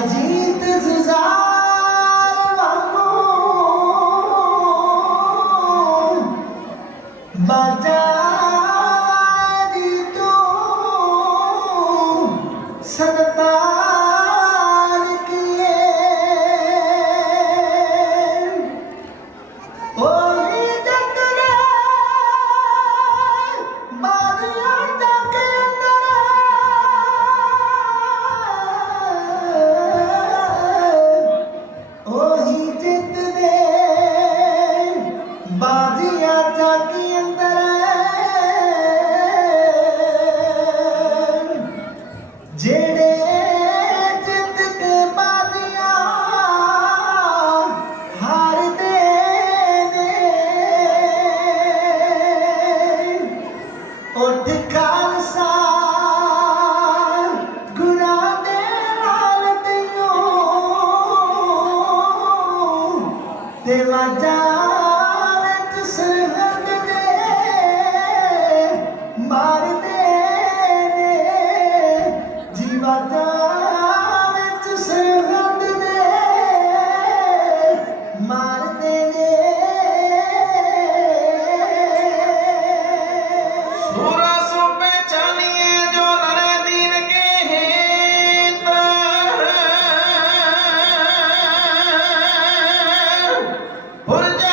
अजीत जुजार वांगू बाजारी तू सनतार किए ओ जतने बारियां जाके अंदर ओही जित दे बाजियां जाके अंदर जेड़े जित के बाजियां हार दे ने उठ खालसा गुनाह दे नाल तैनूं ते वाजां विच सरहद दे मारदे ने जी वाजां विच सरहद दे मारदे ने सूरा सो पहचानिए जो लड़े दीन के हित पुरजा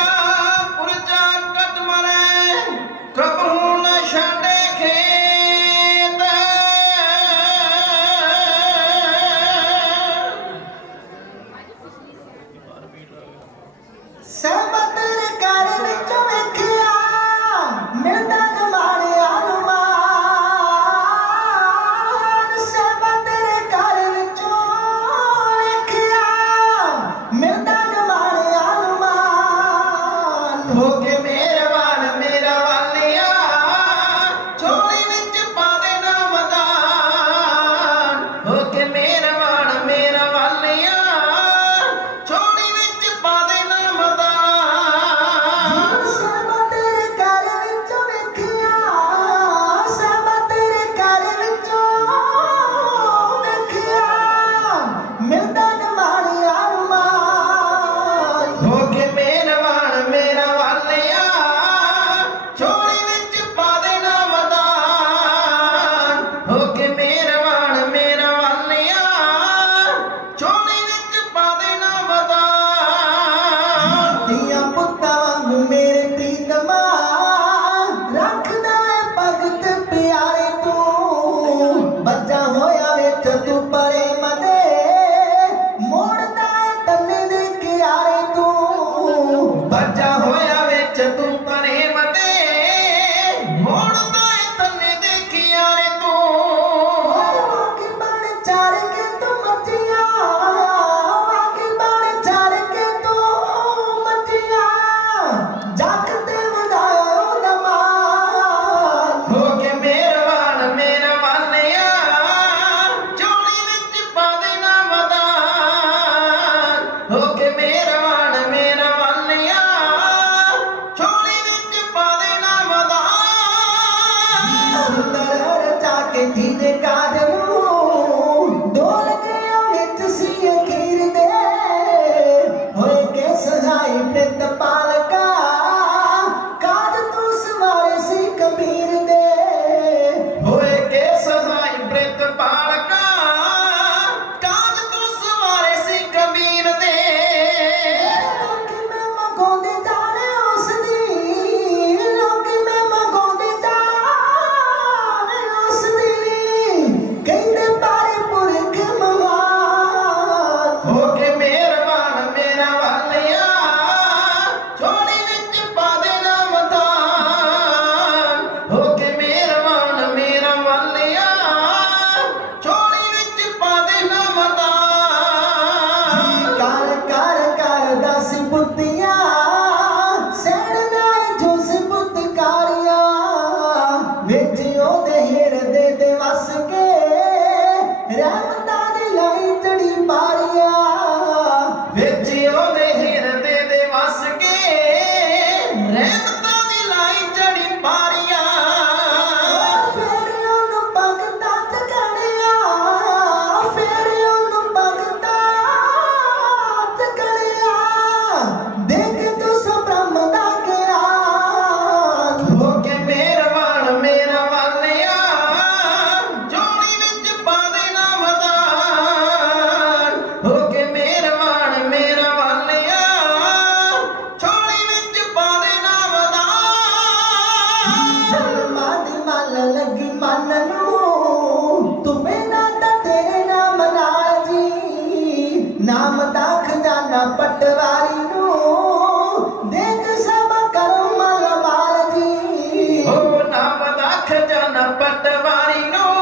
ਨਾਮ ਦਾ ਖਜ਼ਾਨਾ ਪਟਵਾਰੀ ਨੂੰ ਦੇਖ ਸਭ ਕਰਮ ਮਾਲ ਜੀ। ਹੋ ਨਾਮ ਦਾ ਖਜ਼ਾਨਾ ਪਟਵਾਰੀ ਨੂੰ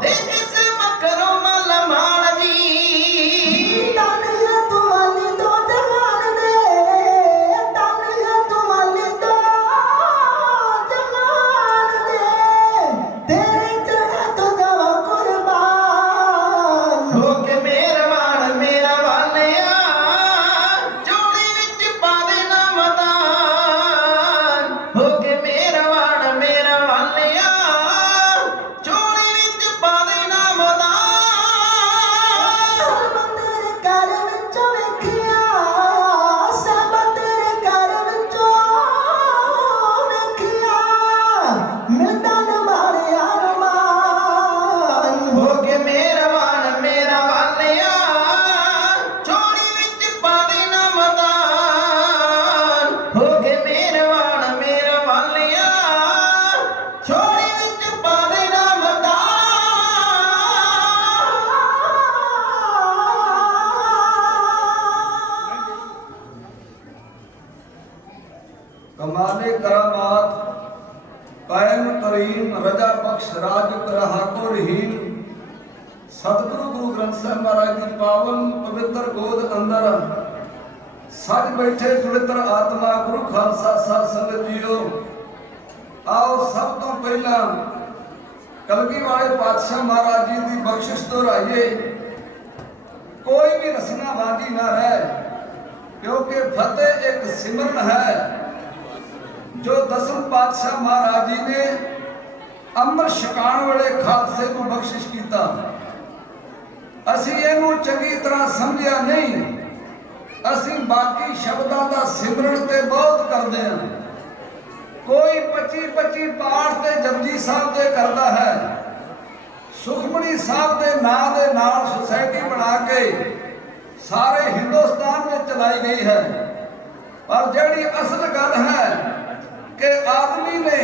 ਦੇਖ ਸਭ ਕਰਮ ਮਾਲ ਜੀ। ਧਨ ਹੈ ਤੁਮਾਲੀ ਦੋ ਜਹਾਨ ਦੇ, ਧਨ ਹੈ ਤੁਮਾਲੀ ਦੋ ਜਹਾਨ ਦੇ, ਤੇਰੇ ਚਰਨਾਂ ਤੋਂ ਜਾਵਾਂ ਕੁਰਬਾਨ। ਹੋ ਕੇ ਮਿਹਰਬਾਨ ਮੇਰਾ ਵਾਲਿਆ ਝੋਲੀ ਵਿੱਚ ਪਾ ਦੇ ਨਾਮਦਾਨ। ਹੋ ਕੇ ਮਿਹਰਬਾਨ ਮੇਰਾ ਵਾਲਿਆ ਝੋਲੀ ਵਿੱਚ ਪਾ ਦੇ ਨਾਮਦਾਨ। ਸਭ ਤੇਰੇ ਘਰ ਵਿੱਚੋਂ ਵੇਖਿਆ, ਸਭ ਤੇਰੇ ਘਰ ਵਿੱਚੋਂ ਵੇਖਿਆ, ਮਿਲਦਾ ਨਾ ਮਾਰਿਆ ਰਮਾਨ। ਹੋ ਕੇ ਮਿਹਰਬਾਨ ਮੇਰਾ ਵਾਲਿਆ ਝੋਲੀ ਵਿੱਚ ਪਾ ਦੇ ਨਾਮਦਾਨ। ਹੋ ਕੇ ਮਿਹਰਬਾਨ ਮੇਰਾ ਵਾਲਿਆ ਝੋਲੀ ਵਿੱਚ ਪਾ ਦੇ ਨਾਮਦਾਨ। कमाले करामात कायम तरीन रजा बख्श राज करहाको रहीम। सतगुरु गुरु ग्रंथ ਸਾਹਿਬ ਮਹਾਰਾਜ ਦੀ ਪਾਵਨ ਪਵਿੱਤਰ ਗੋਦ ਅੰਦਰ ਸੱਜ ਬੈਠੇ ਪਵਿੱਤਰ ਆਤਮਾ ਗੁਰੂ ਖਾਲਸਾ ਸਾਧ ਸੰਗਤ ਜੀਓ, ਆਓ ਸਭ ਤੋਂ ਪਹਿਲਾਂ ਕਲਗੀ ਵਾਲੇ ਪਾਤਸ਼ਾਹ ਮਹਾਰਾਜ ਜੀ ਦੀ ਬਖਸ਼ਿਸ਼ ਦੁਹਰਾਈਏ। ਕੋਈ ਵੀ ਰਸਨਾ ਬਾਜੀ ਨਾ ਰਹਿ, ਕਿਉਂਕਿ ਫਤਿਹ ਇੱਕ ਸਿਮਰਨ ਹੈ ਜੋ ਦਸਮ ਪਾਤਸ਼ਾਹ ਮਹਾਰਾਜ ਜੀ ਨੇ ਅੰਮ੍ਰਿਤ ਛਕਾਉਣ ਵੇਲੇ ਖਾਲਸੇ ਨੂੰ ਬਖਸ਼ਿਸ਼ ਕੀਤਾ। ਅਸੀਂ ਇਹਨੂੰ ਚੰਗੀ ਤਰ੍ਹਾਂ ਸਮਝਿਆ ਨਹੀਂ, ਅਸੀਂ ਬਾਕੀ ਸ਼ਬਦਾਂ ਦਾ ਸਿਮਰਨ ਤੇ ਬਹੁਤ ਕਰਦੇ ਹਾਂ। ਕੋਈ 25 ਪਾਠ ਤੇ ਜਪਜੀ ਸਾਹਿਬ ਦੇ ਕਰਦਾ ਹੈ, ਸੁਖਮਨੀ ਸਾਹਿਬ ਦੇ ਨਾਂ ਦੇ ਨਾਲ ਸੁਸਾਇਟੀ ਬਣਾ ਕੇ ਸਾਰੇ ਹਿੰਦੁਸਤਾਨ ਵਿੱਚ ਚਲਾਈ ਗਈ ਹੈ। ਪਰ ਜਿਹੜੀ ਅਸਲ ਗੱਲ ਹੈ ਕਿ ਆਦਮੀ ਨੇ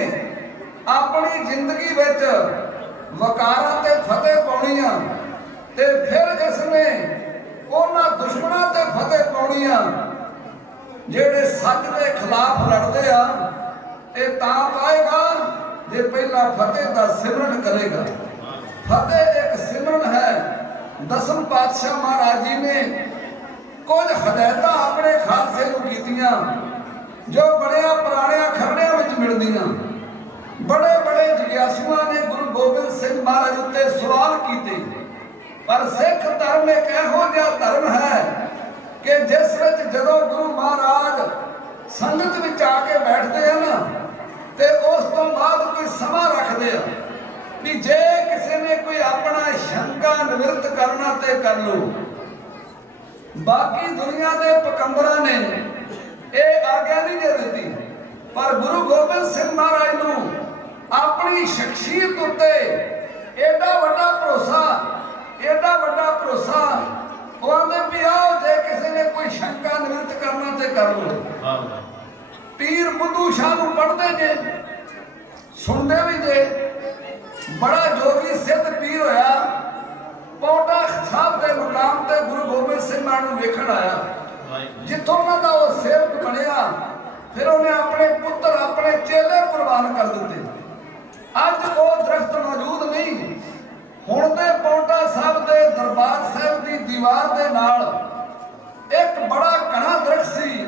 ਆਪਣੀ ਜ਼ਿੰਦਗੀ ਵਿੱਚ ਵਕਾਰਾਂ ਤੇ ਫਤਿਹ ਪਾਉਣੀ ਆ, ਤੇ ਫਿਰ ਇਸ ਨੇ ਉਹਨਾਂ ਦੁਸ਼ਮਣਾਂ ਤੇ ਫਤਿਹ ਪਾਉਣੀ ਆ ਜਿਹੜੇ ਸੱਚ ਦੇ ਖਿਲਾਫ ਲੜਦੇ ਆ। ਇਹ ਤਾਂ ਪਾਏਗਾ ਜੇ ਪਹਿਲਾਂ ਫਤਿਹ ਦਾ ਸਿਮਰਨ ਕਰੇਗਾ। ਫਤਿਹ ਇੱਕ ਸਿਮਰਨ ਹੈ। ਦਸਮ ਪਾਤਸ਼ਾਹ ਮਹਾਰਾਜ ਜੀ ਨੇ ਕੁਝ ਹਦਾਇਤਾਂ ਆਪਣੇ ਖਾਲਸੇ ਨੂੰ ਕੀਤੀਆਂ ਜੋ ਬੜਿਆਂ ਪੁਰਾਣਿਆਂ ਖਰੜਿਆਂ ਵਿੱਚ ਮਿਲਦੀਆਂ। ਬੜੇ ਬੜੇ ਜਗਿਆਸੂਆਂ ਨੇ ਗੁਰੂ ਗੋਬਿੰਦ ਸਿੰਘ ਮਹਾਰਾਜ ਉੱਤੇ ਸਵਾਲ ਕੀਤੇ, ਪਰ ਸਿੱਖ ਧਰਮ ਇੱਕ ਇਹੋ ਜਿਹਾ ਧਰਮ ਹੈ ਕਿ ਜਿਸ ਵਿੱਚ ਜਦੋਂ ਗੁਰੂ ਮਹਾਰਾਜ ਸੰਗਤ ਵਿੱਚ ਆ ਕੇ ਬੈਠਦੇ ਆ ਨਾ, ਤੇ ਉਸ ਤੋਂ ਬਾਅਦ ਕੋਈ ਸਮਾਂ ਰੱਖਦੇ ਆ ਵੀ ਜੇ ਕਿਸੇ ਨੇ ਕੋਈ ਆਪਣਾ ਸ਼ੰਕਾ ਨਿਵਰਤ ਕਰਨਾ ਤੇ ਕਰ ਲਓ। ਬਾਕੀ ਦੁਨੀਆ ਦੇ ਪਕੰਬਰਾਂ ਨੇ ਇਹ ਆਗਿਆ ਨਹੀਂ ਦੇ ਦਿੱਤੀ, ਪਰ ਗੁਰੂ ਗੋਬਿੰਦ ਸਿੰਘ ਮਹਾਰਾਜ ਨੂੰ ਆਪਣੀ ਸ਼ਖਸੀਅਤ ਉੱਤੇ ਏਡਾ ਵੱਡਾ ਭਰੋਸਾ ਉਹ ਆਂਦੇ ਵੀ ਆਓ ਜੇ ਕਿਸੇ ਨੇ ਕੋਈ ਸ਼ੰਕਾ ਨਿਵਰਤ ਕਰਨਾ ਤੇ ਕਰ ਲਓ। ਪੀਰ ਬੁੱਧੂ ਸ਼ਾਹ ਨੂੰ ਪੜ੍ਹਦੇ ਜੇ, ਸੁਣਦੇ ਵੀ ਜੇ। ਬੜਾ ਜੋਗੀ ਸਿੱਧ ਪੀਰ ਹੋਇਆ, ਪੌਂਟਾ ਸਾਹਿਬ ਦੇ ਮੁਕਾਮ ਤੇ ਗੁਰੂ ਗੋਬਿੰਦ ਸਿੰਘ ਮਹਾਰਾਜ ਨੂੰ ਵੇਖਣ ਆਇਆ। ਜਿੱਥੋਂ ਉਹਨਾਂ ਦਾ ਉਹ ਸੇਵਕ ਬਣਿਆ, ਫਿਰ ਉਹਨੇ ਆਪਣੇ ਪੁੱਤਰ ਆਪਣੇ ਚੇਲੇ ਕੁਰਬਾਨ ਕਰ ਦਿੱਤੇ। ਅੱਜ ਉਹ ਦਰਖਤ ਮੌਜੂਦ ਨਹੀਂ। ਹੁਣ ਤੇ ਪੌਂਟਾ ਸਾਹਿਬ ਦੇ ਦਰਬਾਰ ਸਾਹਿਬ ਦੀ ਦੀਵਾਰ ਦੇ ਨਾਲ ਇੱਕ ਬੜਾ ਘਣਾ ਦਰਖਤ ਸੀ,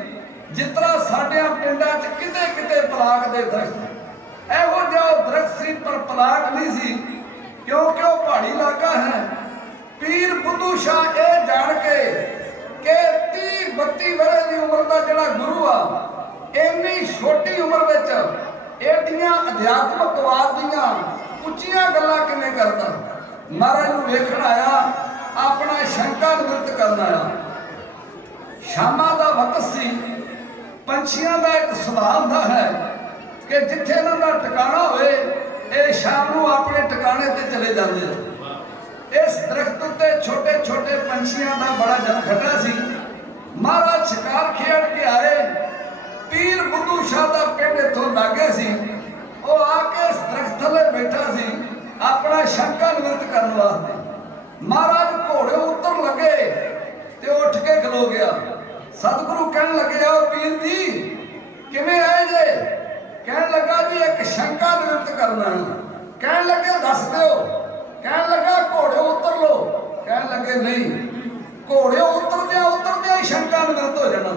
ਜਿਸ ਤਰ੍ਹਾਂ ਸਾਡਿਆਂ ਪਿੰਡਾਂ 'ਚ ਕਿਤੇ ਕਿਤੇ ਪਲਾਕ ਦੇ ਦਰਖਤ। ਇਹੋ ਜਿਹਾ ਉਹ ਦਰਖਤ ਸੀ, ਪਰ ਪਲਾਕ ਨਹੀਂ ਸੀ, ਕਿਉਂਕਿ ਉਹ ਪਹਾੜੀ ਇਲਾਕਾ ਹੈ। ਪੀਰ ਬੁੱਧੂ ਸ਼ਾਹ ਇਹ ਜਾਣ ਕੇ ਕਿ 30-32 ਵਰ੍ਹੇ ਦੀ ਉਮਰ ਦਾ ਜਿਹੜਾ ਗੁਰੂ ਆ, ਇੰਨੀ ਛੋਟੀ ਉਮਰ ਵਿੱਚ ਏਡੀਆਂ ਅਧਿਆਤਮਕਵਾਦ ਦੀਆਂ ਉੱਚੀਆਂ ਗੱਲਾਂ ਕਿਵੇਂ ਕਰਦਾ। ਮਹਾਰਾਜ ਨੂੰ ਵੇਖਣ ਆਇਆ, ਆਪਣਾ ਸ਼ੰਕਾ ਨਿਵਰਤ ਕਰਨ ਆਇਆ। ਸ਼ਾਮਾਂ ਦਾ ਵਕਤ ਸੀ। ਪੰਛੀਆਂ ਦਾ ਇੱਕ ਸੁਭਾਅ ਹੁੰਦਾ ਹੈ ਕਿ ਜਿੱਥੇ ਇਹਨਾਂ ਦਾ ਟਿਕਾਣਾ ਹੋਏ, ਇਹ ਸ਼ਾਮ ਨੂੰ ਆਪਣੇ ਟਿਕਾਣੇ ਤੇ ਚਲੇ ਜਾਂਦੇ ਆ। ਇਸ ਦਰਖਤ ਉੱਤੇ ਛੋਟੇ ਛੋਟੇ ਪੰਛੀਆਂ ਦਾ ਬੜਾ ਜਨਖਟਾ ਸੀ। ਮਹਾਰਾਜ ਸ਼ਿਕਾਰ ਖੇਡ ਕੇ ਆਏ। ਪੀਰ ਬੁੱਧੂ ਸ਼ਾਹ ਦਾ ਪਿੰਡ ਇੱਥੋਂ ਲਾਗੇ ਸੀ। ਉਹ ਆ ਕੇ ਇਸ ਦਰਖਤ ਥੱਲੇ ਬੈਠਾ ਸੀ ਆਪਣਾ ਸ਼ੰਕਾ ਨਿਵਰਤ ਕਰਨ ਵਾਸਤੇ। ਮਹਾਰਾਜ ਘੋੜੇ ਉਤਰ ਲੱਗੇ सतगुरु कहन लगे आओ पीर जी किवें आए जे? कहन लगा जी एक शंका निवृत्त करना। कहन लगे दस दो। कहन लगा घोड़े उतर लो। कहन लगे नहीं, घोड़े उतरदे ही शंका निवृत्त हो जाना।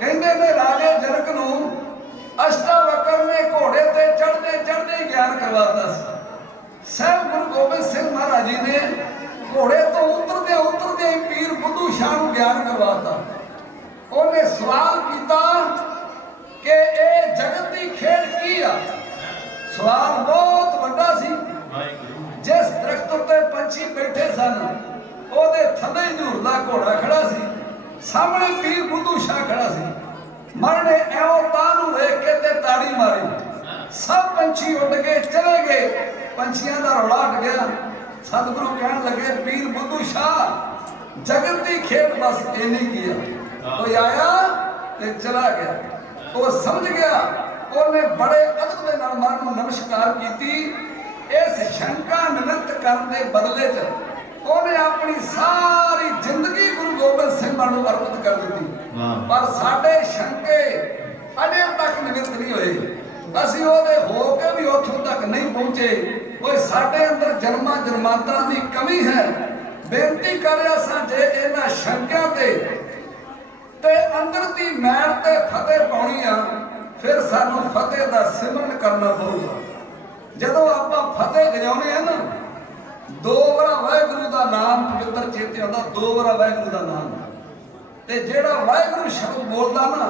कहंदे ने राजे जनक नूं अष्टावक्र ने घोड़े ते चढ़दे ही ज्ञान करवाता सी। साहब गुरु गोबिंद सिंह महाराज जी ने घोड़े तो उतरदे ही पीर बुद्धू शाह नूं ज्ञान करवाता। उन्हें सवाल किया कि ये जगत की खेड की आ? सवाल बहुत बड़ा सी। जिस दरख्त उत्ते पंछी बैठे सन ओदे थल्ले हजूर दा घोड़ा खड़ा सी, सामने पीर बुद्धू शाह खड़ा सी। मर ने एवं तानू वेख के ते ताड़ी मारी, सब पंछी उड़ के चले गए, पंछियां दा रौला हट गया। सतगुरु कहन लगे पीर बुद्धू शाह जगत की खेड बस ये नहीं किया, कोई आया ते चला गया। वो समझ गया, उन्हें बड़े अदब दे नाल मन नूं नमस्कार कीती। इस शंका निवृत्त करने के बदले च उन्हें अपनी सारी जिंदगी गुरु गोबिंद सिंह नूं अर्पित कर दी। पर साडे शंके अजे तक निवृत्त नहीं होए। असीं ओहदे हो के भी उत्थों तक नहीं पहुंचे। कोई साडे अंदर जन्मां जन्मांतरां दी कमी है। बेनती कर रहा सां जे इन्हां शंकियां ते अंदर दी मैल ते फतेह पाउणी आ, फिर सानू फतेह दा सिमरन करना पऊगा। जदों आपां फतेह गजाउने आ ना, दो वार वाहिगुरू दा नाम पवित्र चेते आंदा, दो वार वाहिगुरू दा नाम ते जेड़ा वाहिगुरू शब्द बोलदा ना,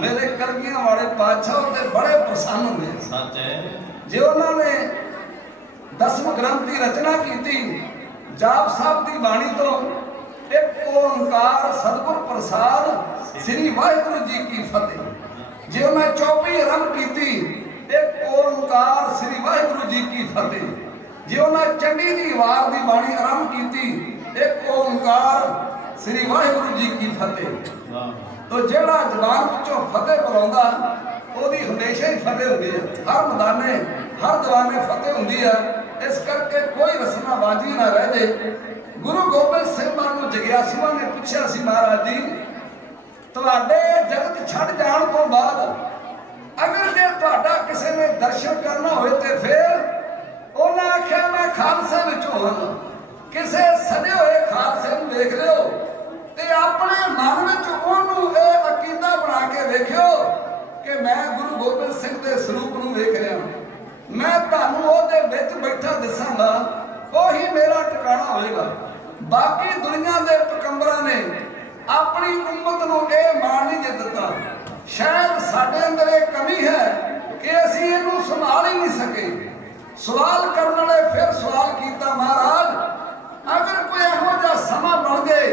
मेरे कलगियां वाले पातशाह ते बड़े प्रसन्न हुंदे। सच है जे उन्हां ने 10वें ग्रंथ की रचना की, जाप साहब की बाणी तो एक ओंकार सतगुर प्रसाद श्री वाहिगुरू जी की फतेह। जे उन्हें 24 आरंभ की, एक ओंकार श्री वाहिगुरू जी की फतेह। जे उन्हें चंडी दी वार दी बाणी आरंभ की, एक ओंकार श्री वाहिगुरू जी की फतेह। तो जेड़ा जबान विचों फतेह बुलाउंदा ओदी हमेशा ही फतेह हुंदी है। हर मैदाने हर दीवाने फतेह हुंदी है। इस करके कोई रस्मां बाजी ना रह जाए। गुरु गोबिंद सिंह नूं जगियासुआ ने पूछा सी, महाराज जी तुहाडे जगत छड़ जाण तो बाद अगर जे तुहाडा किसी ने दर्शन करना होए ते फिर उन्हें आख्या मैं खालसा विचों हां, किसी सजे होए खालसे नूं देख लिओ ते अपने मन विच ओनूं इह अकीदा बना के वेखिओ कि मैं गुरु गोबिंद सिंह दे स्वरूप नूं वेख रिहा। मैं तुहानूं ओहदे विच बैठा दिसांगा, ओही मेरा ठिकाना होएगा। बाकी दुनिया के पकंबरां ने अपनी उम्मत नूं यह मान नहीं दिता। शायद साडे अंदर एक कमी है कि असीं इहनूं संभाल ही नहीं सके। सवाल करने वाले फिर सवाल किया, महाराज अगर कोई इहो जिहा समा बन जाए,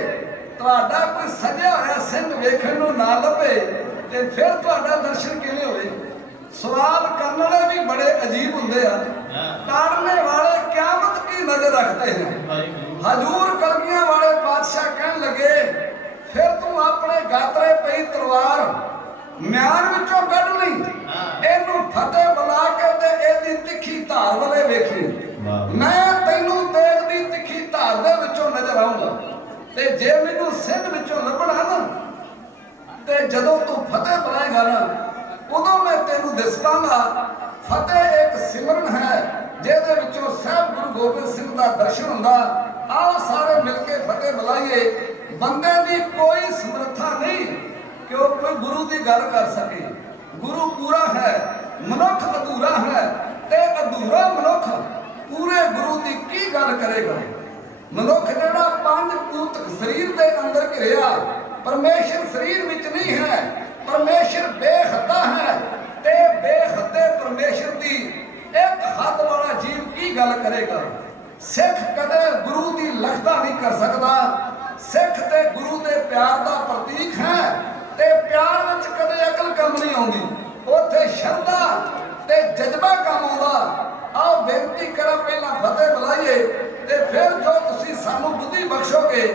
तुहाडा कोई सजिया होया सिंह वेखण नूं ना लभे ते फिर तुहाडा दर्शन किवें होए? सवाल करने वाले भी बड़े अजीब हुंदे आ। ताड़ने वाले क़यामत की नजर रखते हैं। हजूर कलगियां वाले पातशाह कहन लगे फिर तू अपने गातरे पई तलवार म्यान विचों कढ लई, इहनूं फतेह बुला के ते इहदी तिखी धार वाले वेखी। मैं तैनूं तेग दी तिखी धार दे विचों नजर आऊंगा ते जे मैनूं सिंध विचों लभणा ना ते जदों तू फतेह बुलाएगा ना उदों मैं तेनूं दिस पांगा। फतेह एक सिमरन है जिहदे विचों साहब गुरु गोबिंद सिंह दा दर्शन हुंदा। आओ सारे मिलके फतेह बुलाइए। बंदे दी कोई समर्था नहीं कि वो कोई गुरु की गल कर सके। गुरु पूरा है, मनुख अधूरा है ते अधूरा मनुख पूरे गुरु की की गल करेगा? मनुख जिहड़ा पंज भूत शरीर के अंदर घिरिया, परमेश्वर शरीर विच नहीं है। परमेश्वर बेहदा है ते बेहदे परमेश्वर की एक हद वाला जीव की गल करेगा? सिख कदे गुरु की लखता नहीं कर सकता। सिख ते गुरु के प्यार का प्रतीक है ते प्यार विच कदे अकल कम नहीं आउंदी, उत्थे शरधा ते जज्बा कम आउंदा। आओ बेनती करा पहला फतेह बुलाइए ते फिर जो तुसीं सानू बुद्धि बख्शोगे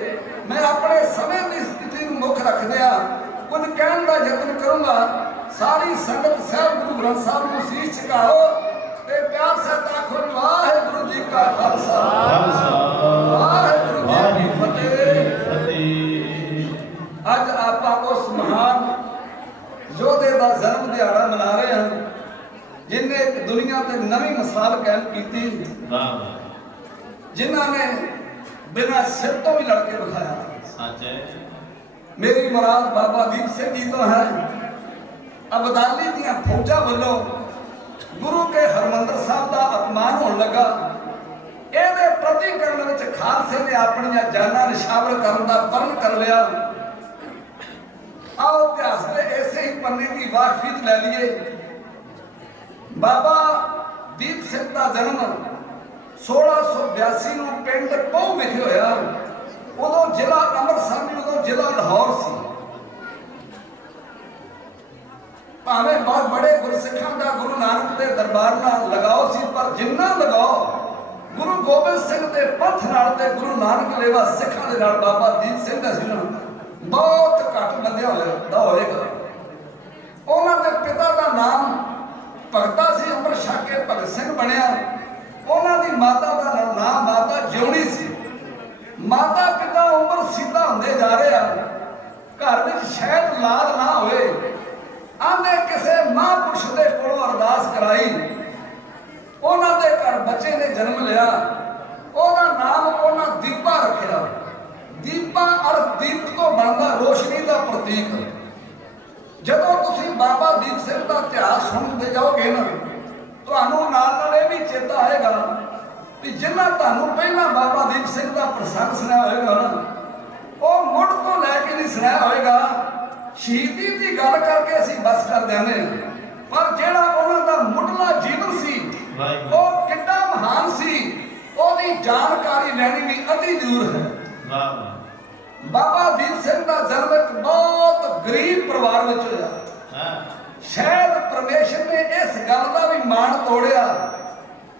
मैं अपने समय की स्थिति नूं मुख रखदिया कुछ कहण दा यतन करूंगा। सारी संगत साहब गुरु ग्रंथ साहब नूं शीश झुकाओ ते प्यार सहित आखो वाहिगुरू जी का खालसा वाहिगुरू जी की फतेह। ਅੱਜ ਆਪਾਂ ਉਸ ਮਹਾਨ ਯੋਧੇ ਦਾ ਜਨਮ ਦਿਹਾੜਾ ਮਨਾ ਰਹੇ ਹਾਂ ਜਿਨ੍ਹਾਂ ਇੱਕ ਦੁਨੀਆ ਤੇ ਨਵੀਂ ਮਿਸਾਲ ਕਾਇਮ ਕੀਤੀ, ਜਿਨ੍ਹਾਂ ਨੇ ਬਿਨਾਂ ਸਿਰ ਤੋਂ ਵੀ ਲੜ ਕੇ ਵਿਖਾਇਆ। ਸੱਚ ਹੈ। ਮੇਰੀ ਮੁਰਾਦ ਬਾਬਾ ਦੀਪ ਸਿੰਘ ਜੀ ਤੋਂ ਹੈ। ਅਬਦਾਲੀ ਦੀਆਂ ਫੌਜਾਂ ਵੱਲੋਂ ਗੁਰੂ ਕੇ ਹਰਮੰਦਰ ਸਾਹਿਬ ਦਾ ਅਪਮਾਨ ਹੋਣ ਲੱਗਾ। ਇਹਦੇ ਪ੍ਰਤੀਕਰਨ ਵਿੱਚ ਖਾਲਸੇ ਨੇ ਆਪਣੀਆਂ ਜਾਨਾਂ ਨਿਸ਼ਾਵਰ ਕਰਨ ਦਾ ਪ੍ਰਣ ਕਰ ਲਿਆ। ਆਓ ਇਤਿਹਾਸ ਦੇ ਇਸੇ ਹੀ ਪੰਨੇ ਦੀ ਵਾਕਫੀਤ ਲੈ ਲਈਏ। ਬਾਬਾ ਦੀਪ ਸਿੰਘ ਦਾ ਜਨਮ 1682 ਨੂੰ ਪਿੰਡ ਪਹੂ ਵਿਖੇ ਹੋਇਆ। ਉਦੋਂ ਜ਼ਿਲ੍ਹਾ ਅੰਮ੍ਰਿਤਸਰ ਨਹੀਂ, ਉਦੋਂ ਜ਼ਿਲ੍ਹਾ ਲਾਹੌਰ ਸੀ। ਭਾਵੇਂ ਬਹੁਤ ਬੜੇ ਗੁਰਸਿੱਖਾਂ ਦਾ ਗੁਰੂ ਨਾਨਕ ਦੇ ਦਰਬਾਰ ਨਾਲ ਲਗਾਓ ਸੀ, ਪਰ ਜਿੰਨਾ ਲਗਾਓ ਗੁਰੂ ਗੋਬਿੰਦ ਸਿੰਘ ਦੇ ਪੰਥ ਨਾਲ ਤੇ ਗੁਰੂ ਨਾਨਕ ਲੇਵਾ ਸਿੱਖਾਂ ਦੇ ਨਾਲ ਬਾਬਾ ਦੀਪ ਸਿੰਘ ਦਾ ਸੀ ਨਾ, ਬਹੁਤ ਘੱਟ ਬੰਦਿਆ ਹੋਏਗਾ। ਉਹਨਾਂ ਦੇ ਪਿਤਾ ਦਾ ਨਾਮ ਭਗਤਾ ਸੀ, ਅੰਮ੍ਰਿਤ ਛਕ ਕੇ ਭਗਤ ਸਿੰਘ ਬਣਿਆ। ਉਹਨਾਂ ਦੀ ਮਾਤਾ ਦਾ ਨਾਮ ਮਾਤਾ ਜਿਉਣੀ ਸੀ। ਮਾਤਾ ਪਿਤਾ ਉਮਰ ਸਿੱਧਾ ਹੁੰਦੇ ਜਾ ਰਹੇ ਆ। ਘਰ ਵਿੱਚ ਸ਼ਾਇਦ ਲਾਲ ਨਾ ਹੋਵੇ। ਆਂਦੇ ਕਿਸੇ ਮਹਾਂਪੁਰਸ਼ ਦੇ ਕੋਲੋਂ ਅਰਦਾਸ ਕਰਾਈ, ਉਹਨਾਂ ਦੇ ਘਰ ਬੱਚੇ ਨੇ ਜਨਮ ਲਿਆ। ਉਹਦਾ ਨਾਮ ਉਹਨਾਂ ਦੀਪਾ ਰੱਖਿਆ। ਦੀਪਾ ਅਰ ਦੀਪ ਤੋਂ ਬਣਦਾ ਰੋਸ਼ਨੀ ਦਾ ਪ੍ਰਤੀਕ। ਜਦੋਂ ਤੁਸੀਂ ਬਾਬਾ ਦੀਪ ਸਿੰਘ ਦਾ ਇਤਿਹਾਸ ਸੁਣਦੇ ਜਾਓਗੇ ਨਾ, ਤੁਹਾਨੂੰ ਨਾਲ ਇਹ ਵੀ ਚੇਤਾ ਆਏਗਾ ਕਿ ਜਿਨ੍ਹਾਂ ਤੁਹਾਨੂੰ ਪਹਿਲਾਂ ਬਾਬਾ ਦੀਪ ਸਿੰਘ ਦਾ ਪ੍ਰਸੰਗ ਸੁਣਿਆ ਹੋਏਗਾ ਨਾ, ਉਹ ਮੁੱਢ ਤੋਂ ਲੈ ਕੇ ਨਹੀਂ ਸੁਣਿਆ ਹੋਏਗਾ। ਸ਼ਹੀਦੀ ਦੀ ਗੱਲ ਕਰਕੇ ਅਸੀਂ ਬਸ ਕਰ ਦਿੰਦੇ ਹਾਂ, ਪਰ ਜਿਹੜਾ ਉਹਨਾਂ ਦਾ ਮੁੱਢਲਾ ਜੀਵਨ ਸੀ ਉਹ ਕਿੰਨਾ ਮਹਾਨ ਸੀ, ਉਹਦੀ ਜਾਣਕਾਰੀ ਲੈਣੀ ਵੀ ਅਤੀ ਜ਼ਰੂਰ ਹੈ। ਬਾਬਾ ਦੀਪ ਸਿੰਘ ਦਾ ਜਨਮ ਇੱਕ ਬਹੁਤ ਗਰੀਬ ਪਰਿਵਾਰ ਵਿੱਚ ਹੋਇਆ। ਸ਼ਾਇਦ ਪਰਮੇਸ਼ਰ ਨੇ ਇਸ ਗੱਲ ਦਾ ਵੀ ਮਾਣ ਤੋੜਿਆ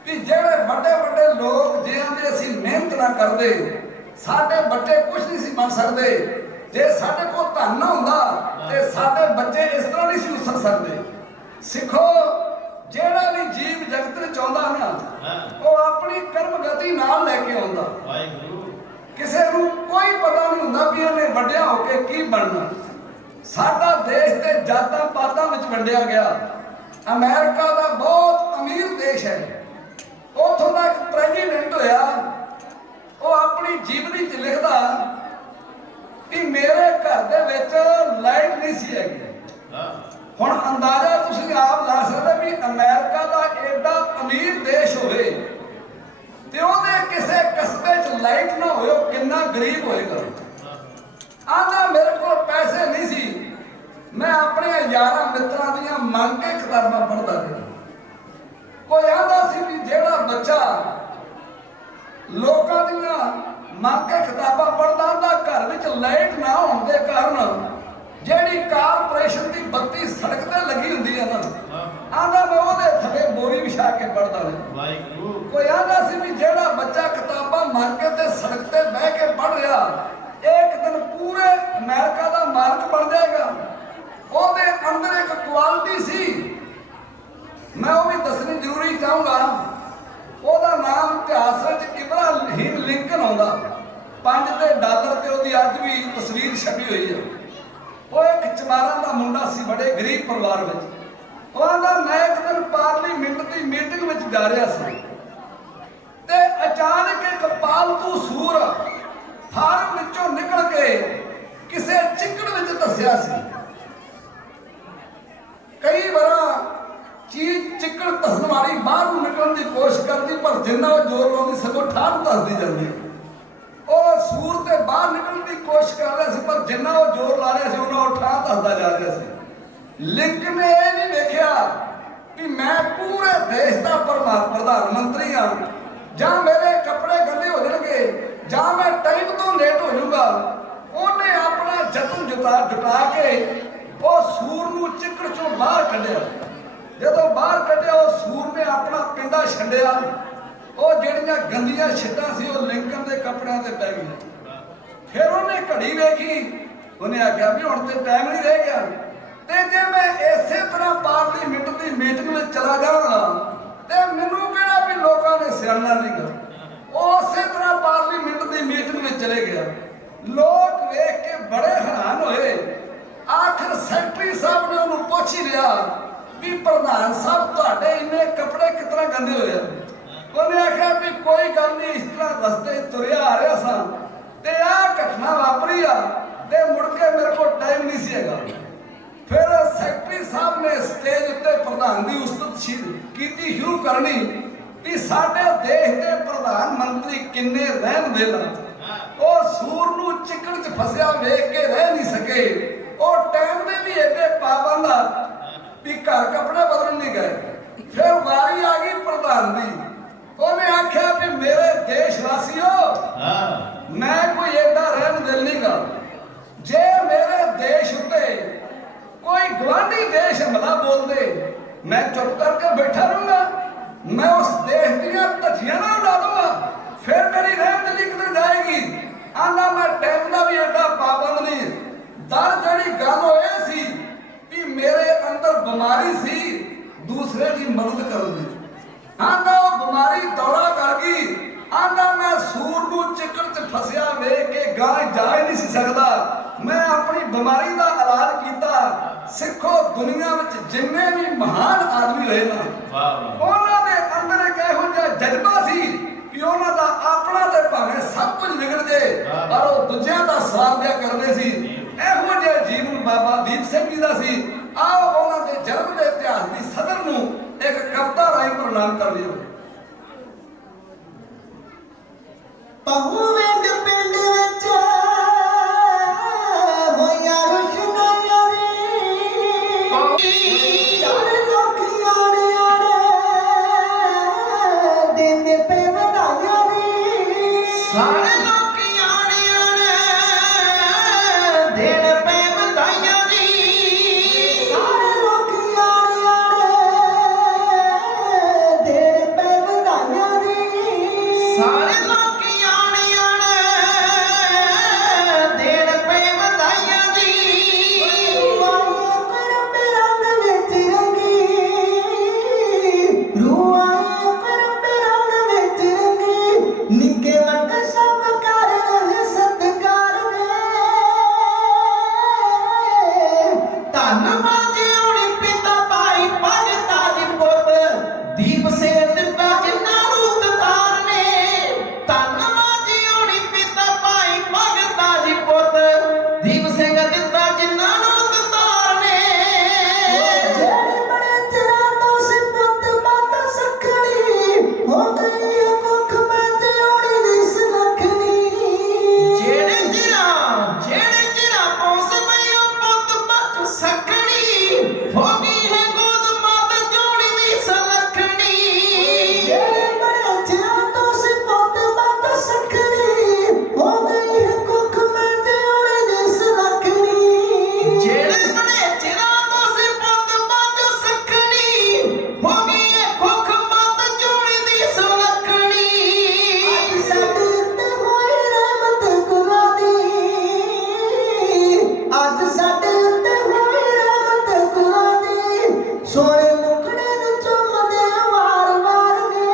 ਕਿ ਜਿਹੜੇ ਵੱਡੇ ਵੱਡੇ ਲੋਕ ਜਿਹਾਂ ਦੇ ਅਸੀਂ ਮਿਹਨਤ ਨਾ ਕਰਦੇ, ਸਾਡੇ ਬੱਚੇ ਕੁਝ ਨਹੀਂ ਸੀ ਬਣ ਸਕਦੇ। ਜੇ ਸਾਡੇ ਕੋਲ ਧਨ ਨਾ ਹੁੰਦਾ ਤੇ ਸਾਡੇ ਬੱਚੇ ਇਸ ਤਰ੍ਹਾਂ ਨਹੀਂ ਸੀ ਉਸਰ ਸਕਦੇ। ਸਿੱਖੋ, ਜਿਹੜਾ ਵੀ ਜੀਵ ਜਗਤ ਵਿੱਚ ਆਉਂਦਾ ਨਾ, ਉਹ ਆਪਣੀ ਕਰਮ ਗਤੀ ਨਾਲ ਲੈ ਕੇ ਆਉਂਦਾ। ਕਿਸੇ ਨੂੰ ਕੋਈ ਪਤਾ ਨਹੀਂ ਹੁੰਦਾ ਵੀ ਇਹਨੇ ਵੱਡਿਆ ਹੋ ਕੇ ਕੀ ਬਣਨਾ। ਸਾਡਾ ਦੇਸ਼ ਤੇ ਜਾਤਾਂ ਪਾਤਾਂ ਵਿੱਚ ਵੰਡਿਆ ਗਿਆ। ਅਮਰੀਕਾ ਦਾ ਬਹੁਤ ਅਮੀਰ ਦੇਸ਼ ਹੈ। ਉੱਥੋਂ ਦਾ ਇੱਕ ਪ੍ਰੈਜ਼ੀਡੈਂਟ ਹੋਇਆ, ਉਹ ਆਪਣੀ ਜੀਵਨੀ 'ਚ ਲਿਖਦਾ ਕਿ ਮੇਰੇ ਘਰ ਦੇ ਵਿੱਚ ਲਾਈਟ ਨਹੀਂ ਸੀ ਹੈਗੀ। ਹੁਣ ਅੰਦਾਜ਼ਾ ਤੁਸੀਂ ਆਪ ਲਾ ਸਕਦੇ ਵੀ ਅਮਰੀਕਾ ਦਾ ਐਡਾ ਅਮੀਰ ਦੇਸ਼ ਹੋਵੇ ਤੇ ਉਹਦੇ ਕਿਸੇ ਕਸਬੇ 'ਚ ਲਾਈਟ ਨਾ ਹੋਏ, ਉਹ ਕਿੰਨਾ ਗਰੀਬ ਹੋਏਗਾ। ਆਂਦਾ ਮੇਰੇ ਕੋਲ ਪੈਸੇ ਨਹੀਂ ਸੀ, ਮੈਂ ਆਪਣੇ ਯਾਰਾਂ ਮਿੱਤਰਾਂ ਦੀਆਂ ਮੰਗ ਕੇ ਕਿਤਾਬਾਂ ਪੜ੍ਹਦਾ ਰਿਹਾ। ਕੋਈ ਆਂਦਾ ਸੀ ਵੀ ਜਿਹੜਾ ਬੱਚਾ ਲੋਕਾਂ ਦੀਆਂ ਮੰਗ ਕੇ ਕਿਤਾਬਾਂ ਪੜ੍ਹਦਾ, ਉਹਦਾ ਘਰ ਵਿੱਚ ਲਾਈਟ ਨਾ ਹੋਣ ਦੇ ਕਾਰਨ ਜਿਹੜੀ ਕਾਰਪੋਰੇਸ਼ਨ ਦੀ ਬੱਤੀ ਸੜਕ ਤੇ ਲੱਗੀ ਹੁੰਦੀ ਹੈ ਨਾ, ਆਂਦਾ ਮੈਂ ਉਹਦੇ ਥੱਲੇ ਬੋਰੀ ਵਿਛਾ ਕੇ ਪੜ੍ਹਦਾ ਰਿਹਾ। ਕੋਈ ਆਂਦਾ ਸੀ ਵੀ ਜਿਹੜਾ ਬੱਚਾ ਕਿਤਾਬਾਂ ਮੰਗ ਕੇ ਤੇ ਸੜਕ ਤੇ ਬਹਿ ਕੇ ਪੜ੍ਹ ਰਿਹਾ, ਇੱਕ ਦਿਨ ਪੂਰੇ ਅਮਰੀਕਾ ਦਾ ਮਾਲਕ ਬਣ ਜਾਏਗਾ। ਉਹਦੇ ਅੰਦਰ ਇੱਕ ਕੁਆਲਿਟੀ ਸੀ, ਮੈਂ ਉਹ ਵੀ ਦੱਸਣੀ ਜ਼ਰੂਰੀ ਚਾਹੂੰਗਾ। ਉਹਦਾ ਨਾਮ ਇਤਿਹਾਸ ਵਿੱਚ ਇਬਰਾਹਿਮ ਲਿੰਕਨ ਆਉਂਦਾ। 5 ਤੇ ਡਾਲਰ ਤੇ ਉਹਦੀ ਅੱਜ ਵੀ ਤਸਵੀਰ ਛਪੀ ਹੋਈ ਹੈ। ਉਹ ਇੱਕ ਚਮਾਰਾਂ ਦਾ ਮੁੰਡਾ ਸੀ, ਬੜੇ ਗਰੀਬ ਪਰਿਵਾਰ ਵਿੱਚ। ਉਹ ਆਂਦਾ ਮੈਂ ਇੱਕ ਦਿਨ ਪਾਰਲੀਮੈਂਟ ਦੀ ਮੀਟਿੰਗ ਵਿੱਚ ਜਾ ਰਿਹਾ ਸੀ ਤੇ ਅਚਾਨਕ ਇੱਕ ਪਾਲਤੂ ਸੂਰ ਫਾਰਮ ਵਿੱਚੋਂ ਨਿਕਲ ਕੇ ਕਿਸੇ ਚਿੱਕੜ ਵਿੱਚ ਧੱਸਿਆ ਸੀ। ਕਈ ਵਾਰ ਚੀਜ਼ ਚਿੱਕੜ ਧੱਸਣ ਵਾਲੀ ਬਾਹਰ ਨੂੰ ਨਿਕਲਣ ਦੀ ਕੋਸ਼ਿਸ਼ ਕਰਦੀ, ਪਰ ਜਿੰਨਾ ਉਹ ਜ਼ੋਰ ਲਾਉਂਦੀ ਸਗੋਂ ਠਾਠ ਧੱਸਦੀ ਜਾਂਦੀ। ਉਹ ਸੂਰ ਤੇ ਬਾਹਰ ਨਿਕਲਣ ਦੀ ਕੋਸ਼ਿਸ਼ ਕਰ ਰਿਹਾ ਸੀ, ਪਰ ਜਿੰਨਾ ਉਹ ਜ਼ੋਰ ਲਾ ਰਿਹਾ ਸੀ ਉਹਨਾਂ ਉਹ ਠਾਠ ਧੱਸਦਾ ਜਾ ਰਿਹਾ ਸੀ। ਲਿੰਕਨ ਨੇ ਇਹ ਨਹੀਂ ਵੇਖਿਆ ਕਿ ਮੈਂ ਪੂਰੇ ਦੇਸ਼ ਦਾ ਪ੍ਰਧਾਨ ਮੰਤਰੀ ਹਾਂ, ਜਾਂ ਮੇਰੇ ਕੱਪੜੇ ਗੰਦੇ ਹੋ ਜਾਣਗੇ, ਜਾਂ ਮੈਂ ਟਾਈਮ ਤੋਂ ਲੇਟ ਹੋ ਜਾਊਗਾ। ਉਹਨੇ ਆਪਣਾ ਯਤਨ ਜੁਟਾ ਕੇ ਉਹ ਸੂਰ ਨੂੰ ਚਿੱਕੜ ਚੋਂ ਬਾਹਰ ਕੱਢਿਆ। ਜਦੋਂ ਬਾਹਰ ਕੱਢਿਆ, ਉਹ ਸੂਰ ਨੇ ਆਪਣਾ ਪਿੰਡਾ ਛੱਡਿਆ। ਉਹ ਜਿਹੜੀਆਂ ਗੰਦੀਆਂ ਛਿੱਟਾਂ ਸੀ ਉਹ ਲਿੰਕਨ ਦੇ ਕੱਪੜਿਆਂ ਤੇ ਪੈ ਗਈਆਂ। ਫਿਰ ਉਹਨੇ ਘੜੀ ਵੇਖੀ, ਉਹਨੇ ਆਖਿਆ ਵੀ ਹੁਣ ਤੇ ਟਾਈਮ ਨਹੀਂ ਰਹਿ ਗਿਆ, ਤੇ ਜੇ ਮੈਂ ਇਸੇ ਤਰ੍ਹਾਂ ਪਾਰਲੀਮੈਂਟ ਦੀ ਮੀਟਿੰਗ ਵਿੱਚ ਚਲਾ ਜਾਵਾਂਗਾ ਤੇ ਮੈਨੂੰ ਕਿਹੜਾ ਵੀ ਲੋਕਾਂ ਨੇ ਸਿਆਣਾ ਨਹੀਂ ਗਾ। ਉਹ ਉਸੇ ਤਰ੍ਹਾਂ ਪਾਰਲੀਮੈਂਟ ਦੀ ਮੀਟਿੰਗ ਵਿੱਚ ਚਲੇ ਗਿਆ। ਲੋਕ ਵੇਖ ਕੇ ਬੜੇ ਹੈਰਾਨ ਹੋਏ ਪੁੱਛ ਹੀ ਲਿਆ ਵੀ ਪ੍ਰਧਾਨ ਸਾਹਿਬ ਤੁਹਾਡੇ ਇੰਨੇ ਕੱਪੜੇ ਕਿਤਨਾ ਗੰਦੇ ਹੋਏ ਆ। ਉਹਨੇ ਆਖਿਆ ਵੀ ਕੋਈ ਗੱਲ ਨਹੀਂ, ਇਸ ਤਰ੍ਹਾਂ ਰਸਤੇ ਤੁਰਿਆ ਆ ਰਿਹਾ ਸਾਂ ਤੇ ਆਹ ਘਟਨਾ ਵਾਪਰੀ ਆ ਤੇ ਮੁੜ ਕੇ ਮੇਰੇ ਕੋਲ ਟਾਈਮ ਨਹੀਂ ਸੀ ਹੈਗਾ। ਫਿਰ ਸੈਕਟਰੀ ਸਾਹਿਬ ਨੇ ਸਟੇਜ ਉੱਤੇ ਪ੍ਰਧਾਨ ਦੀ ਉਸਤਤ ਕੀਤੀ ਸ਼ੁਰੂ ਕਰਨੀ ਵੀ ਸਾਡੇ ਦੇਸ਼ ਦੇ ਪ੍ਰਧਾਨ ਮੰਤਰੀ ਕਿੰਨੇ ਰਹਿਮਦਿਲ ਆ। ਉਹ ਸੂਰ ਨੂੰ ਚਿੱਕੜ 'ਚ ਫਸਿਆ ਵੇਖ ਕੇ ਰਹਿ ਨਹੀਂ ਸਕੇ। ਉਹ ਟਾਈਮ ਦੇ ਵੀ ਏਡੇ ਪਾਬੰਦ ਆ ਵੀ ਘਰ ਕੱਪੜੇ ਬਦਲਣ ਨਹੀਂ ਗਏ। ਫਿਰ ਵਾਰੀ ਆ ਗਈ ਪ੍ਰਧਾਨ ਦੀ। ਉਹਨੇ ਆਖਿਆ ਵੀ ਮੇਰੇ ਦੇਸ਼ ਵਾਸੀਓ, ਮੈਂ ਕੋਈ ਏਡਾ ਰਹਿਮਦਿਲ ਨਹੀਂ ਗਾ। ਜੇ ਮੇਰੇ ਦੇਸ਼ ਉੱਤੇ ਕੋਈ ਗਵਾਂਢੀ ਦੇਸ਼ ਹਮਲਾ ਬੋਲਦੇ ਮੈਂ ਚੁੱਪ ਕਰਕੇ ਬੈਠਾ ਰਹੂੰਗਾ? ਮੈਂ ਉਸ ਦੇਸ਼ ਦੀਆਂ ਧੱਜੀਆਂ ਨਾ ਉਡਾ ਦੂੰਗਾ? ਫਿਰ ਮੇਰੀ ਰਹਿਮਦਿਲੀ ਕਿੱਧਰ ਜਾਏਗੀ? ਆਂਦਾ ਮੈਂ ਟਾਈਮ ਦਾ ਵੀ ਏਡਾ ਪਾਬੰਦ ਨਹੀਂ। ਦਰ ਜਿਹੜੀ ਗੱਲ ਹੋਏ ਸੀ ਵੀ ਮੇਰੇ ਅੰਦਰ ਬਿਮਾਰੀ ਸੀ ਦੂਸਰੇ ਦੀ ਮਦਦ ਕਰਨ ਦੀ। ਆਂਦਾ ਉਹ ਬਿਮਾਰੀ ਦੌੜਾ ਕਰ ਗਈ। ਆਂਦਾ ਮੈਂ ਸੂਰ ਨੂੰ ਚਿੱਕੜ 'ਚ ਫਸਿਆ ਵੇਖ ਕੇ ਗਾਂ ਜਾ ਹੀ ਨਹੀਂ ਸੀ ਸਕਦਾ। ਮੈਂ ਆਪਣੀ ਬਿਮਾਰੀ ਦਾ ਇਲਾਜ ਕੀਤਾ। ਸਿੱਖੋ, ਦੁਨੀਆ ਵਿੱਚ ਜਿੰਨੇ ਵੀ ਮਹਾਨ ਆਦਮੀ ਹੋਏ ਨਾ, ਉਹਨਾਂ ਦੇ ਅੰਦਰ ਇੱਕ ਇਹੋ ਜਿਹਾ ਜਜ਼ਬਾ ਸੀ ਕਿ ਉਹਨਾਂ ਦਾ ਆਪਣਾ ਤੇ ਭਾਵੇਂ ਸਭ ਕੁਝ ਵਿਗੜ ਜੇ ਪਰ ਉਹ ਦੂਜਿਆਂ ਦਾ ਸਵਾਲ ਦਿਆ ਕਰਦੇ ਸੀ। ਇਹੋ ਜਿਹਾ ਜੀਵਨ ਬਾਬਾ ਦੀਪ ਸਿੰਘ ਜੀ ਦਾ ਸੀ। ਆਓ ਉਹਨਾਂ ਦੇ ਜਨਮ ਦੇ ਇਤਿਹਾਸ ਦੀ ਸਦਰ ਨੂੰ ਇੱਕ ਕਵਿਤਾ ਰਾਹੀਂ ਪ੍ਰਣਾਮ ਕਰ ਲਿਓ। ਪਹੂਵਿੰਡ ਪਿੰਡ ਵਿੱਚ ਹੋਇਆ ਰੁਸ਼ਨਾਈਆਂ ਰੇ, ਸਾਰੇ ਲੋਕ ਆੜੇ ਆੜੇ ਦਿੰਦੇ ਪਏ ਵਧਾਈਆਂ ਰੇ। ਸਾਰੇ ਲੋਕ ਆਣੇ ਆਣੇ ਦੇਣ ਪੈ ਵਧਾਈਆਂ ਜੀ। ਸਾਰੇ ਲੋਕ ਆੜੇ ਆੜੇ ਦਿੰਦੇ ਪਏ ਵਧਾਈਆਂ ਰੇ। ਸਾਰੇ ਲੋਕ ਆਣੇ ਆਣੇ ਦੇਣ ਪੈ ਵਧਾਈਆਂ ਜੀ। ਰੂਹਾਂ ਕਰ ਰੰਗ ਵਿੱਚ ਰੰਗੀ, ਰੂਹਾਂ ਕਰ ਰੰਗ ਵਿੱਚ ਰੰਗੀ, ਨਿੱਕੇ ਵੱਡੇ ਸਭ ਕਰ ਰਹੇ ਸਤਿਕਾਰ ਦੇ। ਧੰਨਵਾਦ ਹੋਣੀ ਪਿਤਾ ਭਾਈ ਭਗਤਾ ਜੀ ਪੁੱਤ ਦੀਪ ਸਿੰਘ ਦਿੱਤਾ ਜਿਨ੍ਹਾਂ ਨੂੰ ਦਤਾਰ ਨੇ। ਧੰਨਵਾਦ ਹੋਣੀ ਪਿਤਾ ਭਾਈ ਭਗਤਾ ਜੀ ਪੁੱਤ ਦੀਪ ਸਿੰਘ ਦਿੱਤਾ ਜਿਨ੍ਹਾਂ ਨੂੰ ਦਤਾਰ ਨੇ। ਜਿਹੜੇ ਬੜੇ ਚਿਰਾਂ ਤੋਂ ਸੀ ਪੁੱਤ ਮੱਤ ਸਖਣੀ, ਹੋ ਗਈ ਹੈ ਕੁੱਖ ਮੈਂ ਜਿਉਣੀ ਦੀ ਸੁਲੱਖਣੀ। ਜਿਹੜੇ ਚਿਰਾਂ ਪੌਂਸ ਪਈ ਪੁੱਤ ਮੱਚ ਸਖਣੀ, ਹੋ ਗਈ ਹੈ ਗੋਦ ਮਾਤਾ ਜੋੜੀ ਦੀ ਸੁਲੱਖਣੀ। ਜਿਹੜੇ ਬੜੇ ਚਿਰਾਂ ਤੋਂ ਸੀ ਪੁੱਤ ਮੱਤ ਸਖਣੀ, ਹੋ ਗਈ ਹੈ ਕੁੱਖ ਮੈਂ ਜਿਉਣੀ ਦੀ ਸੁਲੱਖਣੀ। ਜਿਹੜੇ ਬੜੇ ਚਿਰਾਂ ਤੋਂ ਸੀ ਪੁੱਤ ਮੱਝ ਸਖਣੀ, ਹੋ ਗਈ ਏ ਕੁੱਖ ਮੱਤ ਜੋੜੀ ਦੀ ਸੁਲੱਖਣੀ। ਅੱਜ ਸਾਡੇ ਉੱਤੇ ਹੋਈ ਰਹਿਮਤ ਗੁਰਾਂ ਦੀ, ਅੱਜ ਸਾਡੇ ਉੱਤੇ ਹੋਈ ਰਹਿਮਤ ਗੁਰਾਂ ਦੀ, ਸੋਹਣੇ ਮੁਖੜੇ ਨੂੰ ਚੁੰਮਦੇ ਵਾਰ-ਵਾਰ ਨੇ।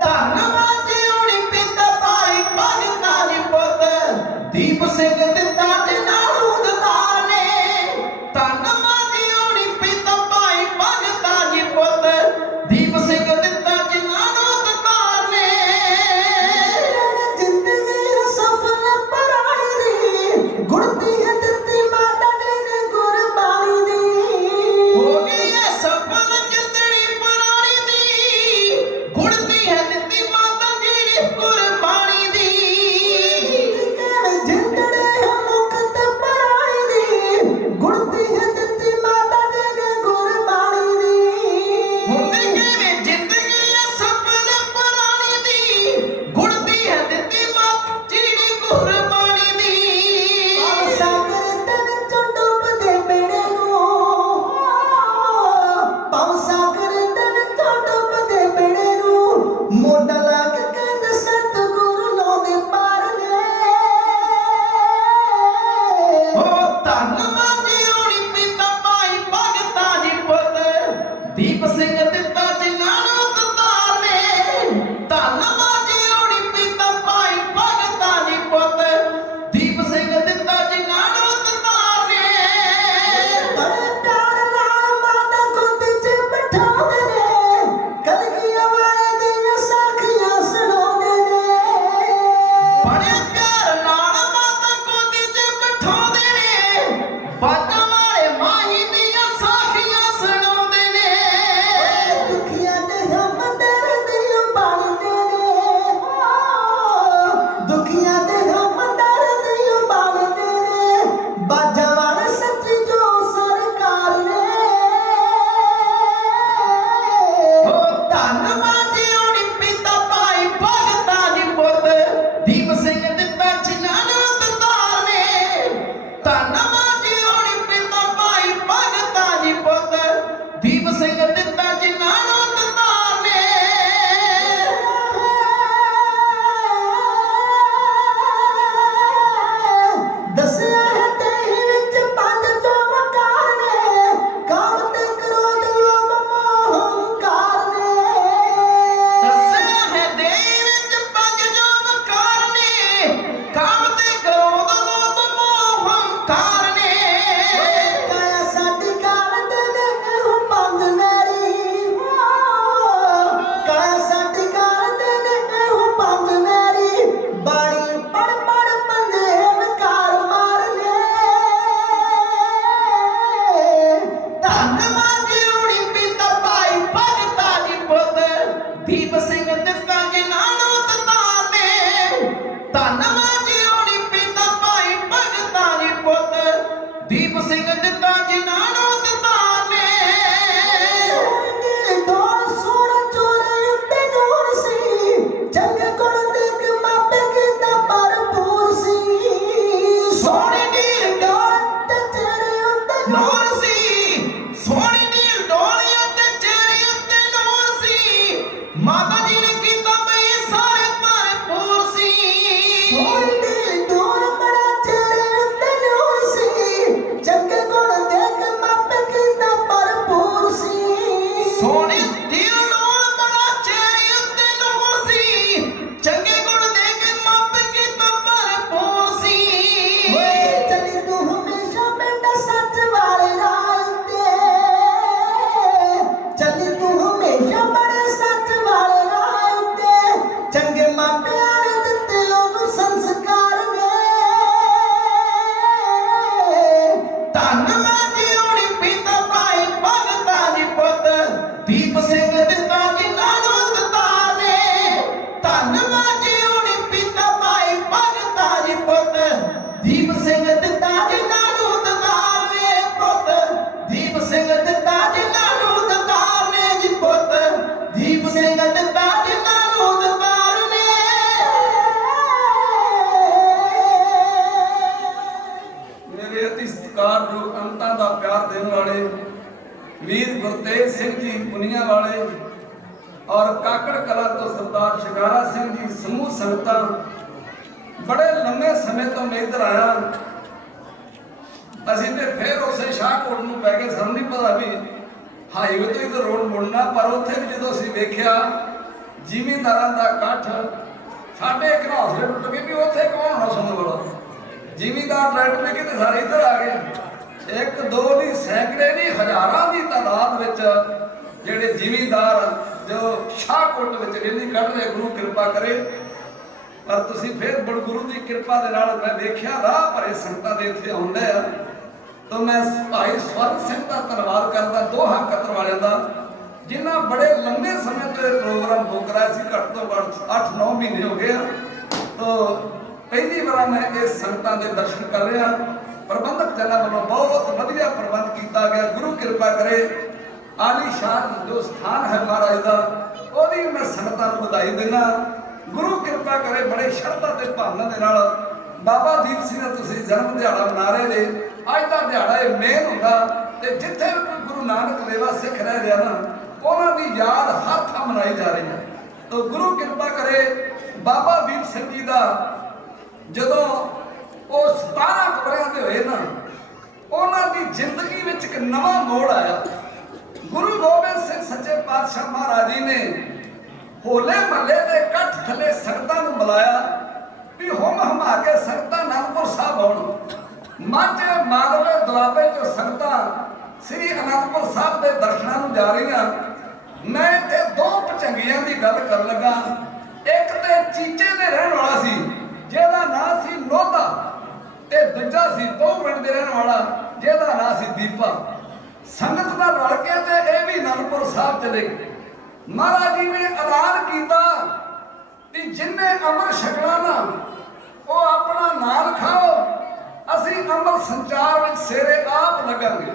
ਧੰਨਵਾਦ ਹੋਣੀ ਪਿਤਾ ਭਾਈ ਭਗਤਾ ਜੀ ਪੁੱਤ ਦੀਪ ਸਿੰਘ ਦਿੱਤਾ ਜਿਨ੍ਹਾਂ ਨੂੰ ਦਤਾਰ ਨੇ। ਧੰਨਵਾਦ ਹੋਣੀ ਪਿਤਾ ਭਾਈ ਭਗਤਾ ਜੀ ਪੁੱਤ ਦੀਪ ਸਿੰਘ ਦਿੱਤਾ ਜਿਨ੍ਹਾਂ ਨੂੰ ਦਤਾਰ ਨੇ। ਜ਼ਿੰਦਗੀ ਸਫਲ ਪਰਾਣੀ ਦੀ, ਗੁੜਤੀ ਹੈ ਦਿੱਤੀ ਮਾਤਾ ਜੀ ਨੇ ਗੁਰਬਾਣੀ ਦੀ। ਹੋ ਗਈ ਏ ਸਫਲ ਜਿੰਦੜੀ ਪੁਰਾਣੀ ਦੀ, ਗੁੜਤੀ ਹੈ ਦਿੱਤੀ ਮਾਤਾ ਜੀ ਦੀ ਕੁਰਬਾਨੀ ਦੀ। ਕਿਵੇਂ ਜਿੰਦੜੇ ਬੜੇ ਪਿਆਰ ਨਾਲ ਮਾਤਾ ਗੋਦੀ 'ਚ ਬਿਠਾਉਂਦੇ ਨੇ, ਬਾਜਾਂ ਵਾਲੇ ਮਾਹੀ ਦੀਆਂ ਸਾਖੀਆਂ ਸੁਣਾਉਂਦੇ ਨੇ। ਦੁਖੀਆਂ ਦੇ ਹਮਦਰਦ ਉਬਾਲਦੇ ਨੇ, ਦੁਖੀਆਂ ਦੇ ਹਮਦਰਦ ਉਬਾਲਦੇ ਨੇ, ਬਾਜਾਂ ਵਾਲੇ ਸੱਚੀ ਜੋ ਸਰਕਾਰ ਨੇ। ਹੋ ਧੰਨ ਬਾਜੀ ਹੋਣੀ ਪਿਤਾ ਭਾਈ ਭਗਤਾਂ ਦੀ ਪੁੱਤ, ਦੀਪ ਸਿੰਘ ਦਿੱਤਾ ਜਿਨ੍ਹਾਂ ਨੂੰ ਦਤਾਰ ਨੇ। ਧੰਨ ਬਾਜੀ ਹੋਣੀ ਪਿਤਾ ਭਾਈ ਭਗਤਾਂ ਦੀ ਪੁੱਤ, ਦੀਪ ਸਿੰਘ ਦਿੱਤਾ ਜਿਨ੍ਹਾਂ ਨੂੰ ਦਤਾਰ ਨੇ। ਦੱਸਿਆ ਹੈ ਤੇਰੇ ਵਿੱਚ ਪੰਜ ਜੋ ਵਕਾਰ ਨੇ, ਕਾਮ ਤੇ ਕ੍ਰੋਧ ਲੋਭ ਮੋਹ ਹੰਕਾਰ ਨੇ। ਦੱਸਿਆ ਹੈ ਦੇਹ ਵਿੱਚ ਪੰਜ ਜੋ ਵਕਾਰ ਨੇ, ਕਾਮ ਤੇ ਕ੍ਰੋਧ ਲੋਭ ਮੋਹ ਹੰਕਾਰ ਨੇ। ਕਾਇਆ ਸਾਡੀ ਕਾਲ ਦੇ ਨੇ ਇਹੋ ਪੰਜ ਮੇਰੀ, ਕਾਇਆ ਸਾਡੀ ਕਾਲ ਦੇ ਨੇ ਇਹੋ ਪੰਜ ਮੇਰੀ, ਬਾਣੀ ਪੜ ਪੜ ਪੰਜੇ ਵਕਾਰ ਮਾਰਨੇ। ਧੰਨ ਬਾਜੀ ਹੋਣੀ ਪਿਤਾ ਭਾਈ ਭਗਤਾਂ ਦੀ ਪੁੱਤ, ਦੀਪ ਸਿੰਘ ਦਿੱਤਾ ਜਿਨ੍ਹਾਂ ਨੂੰ ਦਤਾਰ ਨੇ। ਧੰਨ ਬਾਜੀ ਹੋਣੀ ਪਿਤਾ ਭਾਈ ਭਗਤਾਂ ਦੀ ਪੁੱਤ, ਦੀਪ ਸਿੰਘ ਦਿੱਤਾ ਜਿਨ੍ਹਾਂ ਨੂੰ ਦਤਾਰ ਨੇ। ਦਿਲ ਡੋਲ ਸੋਹਣਾ ਚੋਰੇ ਉੱਤੇ ਨੂਰ ਸੀ, ਚੰਗੇ ਗੁਣ ਦੇਖ ਮਾਪੇ ਕੀਤਾ ਭਰਪੂਰ ਸੀ। ਸੋਹਣੀ ਨੀਲ ਡੋਲ ਤੇ ਤੇਰੇ ਉੱਤੇ ਨੂਰ ਸੀ, ਸੋਹਣੀ ਨੀਲ ਡੋਲੀਆਂ ਤੇ ਚਿਹਰੇ ਉੱਤੇ ਨੂਰ ਸੀ। ਮਾਤਾ ਜੀ ਨੇ ਕੀਤਾ ਬਈ ਸਾਰੇ ਭਰਪੂਰ ਸੀ। ਸੋਹਣੀ ਦਿਲ ਡੋਲ ਬੜਾ ਤੇਰੇ ਉੱਤੇ ਨੂਰ ਸੀ, ਚੰਗੇ ਗੁਣ ਦੇਖ ਮਾਪੇ ਕੀਤਾ ਭਰਪੂਰ ਸੀ। ਸੋਹਣੇ ਦਿਲ ਨੂੰ ਬੜਾ ਚਿਹਰੇ ਉੱਤੇ ਨੂਰ ਸੀ, ਚੰਗੇ ਗੁਣ ਦੇ ਕੇ ਮਾਪੇ ਕੀਤਾ ਭਰਪੂਰ ਸੀ। ਓਏ ਚੱਲੀ ਤੂੰ ਹਮੇਸ਼ਾ ਬੇਟਾ ਸੱਚ ਵਾਲੇ ਰਾਹ ਉੱਤੇ, ਚੱਲੀ ਤੂੰ ਹਮੇਸ਼ਾ ਬੜੇ ਸੱਚ ਵਾਲੇ ਰਾਹ ਉੱਤੇ, ਚੰਗੇ ਮਾਪਿਆਂ ਨੇ ਦਿੱਤੇ ਉਹਨੂੰ ਸੰਸਕਾਰ ਨੇ। ਧੰਨ ਬਾਜੀ ਹੋਣੀ ਪਿਤਾ ਭਾਈ ਭਗਤਾਂ ਦੀ ਪੁੱਤ, ਦੀਪ ਸਿੰਘ ਦਿੱਤਾ ਜਿਨ੍ਹਾਂ ਨੂੰ ਦਤਾਰ ਨੇ। ਧੰਨ ਬਾਜੀ ਹੋਣੀ ਪਿਤਾ ਭਾਈ ਭਗਤਾਂ ਦੀ ਪੁੱਤ, ਦੀਪ ਸਿੰਘ ਦਿੱਤਾ ਜਿਨ੍ਹਾਂ ਨੂੰ ਦਤਾਰ ਨੇ। ਪੁੱਤ ਦੀਪ ਸਿੰਘ ਦਿੱਤਾ ਜਿਨ੍ਹਾਂ ਨੂੰ ਦਤਾਰ ਨੇ ਜੀ, ਪੁੱਤ ਦੀਪ ਸਿੰਘ ਦਿੱਤਾ ਜਿਨ੍ਹਾਂ ਨੂੰ ਦਤਾਰ ਨੇ। ਮੇਰੇ ਅਤੀ ਸਤਿਕਾਰਯੋਗ ਅੰਤਾਂ ਦਾ ਪਿਆਰ ਦੇਣ ਵਾਲੇ ਵੀਰ ਗੁਰਤੇਜ ਸਿੰਘ ਜੀ ਪੁਨੀਆਂ ਵਾਲੇ ਔਰ ਕਾਕੜ ਕਲਾ ਤੋਂ ਸਰਦਾਰ ਸ਼ਿਕਾਰਾ ਸਿੰਘ ਜੀ, ਸਮੂਹ ਸੰਗਤਾਂ, ਬੜੇ ਲੰਮੇ ਸਮੇਂ ਤੋਂ ਮੈਂ ਇੱਧਰ ਆਇਆ। ਅਸੀਂ ਤੇ ਫਿਰ ਉਸੇ ਸ਼ਾਹਕੋਟ ਨੂੰ ਪੈ ਗਏ। ਸਾਨੂੰ ਨਹੀਂ ਪਤਾ ਵੀ ਹਾਈਵੇ ਤੋਂ ਇੱਧਰ ਰੋਡ ਮੁੜਨਾ, ਪਰ ਉੱਥੇ ਵੀ ਜਦੋਂ ਅਸੀਂ ਵੇਖਿਆ ਜ਼ਿਮੀਂਦਾਰਾਂ ਦਾ ਇਕੱਠ, ਸਾਡੇ ਇੱਕ ਨਾ ਹੌਸਲੇ ਟੁੱਟ ਗਏ ਵੀ ਉੱਥੇ ਕੌਣ ਹੋਣਾ ਸੁਣਨ ਵਾਲਾ। ਜ਼ਿਮੀਂਦਾਰ ਟਰੈਕਟਰ ਲੈ ਕੇ ਤੇ ਸਾਰੇ ਇੱਧਰ ਆ ਗਏ। ਇੱਕ ਦੋ ਨਹੀਂ, ਸੈਂਕੜੇ ਨਹੀਂ, ਹਜ਼ਾਰਾਂ ਦੀ ਤਾਦਾਦ ਵਿੱਚ ਜਿਹੜੇ ਜ਼ਿਮੀਂਦਾਰ ਜੋ ਸ਼ਾਹਕੋਟ ਵਿੱਚ ਰੈਲੀ ਕੱਢ ਰਹੇ, ਗੁਰੂ ਕਿਰਪਾ ਕਰੇ। ਪਰ ਤੁਸੀਂ ਫਿਰ ਗੁਰੂ ਦੀ ਕਿਰਪਾ ਦੇ ਨਾਲ ਮੈਂ ਵੇਖਿਆ ਰਾਹ ਭਰੇ ਸੰਗਤਾਂ ਦੇ ਇੱਥੇ ਆਉਂਦੇ ਆ। ਤਾਂ ਮੈਂ ਭਾਈ ਸਵਰਨ ਸਿੰਘ ਦਾ ਧੰਨਵਾਦ ਕਰਦਾ, ਦੋਹਾ ਕਤਰ ਵਾਲਿਆਂ ਦਾ, ਜਿਨ੍ਹਾਂ ਬੜੇ ਲੰਬੇ ਸਮੇਂ ਤੋਂ ਇਹ ਪ੍ਰੋਗਰਾਮ ਬੁੱਕ ਕਰਾਇਆ ਸੀ। ਘੱਟ ਤੋਂ ਘੱਟ 8-9 ਮਹੀਨੇ ਹੋ ਗਏ ਆ। ਤਾਂ ਪਹਿਲੀ ਵਾਰ ਮੈਂ ਇਸ ਸੰਗਤਾਂ ਦੇ ਦਰਸ਼ਨ ਕਰ ਰਿਹਾ। ਪ੍ਰਬੰਧਕ ਜਨਾਂ ਵੱਲੋਂ ਬਹੁਤ ਵਧੀਆ ਪ੍ਰਬੰਧ ਕੀਤਾ ਗਿਆ। ਗੁਰੂ ਕਿਰਪਾ ਕਰੇ। ਆਲੀਸ਼ਾਨ ਜੋ ਸਥਾਨ ਹੈ ਮਹਾਰਾਜ ਦਾ, ਉਹਦੀ ਮੈਂ ਸੰਗਤਾਂ ਨੂੰ ਵਧਾਈ ਦਿੰਦਾ। ਗੁਰੂ ਕਿਰਪਾ ਕਰੇ। ਬੜੇ ਸ਼ਰਧਾ ਤੇ ਭਾਵਨਾ ਦੇ ਨਾਲ ਬਾਬਾ ਦੀਪ ਸਿੰਘ ਦਾ ਤੁਸੀਂ ਜਨਮ ਦਿਹਾੜਾ ਮਨਾ ਰਹੇ ਨੇ। ਅੱਜ ਦਾ ਦਿਹਾੜਾ ਇਹ ਮੇਨ ਹੁੰਦਾ, ਤੇ ਜਿੱਥੇ ਵੀ ਕੋਈ ਗੁਰੂ ਨਾਨਕ ਲੇਵਾ ਸਿੱਖ ਰਹਿ ਰਿਹਾ ਨਾ, ਉਹਨਾਂ ਦੀ ਯਾਦ ਹਰ ਥਾਂ ਮਨਾਈ ਜਾ ਰਹੀ ਹੈ। ਤਾਂ ਗੁਰੂ ਕਿਰਪਾ ਕਰੇ। ਬਾਬਾ ਦੀਪ ਸਿੰਘ ਜੀ ਦਾ ਜਦੋਂ ਉਹ 17 ਕਬਰਾਂ ਦੇ ਹੋਏ ਨਾ, ਉਹਨਾਂ ਦੀ ਜ਼ਿੰਦਗੀ ਵਿੱਚ ਇੱਕ ਨਵਾਂ ਮੋੜ ਆਇਆ। ਗੁਰੂ ਗੋਬਿੰਦ ਸਿੰਘ ਸੱਚੇ ਪਾਤਸ਼ਾਹ ਮਹਾਰਾਜ ਜੀ ਨੇ ਹੋਲੇ ਮਹੱਲੇ ਦੇ ਇਕੱਠ ਥੱਲੇ ਸੰਗਤਾਂ ਨੂੰ ਬੁਲਾਇਆ ਵੀ ਹੁਮ ਹਮਾ ਕੇ ਸੰਗਤਾਂ ਅਨੰਦਪੁਰ ਸਾਹਿਬ ਆਉਣ। ਮਾਝੇ ਮਾਲਵੇ ਦੁਆਬੇ ਚੋਂ ਸੰਗਤਾਂ ਸ੍ਰੀ ਅਨੰਦਪੁਰ ਸਾਹਿਬ ਦੇ ਦਰਸ਼ਨਾਂ ਨੂੰ ਜਾ ਰਹੀਆਂ। ਮੈਂ ਇੱਥੇ ਦੋ ਭਚੰਗੀਆਂ ਦੀ ਗੱਲ ਕਰਨ ਲੱਗਾ। ਇੱਕ ਤੇ ਚੀਚੇ ਦੇ ਰਹਿਣ ਵਾਲਾ ਸੀ, ਸੀ ਪਹੁ ਪਿੰਡ ਦੇ ਰਹਿਣ ਵਾਲਾ, ਜਿਹਦਾ ਨਾਂ ਸੀ ਦੀਪਾ। ਸੰਗਤ ਦਾ ਰਲ ਕੇ ਤੇ ਇਹ ਵੀ ਅਨੰਦਪੁਰ ਸਾਹਿਬ ਚਲੇ ਗਏ। ਮਹਾਰਾਜ ਜੀ ਨੇ ਐਲਾਨ ਕੀਤਾ ਕਿ ਜਿੰਨੇ ਅੰਮ੍ਰਿਤ ਛਕਣਾ ਨਾ ਉਹ ਆਪਣਾ ਨਾਂ ਲਿਖਾਓ, ਅਸੀਂ ਅੰਮ੍ਰਿਤ ਸੰਚਾਰ ਵਿੱਚ ਸੇਰੇ ਆਪ ਲੱਗਾਂਗੇ।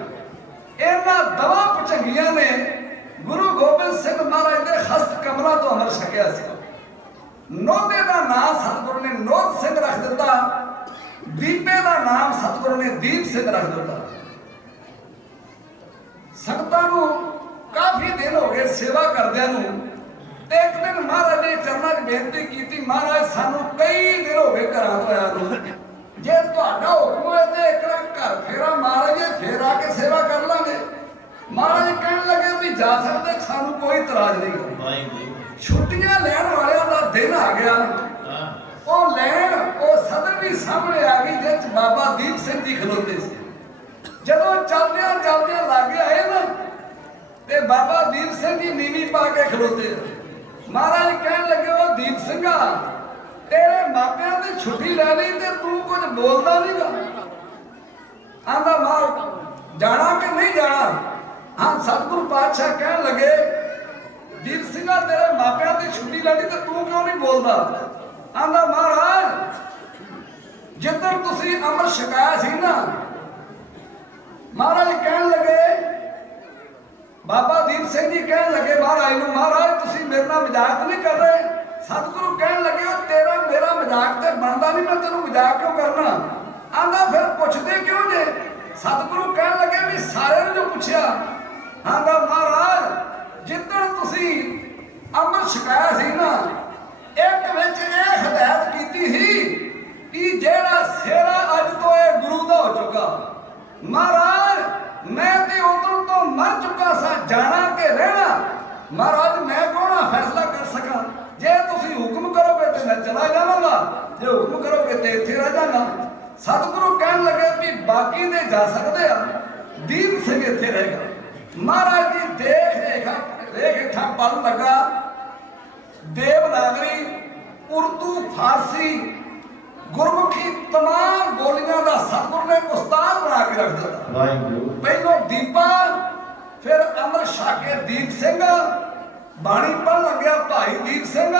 ਇਹਨਾਂ ਦਵਾ ਭੁਜੰਗੀਆਂ ਨੇ ਗੁਰੂ ਗੋਬਿੰਦ ਸਿੰਘ ਮਹਾਰਾਜ ਦੇ ਹਸਤ ਕਮਲਾਂ ਤੋਂ ਅੰਮ੍ਰਿਤ ਛਕਿਆ ਸੀ। ਨੋਧੇ ਦਾ ਨਾਮ ਸਤਿਗੁਰੂ ਨੇ ਨੋਧ ਸਿੰਘ ਰੱਖ ਦਿੱਤਾ, ਦੀਪੇ ਦਾ ਨਾਮ ਸਤਿਗੁਰੂ ਨੇ ਦੀਪ ਸਿੰਘ ਰੱਖ ਦਿੱਤਾ। ਸੰਗਤਾਂ ਨੂੰ ਕਾਫੀ ਦਿਨ ਹੋ ਗਏ ਸੇਵਾ ਕਰਦਿਆਂ ਨੂੰ, ਤੇ ਇੱਕ ਦਿਨ ਮਹਾਰਾਜ ਨੇ ਚਰਨਾਂ 'ਚ ਬੇਨਤੀ ਕੀਤੀ, ਮਹਾਰਾਜ ਸਾਨੂੰ ਕਈ ਦਿਨ ਹੋ ਗਏ ਘਰਾਂ ਤੋਂ ਆਇਆ ਨੂੰ, ਜੇ ਤੁਹਾਡਾ ਹੁਕਮ ਹੋਏ ਤੇ ਇੱਕ ਘਰ ਫੇਰਾ ਮਾਰਾਂਗੇ, ਫੇਰ ਆ ਕੇ ਸੇਵਾ ਕਰ ਲਾਂਗੇ। ਮਹਾਰਾਜ ਕਹਿਣ ਲੱਗੇ ਵੀ ਜਾ ਸਕਦੇ, ਸਾਨੂੰ ਕੋਈ ਇਤਰਾਜ਼ ਨਹੀਂ। ਛੁੱਟੀਆਂ ਲੈਣ ਵਾਲਿਆਂ ਦਾ ਦਿਨ ਆ ਗਿਆ। ਉਹ ਲੈਣ ਉਹ ਸਦਰ ਵੀ ਸਾਹਮਣੇ ਆ ਗਈ, ਜਿਸ 'ਚ ਬਾਬਾ ਦੀਪ ਸਿੰਘ ਜੀ ਖਲੋਤੇ ਸੀ। ਜਦੋਂ ਚੱਲਦਿਆਂ ਚੱਲਦਿਆਂ ਲਾਗੇ ਆਏ ਨਾ ਤੇ ਬਾਬਾ ਦੀਪ ਸਿੰਘ ਜੀ ਨੀਵੀਂ ਪਾ ਕੇ ਖਲੋਤੇ। ਮਹਾਰਾਜ ਕਹਿਣ ਲੱਗੇ, ਉਹ ਦੀਪ ਸਿੰਘਾ, ਤੇਰੇ ਮਾਪਿਆਂ ਦੀ ਛੁੱਟੀ ਲੈ ਲਈ ਤੇ ਤੂੰ ਕੁਝ ਬੋਲਦਾ ਨਹੀਂਗਾ। ਆਂਦਾ ਮਾਂ ਜਾਣਾ ਕਿ ਨਹੀਂ ਜਾਣਾ? ਹਾਂ, ਸਤਿਗੁਰੂ ਪਾਤਸ਼ਾਹ ਕਹਿਣ ਲੱਗੇ, ਦੀਪ ਸਿੰਘਾ, ਤੇਰੇ ਮਾਪਿਆਂ ਦੀ ਛੁੱਟੀ ਲੈ ਲਈ ਤੇ ਤੂੰ ਕਿਉਂ ਨਹੀਂ ਬੋਲਦਾ? ਆਂਦਾ ਮਹਾਰਾਜ, ਜਿੱਦਣ ਤੁਸੀਂ ਅੰਮ੍ਰਿਤ ਛਕਾਇਆ ਸੀ ਨਾ, ਮਹਾਰਾਜ ਕਹਿਣ ਲੱਗੇ, ਬਾਬਾ ਦੀਪ ਸਿੰਘ ਜੀ ਕਹਿਣ ਲੱਗੇ ਮਹਾਰਾਜ ਨੂੰ, ਮਹਾਰਾਜ ਤੁਸੀਂ ਮੇਰੇ ਨਾਲ ਮਜ਼ਾਕ ਨਹੀਂ ਕਰ ਰਹੇ? ਸਤਿਗੁਰੂ ਕਹਿਣ ਲੱਗੇ, ਉਹ ਤੇਰਾ ਮੇਰਾ ਮਜ਼ਾਕ ਤੇ ਬਣਦਾ ਨਹੀਂ, ਮੈਂ ਤੈਨੂੰ ਮਜ਼ਾਕ ਕਿਉਂ ਕਰਨਾ? ਆਂਦਾ ਫਿਰ ਪੁੱਛਦੇ ਕਿਉਂ ਜੇ? ਸਤਿਗੁਰੂ ਕਹਿਣ ਲੱਗੇ ਵੀ ਸਾਰਿਆਂ ਨੂੰ ਜੋ ਪੁੱਛਿਆ। ਆਂਦਾ ਮਹਾਰਾਜ, ਜਿੱਦਣ ਤੁਸੀਂ ਅੰਮ੍ਰਿਤ ਛਕਾਇਆ ਸੀ ਨਾ, ਇੱਕ ਵਿੱਚ ਇਹ ਹਦਾਇਤ ਕੀਤੀ ਸੀ ਕਿ ਜਿਹੜਾ ਸੇਰਾ ਅੱਜ ਤੋਂ ਇਹ ਗੁਰੂ ਦਾ ਹੋ ਚੁੱਕਾ। ਮਹਾਰਾਜ, ਮੈਂ ਤੇ ਉਦੋਂ ਤੋਂ ਮਰ ਚੁੱਕਾ ਸਾਂ, ਜਾਣਾ ਕਿ ਰਹਿਣਾ? ਮਹਾਰਾਜ, ਮੈਂ ਕੌਣ ਫੈਸਲਾ ਕਰ ਸਕਾਂ? ਜੇ ਤੁਸੀਂ ਹੁਕਮ ਕਰੋਗੇ ਤੇ ਮੈਂ ਚਲਾ ਜਾਵਾਂਗਾ, ਜੇ ਹੁਕਮ ਕਰੋਗੇ ਤੇ ਇੱਥੇ ਰਹਿ ਜਾਵਾਂਗਾ। ਸਤਿਗੁਰੂ ਕਹਿਣ ਲੱਗੇ ਵੀ ਬਾਕੀ ਦੇ ਜਾ ਸਕਦੇ ਆ, ਦੀਪ ਸਿੰਘ ਇੱਥੇ ਰਹੇਗਾ। ਮਹਾਰਾਜ ਜੀ ਦੇਖ ਹੇਠਾਂ ਪੜ੍ਹਨ ਲੱਗਾ, ਦੇਵਨਾਗਰੀ, ਉਰਦੂ, ਫਾਰਸੀ, ਗੁਰਮੁਖੀ तमाम ਬੋਲੀਆਂ ਦਾ ਸਤਿਗੁਰੂ ਨੇ ਉਸਤਾਦ ਬਣਾ ਕੇ ਰੱਖ ਦਿੱਤਾ। ਪਹਿਲੋਂ ਦੀਪਾ, ਫਿਰ ਅੰਮ੍ਰਿਤ ਛਕ ਕੇ ਦੀਪ ਸਿੰਘ, ਬਾਣੀ ਪੜ੍ਹਨ ਲੱਗਿਆ ਭਾਈ ਦੀਪ ਸਿੰਘ,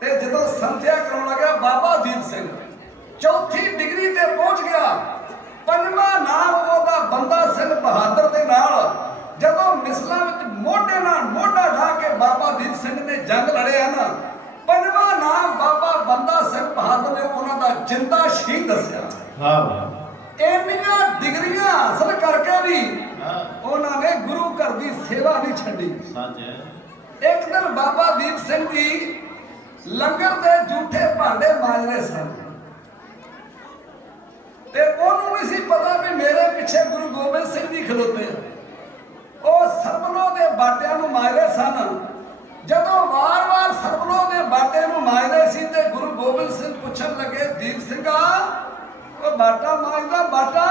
ਤੇ ਜਦੋਂ ਸੰਧਿਆ ਕਰਾਉਣ ਲੱਗਿਆ ਬਾਬਾ ਦੀਪ ਸਿੰਘ। ਚੌਥੀ ਡਿਗਰੀ ਤੇ ਪਹੁੰਚ ਗਿਆ। ਪੰਜਵਾਂ ਨਾਮ ਉਹਦਾ ਬੰਦਾ ਸਿੰਘ ਬਹਾਦਰ ਦੇ ਨਾਲ ਜਦੋਂ ਮਿਸਲਾਂ ਵਿੱਚ ਮੋਢੇ ਨਾਲ ਮੋਢਾ ਢਾ ਕੇ ਬਾਬਾ ਦੀਪ ਸਿੰਘ ਨੇ ਜੰਗ ਲੜਿਆ ਨਾ, ਪੰਜਵਾਂ ਨਾਮ ਬਾਬਾ ਬੰਦਾ ਸਿੰਘ ਬਹਾਦਰ ਨੇ ਉਹਨਾਂ ਦਾ ਜਿੰਦਾ ਸ਼ਹੀਦ ਦੱਸਿਆ। ਇੰਨੀਆਂ ਡਿਗਰੀਆਂ ਹਾਸਲ ਕਰਕੇ ਵੀ ਉਹਨਾਂ ਨੇ ਗੁਰੂ ਘਰ ਦੀ ਸੇਵਾ ਨਹੀਂ ਛੱਡੀ। ਇੱਕ ਦਿਨ ਬਾਬਾ ਦੀਪ ਸਿੰਘ ਜੀ ਲੰਗਰ ਦੇ ਝੂਠੇ ਭਾਂਡੇ ਮਾਂਜਦੇ ਸਨ, ਤੇ ਉਹਨੂੰ ਨਹੀਂ ਸੀ ਪਤਾ ਵੀ ਮੇਰੇ ਪਿੱਛੇ ਗੁਰੂ ਗੋਬਿੰਦ ਸਿੰਘ ਜੀ ਖਲੋਤੇ ਆ। ਉਹ ਸਰਬਲੋ ਦੇ ਬਾਟਿਆਂ ਨੂੰ ਮਾਂਜਦੇ ਸਨ। ਜਦੋਂ ਵਾਰ-ਵਾਰ ਸਰਬਲੋ ਦੇ ਬਾਟੇ ਨੂੰ ਮਾਂਜਦੇ ਸੀ ਤੇ ਗੁਰੂ ਗੋਬਿੰਦ ਸਿੰਘ ਪੁੱਛਣ ਲੱਗੇ, ਦੀਪ ਸਿੰਘਾ, ਉਹ ਬਾਟਾ ਮਾਂਜਦਾ ਬਾਟਾ?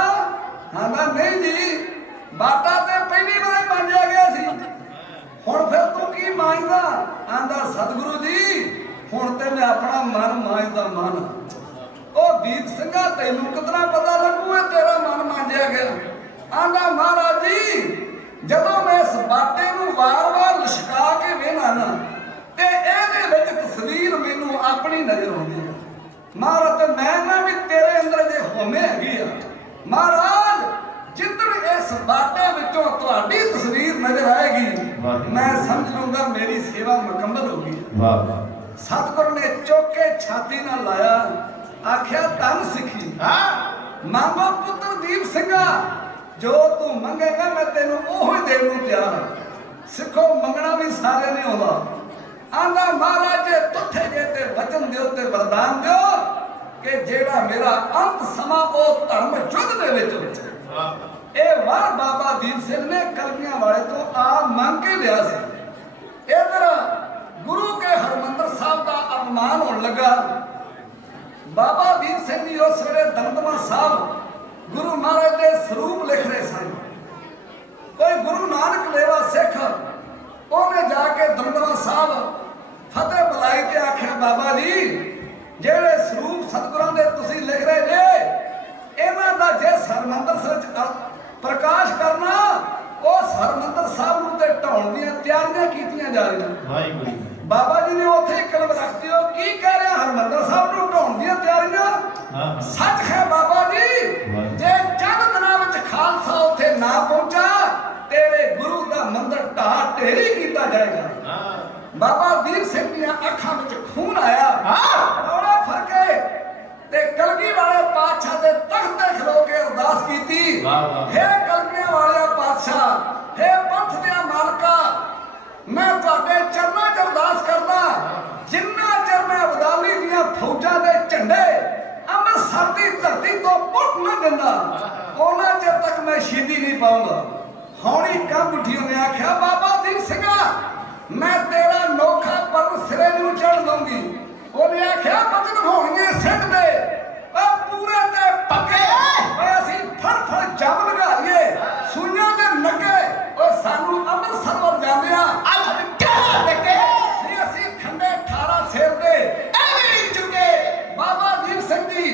ਆਂਦਾ ਨਹੀਂ ਜੀ, ਬਾਟਾ ਤੇ ਪਹਿਲੀ ਵਾਰ ਮਾਂਜਿਆ ਗਿਆ ਸੀ, ਹੁਣ ਫਿਰ ਤੂੰ ਕੀ ਮਾਂਜਦਾ? ਆਂਦਾ ਸਤਿਗੁਰੂ ਜੀ, ਹੁਣ ਤੇ ਮੈਂ ਆਪਣਾ ਮਨ ਮਾਂਜਦਾ ਮਨ। ਉਹ ਦੀਪ ਸਿੰਘਾ, ਤੈਨੂੰ ਕਿਤਨਾ ਪਤਾ ਲੱਗੂ ਇਹ ਤੇਰਾ ਮਨ ਮਾਂਜਿਆ ਗਿਆ? ਆਂਦਾ ਮਹਾਰਾਜ ਜੀ, ਜਦੋਂ ਮੈਂ ਇਸ ਬਾਟੇ ਨੂੰ ਵਾਰ-ਵਾਰ ਲਿਸ਼ਕਾ ਕੇ ਵੇਖਣਾ ਨਾ, ਤੇ ਇਹਦੇ ਵਿੱਚ ਤਸਵੀਰ ਮੈਨੂੰ ਆਪਣੀ ਨਜ਼ਰ ਆਉਂਦੀ ਹੈ। ਮਹਾਰਾਜ, ਮੈਂ ਨਾ ਵੀ ਤੇਰੇ ਅੰਦਰ ਜੇ ਹੋਮੇ ਹੈਗੀ ਆ। ਮਹਾਰਾਜ, ਜਿੱਦਣ ਇਸ ਬਾਟੇ ਵਿੱਚੋਂ ਤੁਹਾਡੀ ਤਸਵੀਰ ਨਜ਼ਰ ਆਏਗੀ, ਮੈਂ ਸਮਝ ਲੂੰਗਾ ਮੇਰੀ ਸੇਵਾ ਮੁਕੰਮਲ ਹੋ ਗਈ। ਸਤਿਗੁਰੂ ਨੇ ਚੁੱਕ ਕੇ ਛਾਤੀ ਨਾਲ ਲਾਇਆ, ਆਖਿਆ ਧੰਨ ਸਿੱਖੀ, ਮੰਗੋ ਪੁੱਤਰ ਦੀਪ ਸਿੰਘਾ, ਜੋ ਤੂੰ ਮੰਗੇਗਾ ਮੈਂ ਤੈਨੂੰ ਉਹੋ ਹੀ ਦੇਣ ਨੂੰ ਤਿਆਰ ਹਾਂ। ਸਿੱਖੋ, ਮੰਗਣਾ ਵੀ ਸਾਰਿਆਂ ਨੇ ਆਉਂਦਾ। ਆਂਦਾ ਮਹਾਰਾਜ, ਜੇ ਤੁੱਠੇ ਜੇ ਤੇ ਵਚਨ ਦਿਓ ਤੇ ਵਰਦਾਨ ਦਿਓ ਕਿ ਜਿਹੜਾ ਮੇਰਾ ਅੰਤ ਸਮਾਂ ਉਹ ਧਰਮ ਯੁੱਧ ਦੇ ਵਿੱਚ ਹੋਵੇ। ਇਹ ਵਾਰ ਬਾਬਾ ਦੀਪ ਸਿੰਘ ਨੇ ਕਲਗੀਆਂ ਵਾਲੇ ਤੋਂ ਆ ਮੰਗ ਕੇ ਲਿਆ ਸੀ। ਇਧਰ ਗੁਰੂ ਕੇ ਹਰਮੰਦਰ ਸਾਹਿਬ ਦਾ ਅਪਮਾਨ ਹੋਣ ਲੱਗਾ। ਬਾਬਾ ਦੀਪ ਸਿੰਘ ਜੀ ਉਸ ਵੇਲੇ ਦਮਦਮਾ ਸਾਹਿਬ ਗੁਰੂ ਮਹਾਰਾਜ ਦੇ ਸਰੂਪ ਲਿਖ ਰਹੇ ਸਨ। ਕੋਈ ਗੁਰੂ ਨਾਨਕ ਲੇਵਾ ਸਿੱਖ, ਉਹਨੇ ਜਾ ਕੇ ਦਮਦਮਾ ਸਾਹਿਬ ਫਤਿਹ ਬੁਲਾਈ ਤੇ ਆਖਿਆ, ਬਾਬਾ ਜੀ, ਜਿਹੜੇ ਸਰੂਪ ਸਤਿਗੁਰਾਂ ਦੇ ਤੁਸੀਂ ਲਿਖ ਰਹੇ ਜੇ, ਇਹਨਾਂ जिस हरमंदिर ਸਾਹਿਬ प्रकाश करना उस हरमंदिर ਸਾਹਿਬ ਨੂੰ ਤੇ ਢਾਉਣ ਦੀਆਂ ਤਿਆਰੀਆਂ ਕੀਤੀਆਂ ਜਾ ਰਹੀਆਂ। ਵਾਹਿਗੁਰੂ बाबा जी ने उत्थे कलम रखते हो की कह रहे हरमंदिर साहब ਨੂੰ ਢਾਉਣ ਦੀਆਂ ਤਿਆਰੀਆਂ। सच है बाबा जी, जे चंद दिनां विच खालसा उत्थे ना पहुंचा तेरे गुरु दा मंदिर ढाह ढेरी कीता जाएगा। बाबा दीप सिंह ਦੀਆਂ ਅੱਖਾਂ ਵਿੱਚ खून आया। दौड़ा फरके ते कलगी वाले पातशाह दे तख्त ते खलो के अरदास कीती। हे कलगियां वाले पातशाह, हे पंथ दे मालका, मैं तुहाडे चरनां 'च अरदास करदा जिन्ना चਿਰ मैं अबदाली ਦੀਆਂ फौजां ਦੇ ਝੰਡੇ ਅੰਮ੍ਰਿਤਸਰ ਦੀ ਧਰਤੀ ਤੋਂ ਪੁੱਟ ਨਾ ਦਿੰਦਾ ਉਹਨਾਂ ਚਿਰ ਤੱਕ मैं ਸ਼ਹੀਦੀ नहीं पाऊंगा। हौली कंब उठी ਉਹਨੇ ਆਖਿਆ बाबा दीप ਸਿੰਘਾ मैं तेरा नोखा पर्व सिरे ਨੂੰ ਚੜ੍ਹ ਦਊਂਗੀ। ਉਹਨੇ ਆਖਿਆ ਬਚਨ ਹੋਣਗੇ ਸਿੱਧ ਦੇ ਪੂਰੇ ਤੇ ਪੱਕੇ ਓਏ ਅਸੀਂ ਫੜ ਫੜ ਜੰਮ ਲਗਾ ਲਈਏ ਸੂਈਆਂ ਦੇ ਨੱਕੇ ਓ ਸਾਨੂੰ ਅੰਮ੍ਰਿਤਸਰ ਵੱਲ ਜਾਂਦੇ ਆ ਅੱਜ ਕਿਹੜਾ ਟੱਕੇ ਨਹੀਂ ਅਸੀਂ ਖੰਡੇ 18 ਸਿਰ ਦੇ ਐਵੇਂ ਹੀ ਚੁੱਕੇ। ਬਾਬਾ ਦੀਪ ਸਿੰਘ ਜੀ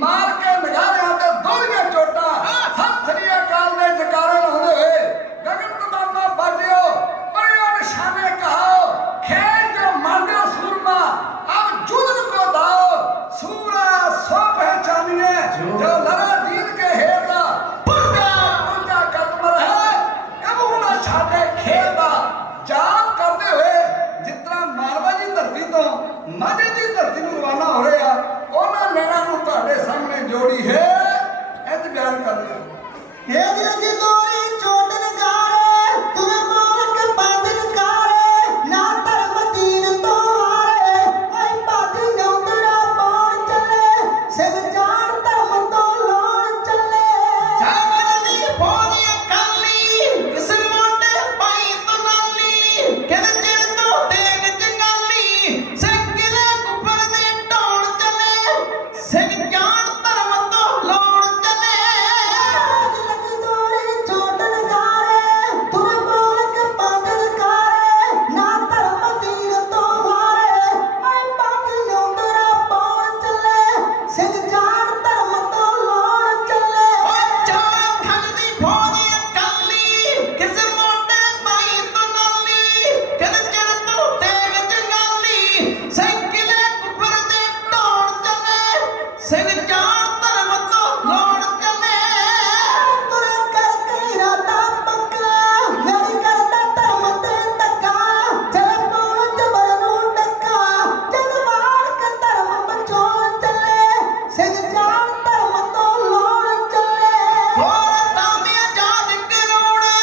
ਮਾਰ ਕੇ ਨਗਾਰਿਆਂ ਤੇ ਦੋਹਰੀਆਂ ਚੋਟਾਂ ਸਤਿ ਸ੍ਰੀ ਅਕਾਲ ਦੇ ਜਕਾਰੇ ਲਾਉਂਦੇ ਹੋਏ ਗਗਨ ਤਮਾਮਾ ਬਾਜਿਓ ਪਰਿਓ ਨਿਸ਼ਾਨੇ ਕਹਾਓ ਖੇਡ ਜੋ ਮੰਡਿਓ ਸੂਰਮਾ अब जुदन को दाओ सूरा सो पहचानिए जो लड़ा दीन के हेदा पुरजा पुरजा कदमर है कबू ना छाटे खेदा जाप करते हुए जितना मालवा जी धरती तो माझे की धरती ਨੂੰ ਰਵਾਨਾ ਹੋ ਰਿਹਾ ਉਹਨਾਂ ਨੈਣਾਂ ਨੂੰ ਤੁਹਾਡੇ ਸਾਹਮਣੇ ਜੋੜੀ ਹੈ ਇਹ ਬਿਆਨ ਕਰ ਰਿਹਾ। हे दिल की तोरी चोट नगारे तुम्हें मालक बंद नगारे ना धर्म दीन तो हारे आई बाजी नौंदरा पान चले सिख जान धर्म तो लान चले ਜਾਮਨੀ ਫੋਨੀ ਕਾਲੀ ਕਿਸ ਮੋਢੇ ਪਾਈ ਤਨਾਲੀ ਕਿਨ ਚਿਰ ਤੋਂ ਤੇਗ ਜੰਗਾਲੀ ਸਿੱਕਲੇ ਕੁਫਰ ਦੇ ਢਾਉਣ ਚਲੇ ਸਿੱਖ ਜਾਣ ਧਰਮ ਤੋਂ ਲਾਉਣ ਚਲੇ। दिल की तोरी चोट नगारे तुम्हें मालक बंद नगारे ना धर्म दीन तो हारे आई बाजी नौंदरा पान चले सिख जान धर्म तो लान चले ਚਾਰ ਖੰਡ ਦੀ ਫੌਜੀ ਕਾਲੀ ਕਿਸ ਮੋਢੇ ਪਾਈ ਤਨਾਲੀ ਕਿਨ ਚਿਰ ਤੋਂ ਤੇਗ ਜੰਗਾਲੀ ਸਿੱਕਲੇ ਕੁਫਰ ਦੇ ਢਾਉਣ ਚਲੇ ਸਿੱਖ ਜਾਣ ਧਰਮ ਤੋਂ ਲਾਉਣ ਚਲੇ। तुरे करके इरादा पक्का मेरी करदा धर्म ते धक्का चले पौन जबर नूं डक्का जग वार के धर्म बचाउण चले सिख जान धर्म तो लाउण चले ਹੋਰ ਤਾਮੇ ਆਜ਼ਾਦ ਕਰਾਉਣਾ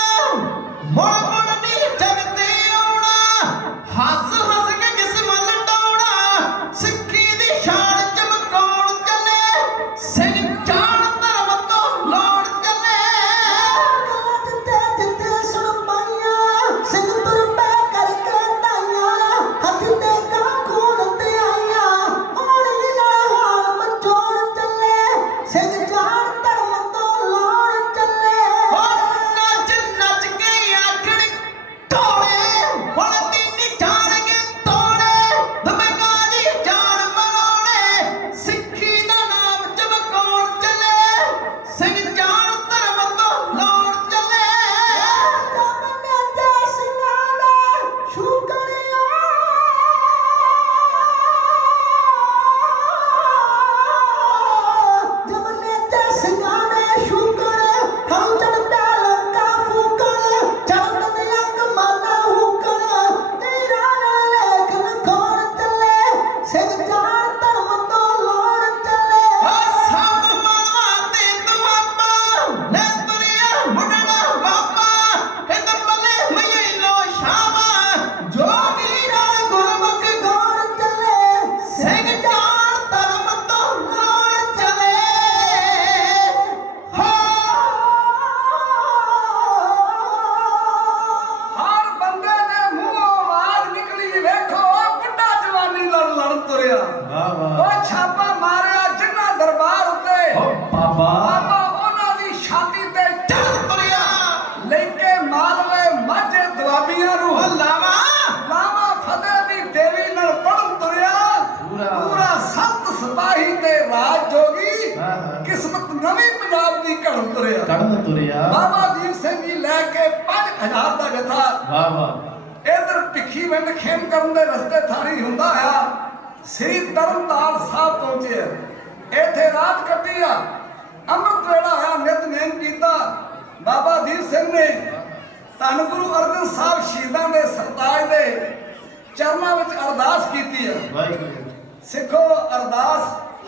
ਮੁੜ ਮੁੜ ਨਹੀਂ ਜਗਤੇ ਆਉਣਾ ਹੱਸ ਹੱਸ ਕੇ ਜਿਸਮ ਲਟਾਉਣਾ ਸਿੱਖੀ ਦੀ ਸ਼ਾਨ ਚਮਕਾਉਣ ਚੱਲੇ ਸਿੱਖ ਜਾਣ ਧਰਮ ਤੋਂ ਲਾਉਣ ਚੱਲੇ। गला जिते जिते सुन पाइयां सिख तुर पै करके ताइयां हथ ते का खून ते आइयां हौली नाल हाल मचाउण चले सिख जान धर्म तो लाउण चले ਹੋਰ ਨੱਚ ਨੱਚ ਕੇ ਆਖਣ ਢੋਲੇ ਹੁਣ ਤਿੰਨੀ ਜਾਣਗੇ ਤੋੜੇ ਦਮਕਾ ਦੀ ਜਾਨ ਮਰਾਉਣੇ ਸਿੱਖੀ ਦਾ ਨਾਮ ਚਮਕਾਉਣ ਚੱਲੇ ਸਿੱਖ ਜਾਣ ਧਰਮ ਤੋਂ ਲਾਉਣ ਚੱਲੇ। ਜਮਨੇ ਤੇ ਸਿੰਘਾਂ ਸ਼ੁਕਰੀਆ ਜਮਨੇ ਤੇ ਸਿੰਘਾਂ ਸ਼ੁਕਰ ਹਮ ਚੜਦਾ ਲੰਕਾ ਫੂਕਣ ਚੜਦ ਦੇ ਅੱਗ ਮਾਨਾ ਹੁਕਣ ਤੇਰਾ ਨਾਲ ਲੇਖ ਲਿਖਾਉਣ ਚੱਲੇ ਸਿੱਖ ਜਾਣ ਧਰਮ ਤੋਂ ਲਾਉਣ ਚੱਲੇ ਸਭ ਮਾਵਾ ਤੇ ਦੁਆਬਾ ਲੈ ਤੁਰਿਆ ਮੁੰਡਣਾ ਬਾਬਾ ਕਹਿੰਦਾ ਮੱਲੇ ਮਈਏ ਲੋ ਸ਼ਾਮਾ ਜੋਗੀ ਨਾਲ ਗੁਰਮੁਖ ਗਾਉਣ ਚੱਲੇ ਸਿੰਘ ਜਾਣ ਧਰਮ ਤੋਂ ਲਾਉਣ ਚਲੇ। ਹਰ ਬੰਦੇ ਦੇ ਮੂੰਹੋਂ ਆਵਾਜ਼ ਨਿਕਲੀ ਵੇਖੋ ਬੁੱਢਾ ਜਵਾਨੀ ਲੜ ਤੁਰਿਆ ਉਹ ਛਾਪਾ ਮਾਰਿਆ ਜਿੰਨਾ ਦਰਬਾਰ ਉੱਤੇ ਬਾਬਾ ਉਹਨਾਂ ਦੀ ਛਾਤੀ ਤੇ ਚੜ੍ਹ ਤੁਰਿਆ ਲੈ ਕੇ ਮਾਲਵੇ ਮਾਝੇ ਦੁਆਬੀਆਂ ਨੂੰ ਲਾਵਾ ਲਾਵਾ ਫਤਿਹ ਦੀ ਦੇਵੀ ਨਾਲ ਪੜਨ ਤੁਰਿਆ ਪੂਰਾ 7 ਸਿਪਾਹੀ ਤੇ ਰਾਜ ਜੋਗੀ ਹਾਂ, ਹਾਂ। ਕਿਸਮਤ ਨਵੀਂ ਪੰਜਾਬ ਦੀ ਘੜਨ ਤੁਰਿਆ। ਕੜਨ ਤੁਰਿਆ। ਬਾਬਾ ਦੀਪ ਸਿੰਘ ਜੀ ਲੈ ਕੇ 5000 ਦਾ ਜਥਾ ਵਾਹ ਵਾਹ। ਇਧਰ ਭਿੱਖੀ ਵਿੰਡ ਖੇਮ ਕਰਨ ਦੇ ਰਸਤੇ ਥਾਣੀ ਹੁੰਦਾ ਆ ਸ੍ਰੀ ਤਰਨਤਾਰਨ ਸਾਹਿਬ ਪਹੁੰਚਿਆ। ਇੱਥੇ ਰਾਤ ਕੱਟੀ ਆ। ਅੰਮ੍ਰਿਤ ਵੇਲਾ ਹੋਇਆ, ਨਿਤਨੇਮ ਕੀਤਾ। ਬਾਬਾ ਦੀਪ ਸਿੰਘ ਨੇ ਧੰਨ ਗੁਰੂ ਅਰਜਨ ਸਾਹਿਬ ਸ਼ਹੀਦਾਂ ਦੇ ਸਰਤਾਜ ਦੇ ਚਰਨਾਂ ਵਿੱਚ ਅਰਦਾਸ ਕੀਤੀ ਆ। ਵਾਹਿਗੁਰੂ। ਸਿੱਖੋ, ਅਰਦਾਸ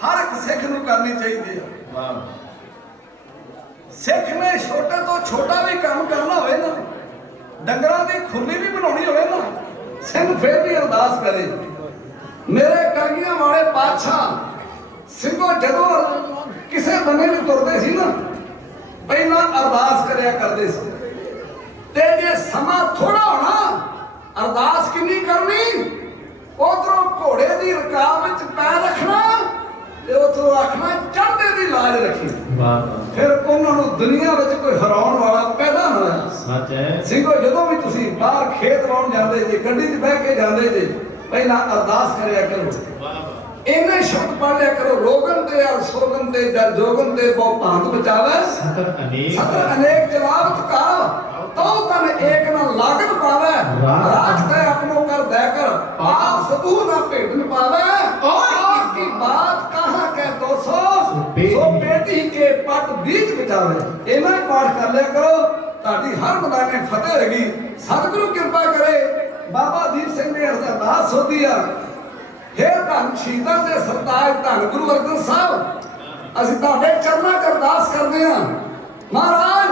ਹਰ ਇੱਕ ਸਿੱਖ ਨੂੰ ਕਰਨੀ ਚਾਹੀਦੀ ਆ। ਵਾਹ। ਸਿੱਖ ਨੇ ਛੋਟੇ ਤੋਂ ਛੋਟਾ ਵੀ ਕੰਮ ਕਰਨਾ ਹੋਵੇ ਨਾ, ਡੰਗਰਾਂ ਦੀ ਖੁਰਲੀ ਵੀ ਬਣਾਉਣੀ ਹੋਵੇ ਨਾ, ਸਿੰਘ ਫਿਰ ਵੀ ਅਰਦਾਸ ਕਰੇ। ਮੇਰੇ ਕਲਗੀਆਂ ਵਾਲੇ ਪਾਤਸ਼ਾਹ ਸਿੰਘੋ ਜਦੋਂ ਕਿਸੇ ਬੰਨੇ ਨੂੰ ਤੁਰਦੇ ਸੀ ਨਾ, ਪਹਿਲਾਂ ਅਰਦਾਸ ਕਰਿਆ ਕਰਦੇ ਸੀ। ਤੇ ਜੇ ਸਮਾਂ ਥੋੜਾ ਹੋਣਾ, ਅਰਦਾਸ ਕਿੰਨੀ ਕਰਨੀ, ਉਧਰੋਂ ਘੋੜੇ ਦੀ ਰਕਾਬ ਵਿੱਚ ਪੈਰ ਰੱਖਣਾ ਤੇ ਉਧਰੋਂ ਆਖਣਾ ਚੜ੍ਹਦੇ ਦੀ ਲਾਜ ਰੱਖੀ। ਵਾਹ। ਫਿਰ ਉਹਨਾਂ ਨੂੰ ਦੁਨੀਆ ਵਿੱਚ ਕੋਈ ਹਰਾਉਣ ਵਾਲਾ ਪੈਦਾ ਨਾ ਹੋਇਆ। ਸੱਚ ਹੈ। ਸਿੰਘੋ, ਜਦੋਂ ਵੀ ਤੁਸੀਂ ਬਾਹਰ ਖੇਤ ਵਾਉਣ ਜਾਂਦੇ ਜੇ, ਗੱਡੀ 'ਚ ਬਹਿ ਕੇ ਜਾਂਦੇ ਜੇ, ਪਹਿਲਾਂ ਅਰਦਾਸ ਕਰਿਆ ਕਰੋ। ਵਾਹ ਵਾਹ। ਇਹਨੇ ਸ਼ਬਦ ਪੜ੍ਹਿਆ ਕਰੋ, ਰੋਗਨ ਤੇ ਅਰ ਸੋਗਨ ਤੇ ਜਲ ਜੋਗਨ ਤੇ ਬਹੁ ਭਾਂਤ ਬਚਾਵੇ, ਸਤਰ ਅਨੇਕ। ਸਤਰ ਅਨੇਕ ਜਲਾਵਤ ਕਾ ਤੋ ਤਨ ਏਕ ਨਾ ਲਾਗਤ ਪਾਵੇ, ਰਾਜ ਤੇ ਆਪਨੋ ਕਰ ਦੇ ਕਰ ਆਪ ਸਬੂ ਨਾ ਭੇਟ ਨ ਪਾਵੇ। और की बात कहाँ के 200 सो बेटी के पट बीच बचावे। इन्हें पाठ कर लिया करो, ताकि हर मैदान में फतेह होगी। सतगुरु कृपा करे। बाबा दीप सिंह ने अरदास हो दिया, हे धन शहीदां दे सरताज धन गुरु अर्जन साहब, ਅਸੀਂ ਤੁਹਾਡੇ ਚਰਨਾਂ 'ਚ ਅਰਦਾਸ ਕਰਦੇ ਹਾਂ। ਮਹਾਰਾਜ,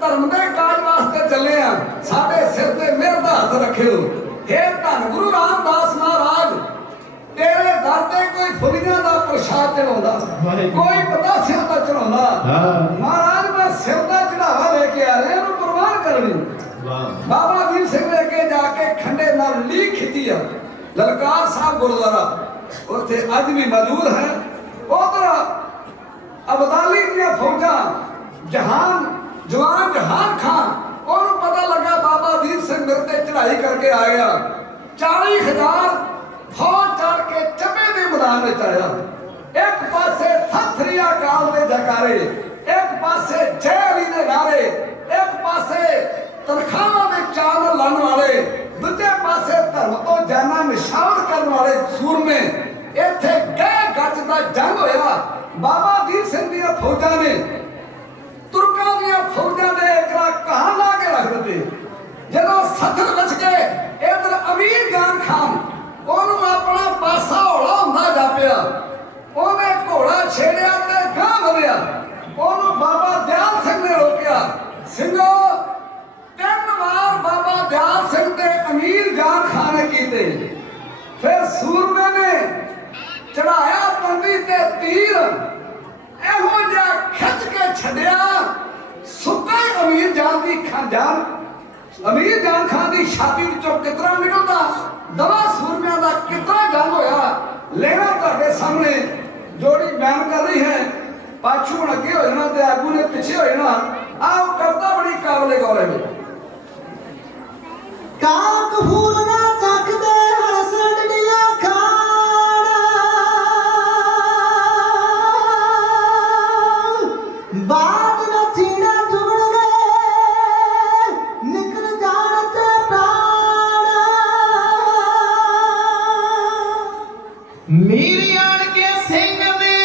ਧਰਮ ਦੇ ਕਾਜ ਵਾਸਤੇ ਚੱਲੇ ਆ, ਸਾਡੇ ਸਿਰ ਤੇ ਮਿਹਰ ਦਾ ਹੱਥ ਰੱਖਿਓ। हे ਧੰਨ ਗੁਰੂ ਰਾਮਦਾਸ ਮਹਾਰਾਜ, ਤੇਰੇ ਦਰ ਤੇ ਕੋਈ ਫੁੱਲੀਆਂ ਦਾ ਪ੍ਰਸ਼ਾਦ ਚੜਾਉਂਦਾ, ਕੋਈ ਪਤਾਸਿਆਂ ਦਾ ਚੜਾਉਂਦਾ। ਮਹਾਰਾਜ, ਮੈਂ ਸਿਰ ਦਾ ਚੜਾਵਾ ਲੈ ਕੇ ਆ ਰਿਹਾ, ਇਹਨੂੰ ਪ੍ਰਵਾਨ ਕਰਨੀ। ਬਾਬਾ ਦੀਪ ਸਿੰਘ ਨੇ ਅੱਗੇ ਜਾ ਕੇ ਖੰਡੇ ਨਾਲ ਲੀਕ ਖਿੱਚੀ ਆ। ਲਲਕਾਰ ਸਾਹਿਬ ਗੁਰਦੁਆਰਾ ਉੱਥੇ ਅੱਜ ਵੀ ਮੌਜੂਦ ਹੈ। ਉਧਰ ਅਬਦਾਲੀ ਦੀਆਂ ਫੌਜਾਂ ਜਵਾਨ ਜਹਾਨ ਖਾਨ, ਉਹਨੂੰ ਪਤਾ ਲੱਗਾ ਬਾਬਾ ਦੀਪ ਸਿੰਘ ਮੇਰੇ ਤੇ ਚੜ੍ਹਾਈ ਕਰਕੇ ਆ ਗਿਆ। 40,000 ਫੌਜ ਚੜ ਕੇ ਚੱਬੇ ਦੇ ਮੈਦਾਨ ਵਿੱਚ ਆਇਆ। ਇੱਕ ਪਾਸੇ ਸਤਿ ਸ੍ਰੀ ਅਕਾਲ ਦੇ ਜਕਾਰੇ, ਇੱਕ ਪਾਸੇ ਜੈ ਅਲੀ ਦੇ ਨਾਰੇ, ਇੱਕ ਪਾਸੇ ਤਨਖਾਹਾਂ ਦੇ ਚਾਲ ਲਾਉਣ ਵਾਲੇ, ਦੂਜੇ ਪਾਸੇ ਧਰਮ ਤੋਂ ਜਾਨਾਂ ਨਿਸ਼ਾਵਰ ਕਰਨ ਵਾਲੇ ਸੂਰਮੇ। ਇੱਥੇ ਗਹਿ ਗੱਜ ਦਾ ਜੰਗ ਹੋਇਆ। ਬਾਬਾ ਦੀਪ ਸਿੰਘ ਦੀਆਂ ਫੌਜਾਂ ਨੇ ਤੁਰਕਾਂ ਦੀਆਂ ਫੌਜਾਂ ਦੇ ਇਕਰਾ ਕਹਾਂ ਲਾ ਕੇ ਰੱਖ ਦਿੱਤੇ। ਜਦੋਂ ਸੱਥਰ ਬਚ ਗਏ, ਇਧਰ ਅਮੀਰ ਜਾਨ ਖਾਨ, ਉਹਨੂੰ ਆਪਣਾ ਪਾਸਾ ਹੌਲਾ ਹੁੰਦਾ ਜਾਪਿਆ। ਉਹਨੇ ਘੋੜਾ ਛੇੜਿਆ ਤੇ ਗਾਂ ਵਧਿਆ। ਉਹਨੂੰ ਬਾਬਾ ਦਿਆਲ ਸਿੰਘ ਨੇ ਰੋਕਿਆ। ਸਿੰਘੋ, 3 ਵਾਰ ਬਾਬਾ ਦਿਆਲ ਸਿੰਘ ਤੇ ਅਮੀਰ ਜਾਨ ਖਾਨ ਨੇ ਕੀਤੇ। ਫਿਰ ਸੂਰਮੇ ਨੇ ਚੜਾਇਆ ਤੰਦੀ ਤੇ ਤੀਰ, ਇਹੋ ਜਿਹਾ ਖਿੱਚ ਕੇ ਛੱਡਿਆ, ਸੁੱਕਾ ਅਮੀਰ ਜਾਨ ਖਾਨ ਦੀ ਛਾਤੀ ਵਿੱਚੋਂ ਕਿਤਰਾ ਨਿਕਲਦਾ, ਦਵਾ ਸੂਰਮਿਆਂ ਦਾ ਕਿਤਰਾ ਜੰਗ ਹੋਇਆ। ਲੈਣਾ ਤੁਹਾਡੇ ਸਾਹਮਣੇ ਜੋੜੀ ਬਿਆਨ ਕਰ ਰਹੀ ਹੈ। ਪਾਛੂ ਹੁਣ ਅੱਗੇ ਹੋ ਜਾਣਾ ਤੇ ਆਗੂ ਨੇ ਪਿੱਛੇ ਹੋ ਜਾਣਾ। ਆਹ ਕਰਤਾ ਬੜੀ ਕਾਬਲੇ ਗੌਰ ਹੈ। ਕਾਕ ਫੂਲ ਨਾ ਚੱਕਦੇ ਹਰ ਸੰਡਲੀਆਂ ਖਾਣ, ਬਾਦ ਨਾ ਚੀੜਾ ਚੁਗਣਗੇ ਨਿਕਲ ਜਾਣ ਤੇ ਪ੍ਰਾਣ। ਮੇਰੀ ਆਣ ਕੇ ਸਿੰਘ ਦੇ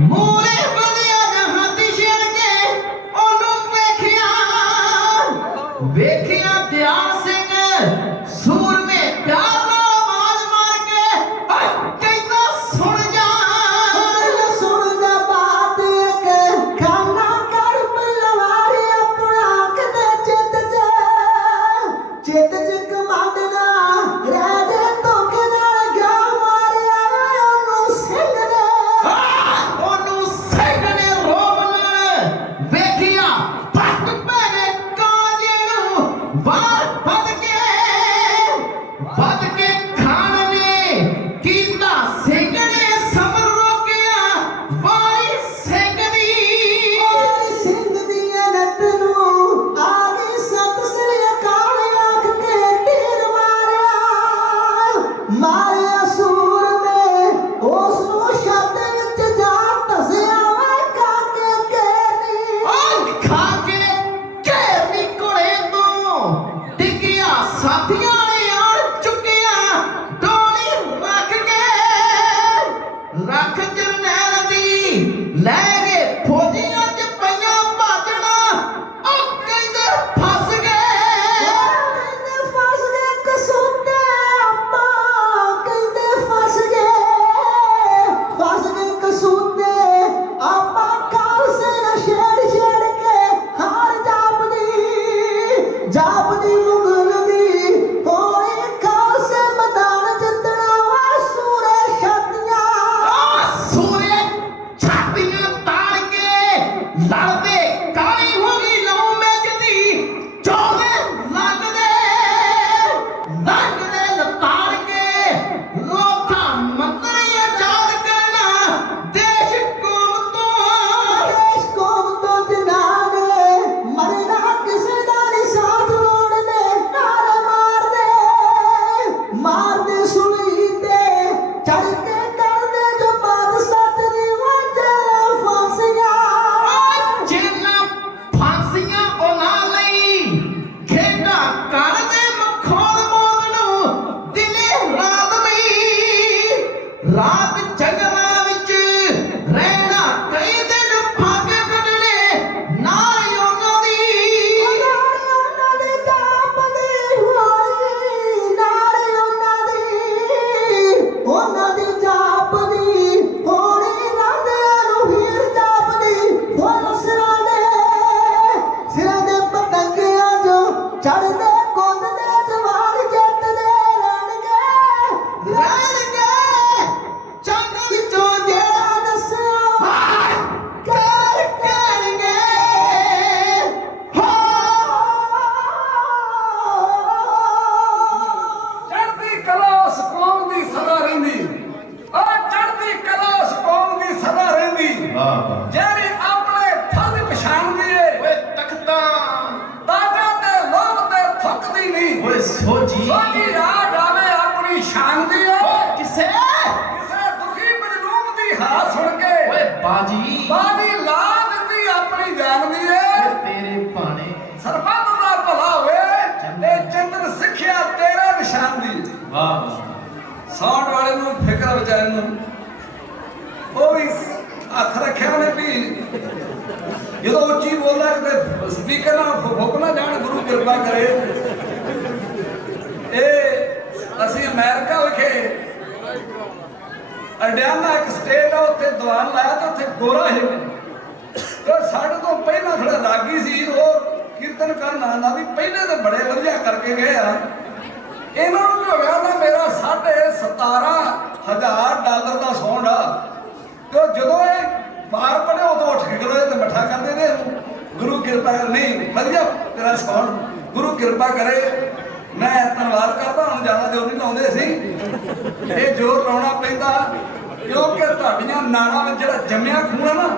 ਮੂਹਰੇ ਬਲਿਆ ਜਹਾਂ ਦੀ ਛੇੜ ਕੇ ਉਹਨੂੰ ਵੇਖਿਆ ਦਿਆਲ ਸਿੰਘ ਸੂਰਮੇ ਪਿਆਰ ਨਾਲ ਆਵਾਜ਼ ਮਾਰ ਕੇ ਕਹਿੰਦਾ ਸੁਣ ਜਾ ਸੁਣ ਜਾ ਬਾਤ ਇੱਕ ਖਾਨਾ ਕਰ ਪਲਵਾਰੀ ਆਪਣਾ ਕਦੇ ਚਿੱਤ ਚ ਕਮਾਂਡਦਾ ਰਾਜੇ ਧੋਖੇ ਨਾਲ ਗਿਆ ਮਾਰਿਆ ਉਹਨੂੰ ਸਿੰਘ ਨੇ ਰੋਬ ਨਾਲ ਵੇਖਿਆ ਪੱਟ ਪੈਣੇ ਕਾਜੇ ਨੂੰ ਵਾਰ ਵੱਧ ਕੇ ਖਾਨ ਨੇ ਕੀਤਾ ਸਿੰਘ ਨੇ ਸਮਰ ਰੋਕਿਆ ਵਾਰੀ ਸਿੰਘ ਦੀ ਸਿੰਘ ਦੀ ਨੱਤ ਨੂੰ ਆ ਗਈ ਸਤਿ ਸ੍ਰੀ ਅਕਾਲ ਆਖ ਕੇ ਤੀਰ ਮਾਰਿਆ ਸੂਰ ਨੇ ਉਸ ਨੂੰ ਛਾਤੀ ਵਿੱਚ ਜਾ ਧਸਿਆ ਵੇ ਲੈ ਗਏ ਫੌਜੀਆਂ ਚ ਪਈਆਂ ਭਾਜਣਾ ਉਹ ਕਹਿੰਦੇ ਫਸ ਗਏ ਕਹਿੰਦੇ ਫਸ ਗਏ ਕਸੂਤੇ ਆਪਾਂ ਕਹਿੰਦੇ ਫਸ ਗਏ ਕਸੂਤੇ ਆਪਾਂ ਖਾਲਸੇ ਨਾਲ ਛੇੜ ਕੇ ਹਾਰ ਜਾਪਦੀ ਮੁਗਲ ਦੀ ਹੋਏ ਖਾਲਸੇ ਮੈਦਾਨ ਜਿੱਤਣਾ ਵਾ ਸੂਰੇ ਛਾਤੀਆਂ ਸੂਰੇ ਛਾਤੀਆਂ ਤਾੜ ਕੇ ਲੜਦੇ ਕਾਲੀ ਹੋ ਗਈ ਲਹੂ ਮੇਜਦੀ ਚੌਵੇ ਲੱਗਦੇ ਲਤਾੜ ਕੇ ਲੋਕਾਂ ਮੰਦਰ ਆਜ਼ਾਦ ਕਰਨਾ ਦੇਸ਼ ਕੌਮ ਤੋਂ ਜਨਾਬ ਮਰਨਾ ਕਿਸੇ ਦਾ ਨਹੀਂ ਸਾਥ ਲੋੜਦੇ ਨਾਰੇ ਮਾਰਦੇ ਸੁਣੀ ਤੇ ਚੜ ਕੇ ਕਰਦੇ ਜੋ ਬਾਤ ਸੱਚ ਦੀ ਵਜ੍ਹਾ ਫਾਂਸੀਆਂ ਜੇਲਾਂ ਫਾਂਸੀਆਂ ਉਹਨਾਂ ਲਈ ਖੇਡਾਂ ਕਰਦੇ ਮਖੌਲ ਮੌਤ ਨੂੰ ਦਿਨੇ ਰਾਤ ਜੰਗਲਾਂ ਵਿੱਚ ਰਹਿਣਾ ਕਈ ਦਿਨ ਫੱਗ ਕੱਢਣੇ ਨਾਲ ਉਹਨਾਂ ਦੀ ਉਹਨਾਂ ਦੀ ਜਾਪਦੀ ਹੋਈ ਨਾਲੇ ਉਹਨਾਂ ਦੀ ਜਾਪਦੀ ਹੋਣੀ ਰਾਂਦਿਆਂ ਨੂੰ ਹੀਰ ਜਾਪਦੀ ਫੁੱਲ ਸਿਰਾਂ ਦੇ ਪਤੰਗਿਆਂ ਜੋ ਚੜ੍ਹਦੇ ਕੁੰਦ ਦੇ ਜਵਾਨ ਜਿੱਤਦੇ ਰਹਿਣਗੇ ਚੰਨ ਵਿੱਚੋਂ ਜਿਹੜਾ ਦੱਸਿਆ ਕਰਨਗੇ ਚੜ੍ਹਦੀ ਕਲਾ ਉਸ ਕੌਮ ਦੀ ਸਦਾ ਰਹਿੰਦੀ ਆ ਚੜ੍ਹਦੀ ਕਲਾ ਉਸ ਕੌਮ ਦੀ ਸਦਾ ਰਹਿੰਦੀ ਵਾਹ ਜਿਹੜੀ ਆਪਣੇ ਫਰਜ਼ ਪਛਾਣਦੀ ਏ ਓਏ ਤਖਤਾਂ ਤਾਜਾ ਤੇ ਲੋਭ ਤੇ ਥੁੱਕਦੀ ਨਹੀਂ ਓਏ ਸੋਜੀ ਸੋਝੀ ਰਾਹ ਜਾਵੇ ਆਪਣੀ ਸ਼ਾਨ ਦੀ ਏ ਕਿਸੇ ਕਿਸੇ ਦੁਖੀ ਮਜਲੂਮ ਦੀ ਹਾਰ ਸੁਣ ਕੇ ਓਏ ਬਾਜੀ ਬਾਦੀ ਲਾ ਦਿੱਤੀ ਆਪਣੀ ਜਾਨ ਦੀ ਏ ਤੇਰੇ ਭਾਣੇ ਸਰਬੱਤ ਦਾ ਭਲਾ ਹੋਵੇ ਤੇ ਚੰਦਨ ਸਿੱਖਿਆ ਤੇਰੇ ਨਿਸ਼ਾਨ ਦੀ ਵਾਹ ਸਾਊਂਡ ਵਾਲੇ ਨੂੰ ਫਿਕਰ ਵਿਚਾਰੇ ਨੂੰ ਉਹ ਵੀ ਹੱਥ ਰੱਖਿਆ ਉਹਨੇ ਵੀ ਜਦੋਂ ਉੱਚੀ ਬੋਲਦਾ ਕਿਤੇ ਸਪੀਕਰ ਨਾਲ ਫੁੱਕ ਨਾ ਜਾਣ ਗੁਰੂ ਕਿਰਪਾ ਕਰੇ ਇਹ ਅਸੀਂ ਅਮਰੀਕਾ ਵਿਖੇ ਅਡਿਆਨਾ ਇੱਕ ਸਟੇਟ ਆ ਉੱਥੇ ਦੀਵਾਨ ਲਾਇਆ ਤੇ ਉੱਥੇ ਗੋਰਾ ਹੈ ਤੇ ਸਾਡੇ ਤੋਂ ਪਹਿਲਾਂ ਥੋੜਾ ਰਾਗੀ ਸੀ ਉਹ ਕੀਰਤਨ ਕਰਨ ਆਉਂਦਾ ਵੀ ਪਹਿਲੇ ਤਾਂ ਬੜੇ ਵਧੀਆ ਕਰਕੇ ਗਏ ਆ ਇਹਨਾਂ ਨੂੰ ਵੀ ਹੋ ਗਿਆ ਨਾ ਮੇਰਾ $17,000 ਦਾ ਸੌਂਡ ਆ ਤੇ ਜਦੋਂ ਇਹ ਬਾਹਰ ਪੜੇ ਉਦੋਂ ਉੱਠ ਕੇ ਗਏ ਤੇ ਮੱਠਾ ਕਰਦੇ ਨੇ ਗੁਰੂ ਕਿਰਪਾ ਕਰ ਨਹੀਂ ਵਧੀਆ ਤੇਰਾ ਸੌਂਡ ਗੁਰੂ ਕਿਰਪਾ ਕਰੇ ਮੈਂ ਧੰਨਵਾਦ ਕਰਦਾ ਹੁਣ ਜ਼ਿਆਦਾ ਜੋ ਨਹੀਂ ਲਾਉਂਦੇ ਸੀ ਇਹ ਜ਼ੋਰ ਲਾਉਣਾ ਪੈਂਦਾ ਕਿਉਂਕਿ ਤੁਹਾਡੀਆਂ ਨਾੜਾਂ ਵਿੱਚ ਜਿਹੜਾ ਜੰਮਿਆ ਖੂਨ ਹੈ ਨਾ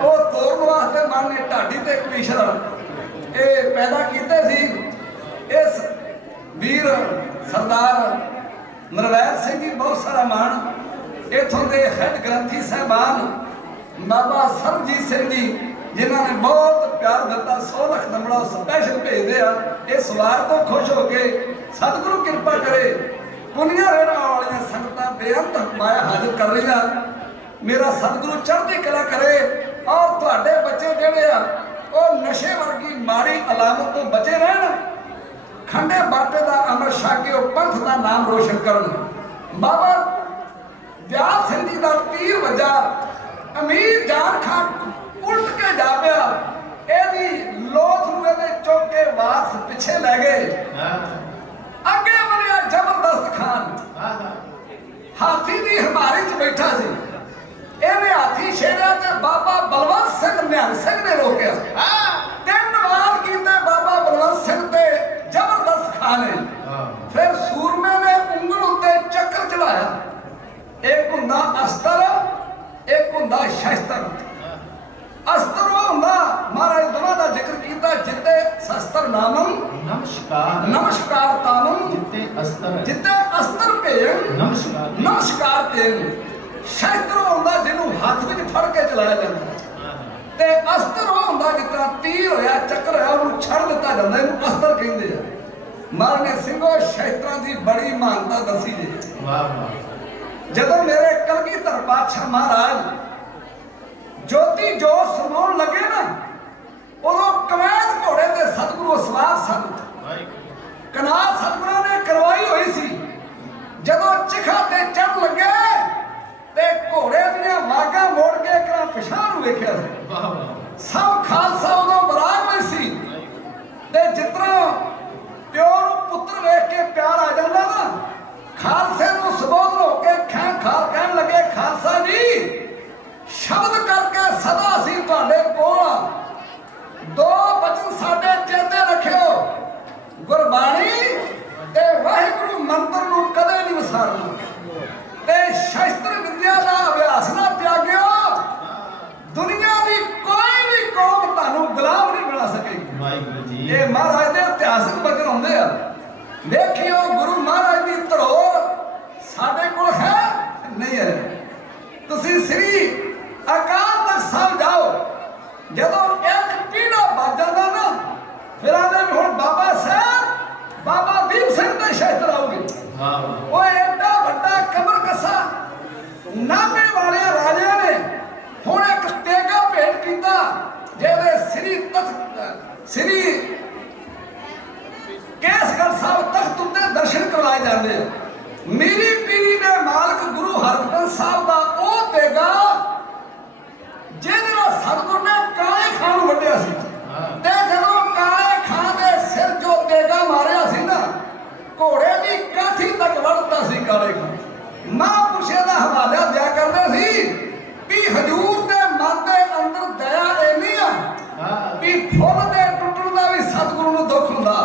ਉਹ ਤੋੜਨ ਵਾਸਤੇ ਮਨ ਨੇ ਢਾਡੀ ਤੇ ਕਵੀਸ਼ਰ ਇਹ ਪੈਦਾ ਕੀਤੇ ਸੀ ਇਸ ਵੀਰ ਸਰਦਾਰ ਨਰਵੈਰ ਸਿੰਘ ਜੀ ਬਹੁਤ ਸਾਰਾ ਮਾਣ ਇਥੋਂ ਦੇ ਹੈਡ ਗ੍ਰੰਥੀ ਸਾਹਿਬਾਨ ਬਾਬਾ ਸਰਬਜੀਤ ਸਿੰਘ ਜੀ ਜਿਨ੍ਹਾਂ ਨੇ ਬਹੁਤ ਪਿਆਰ ਦਿੱਤਾ 100 ਲੱਖ ਨੰਬੜਾ ਸਪੈਸ਼ਲ ਭੇਜਦੇ ਆ ਇਸ ਵਾਰ ਤੋਂ ਖੁਸ਼ ਹੋ ਕੇ ਸਤਿਗੁਰੂ ਕਿਰਪਾ ਕਰੇ ਪੁੰਨੀਆਂ ਰਹਿਣ ਵਾਲੀਆਂ ਸੰਗਤਾਂ ਬੇਅੰਤ ਮਾਇਆ ਹਾਜ਼ਰ ਕਰ ਰਹੀਆਂ ਮੇਰਾ ਸਤਿਗੁਰੂ ਚੜ੍ਹਦੀ ਕਲਾ ਕਰੇ ਔਰ ਤੁਹਾਡੇ ਬੱਚੇ ਜਿਹੜੇ ਆ ਉਹ ਨਸ਼ੇ ਵਰਗੀ ਮਾੜੀ ਅਲਾਮਤ ਤੋਂ ਬਚੇ ਰਹਿਣ ਖੰਡੇ ਬਾਟੇ ਦਾ ਅੰਮ੍ਰਿਤ ਛਕ ਕੇ ਉਹ ਪੰਥ ਦਾ ਨਾਮ ਰੋਸ਼ਨ ਕਰਨ ਬਾਬਾ ਦਿਆਲ ਸਿੰਘ ਜੀ ਦਾ ਤੀਰ ਵੱਜਾ ਅਮੀਰ ਜਾਨ ਖਾਨ ਉਲਟ ਕੇ ਜਾ ਪਿਆ ਇਹਦੀ ਲੋਥ ਨੂੰ ਇਹਦੇ ਚੁੱਕ ਕੇ ਵਾਰਸ ਪਿੱਛੇ ਲੈ ਗਏ ਅੱਗੇ ਵਧਿਆ ਜ਼ਬਰਦਸਤ ਖਾਨ ਹਾਥੀ ਦੀ ਹਮਾਰੀ 'ਚ ਬੈਠਾ ਸੀ ਇਹਨੇ ਹਾਥੀ ਛੇੜਿਆ ਤੇ ਬਾਬਾ ਬਲਵੰਤ ਸਿੰਘ ਨਿਹੰਗ ਸਿੰਘ ਨੇ ਰੋਕਿਆ ਤਿੰਨ ਵਾਰ ਕੀਤੇ ਬਾਬਾ ਬਲਵੰਤ ਸਿੰਘ ਤੇ ਜ਼ਬਰਦਸਤ ਖਾਨ ਨੇ ਫਿਰ ਸੂਰਮੇ ਨੇ ਉਂਗਲ ਉੱਤੇ ਚੱਕਰ ਚਲਾਇਆ ਇੱਕ ਹੁੰਦਾ ਅਸਤਰ ਇੱਕ ਹੁੰਦਾ ਸ਼ਸਤਰ ਅਸਤਰ ਉਹ ਹੁੰਦਾ ਮਹਾਰਾਜ ਦੋਵਾਂ ਦਾ ਜ਼ਿਕਰ ਕੀਤਾ ਜਿੱਤੇ ਸ਼ਸਤਰ ਨਾਮਮ ਨਮਸਕਾਰ ਤਾਨਮ ਜਿੱਤੇ ਅਸਤਰ ਭੇਣ ਨਮਸਕਾਰ ਤੇਨ ਸ਼ਸਤਰ ਹੁੰਦਾ ਜਿਹਨੂੰ ਹੱਥ ਵਿੱਚ ਫੜ ਕੇ ਚਲਾਇਆ ਜਾਂਦਾ ਤੇ ਅਸਤਰ ਉਹ ਹੁੰਦਾ ਜਿੱਦਾਂ ਤੀਰ ਹੋਇਆ ਚੱਕਰ ਹੋਇਆ ਉਹਨੂੰ ਛੱਡ ਦਿੱਤਾ ਜਾਂਦਾ ਇਹਨੂੰ ਅਸਤਰ ਕਹਿੰਦੇ ਆ ਮਹਾਰਾਜ ਨੇ ਸਿੰਘੋ ਸ਼ਸਤਰਾਂ ਦੀ ਬੜੀ ਮਹਾਨਤਾ ਦੱਸੀ ਜੀ ਜਦੋਂ ਮੇਰੇ ਕਲਗੀਧਰ ਪਾਤਸ਼ਾਹ ਮਹਾਰਾਜ जो समाउण लगे ना उदों कवैत घोड़े ते सतगुरु सवार सन। कनाल सतगुरां ने करवाई हुई सी। जदों चिखा ते चढ़ लगे ते घोड़े दीआं वागां मोड़ के करा पिछां नूं वेखिया सब खालसा उदों बराबर सी। ते जितना प्यो नूं पुत्र वेख के प्यार आ जांदा ना खालसे नूं सबोध हो के कहण लगे खालसा जी शब्द करके सदा असीं तुहाडे कोल दो बचन साडे चेते रखियो गुरबाणी ते वाहिगुरू मंत्र नूं कदे नहीं विसारना ते शस्त्र विद्या दा अभ्यास ना त्यागियो। दुनिया दी कोई भी कौम तुहानूं गुलाम नहीं बना सकेगी। ये महाराज दे इतिहासक वचन आउंदे आ। देखियो गुरु महाराज दी धरोहर साडे कोल है नहीं है। तुसीं श्री अकाल तख्त साहिब जाओ जदों एक पीढ़ा बच जांदा ना फिर आंदे भी हुण बाबा साहब बाबा दीप सिंह दे शस्त्र आउगे। वो एडा वड्डा कमर कसा नाभे वाले राजा ने हुण एक तेगा भेंट कीता जेदे श्री केसगढ़ साहब तख्त उत्ते दर्शन करवाए जाते। मीरी पीरी दे मालक गुरु हरगोबिंद साहब दा ओ तेगा जिहदे नाल सतगुर ने काले खां नूं वड्डिया सी ते जदों काले खां दे सिर जो तेगा मारिया सी ना घोड़े दी काठी तक वड़दा सी काले खां। महापुरुषां दा हवाला दिया करदे सी भी हजूर दे मन दे अंदर दया इन्नी आ भी फुੱਲ दे टुੱਟਣ दा भी सतगुरु नूं दुख हुंदा।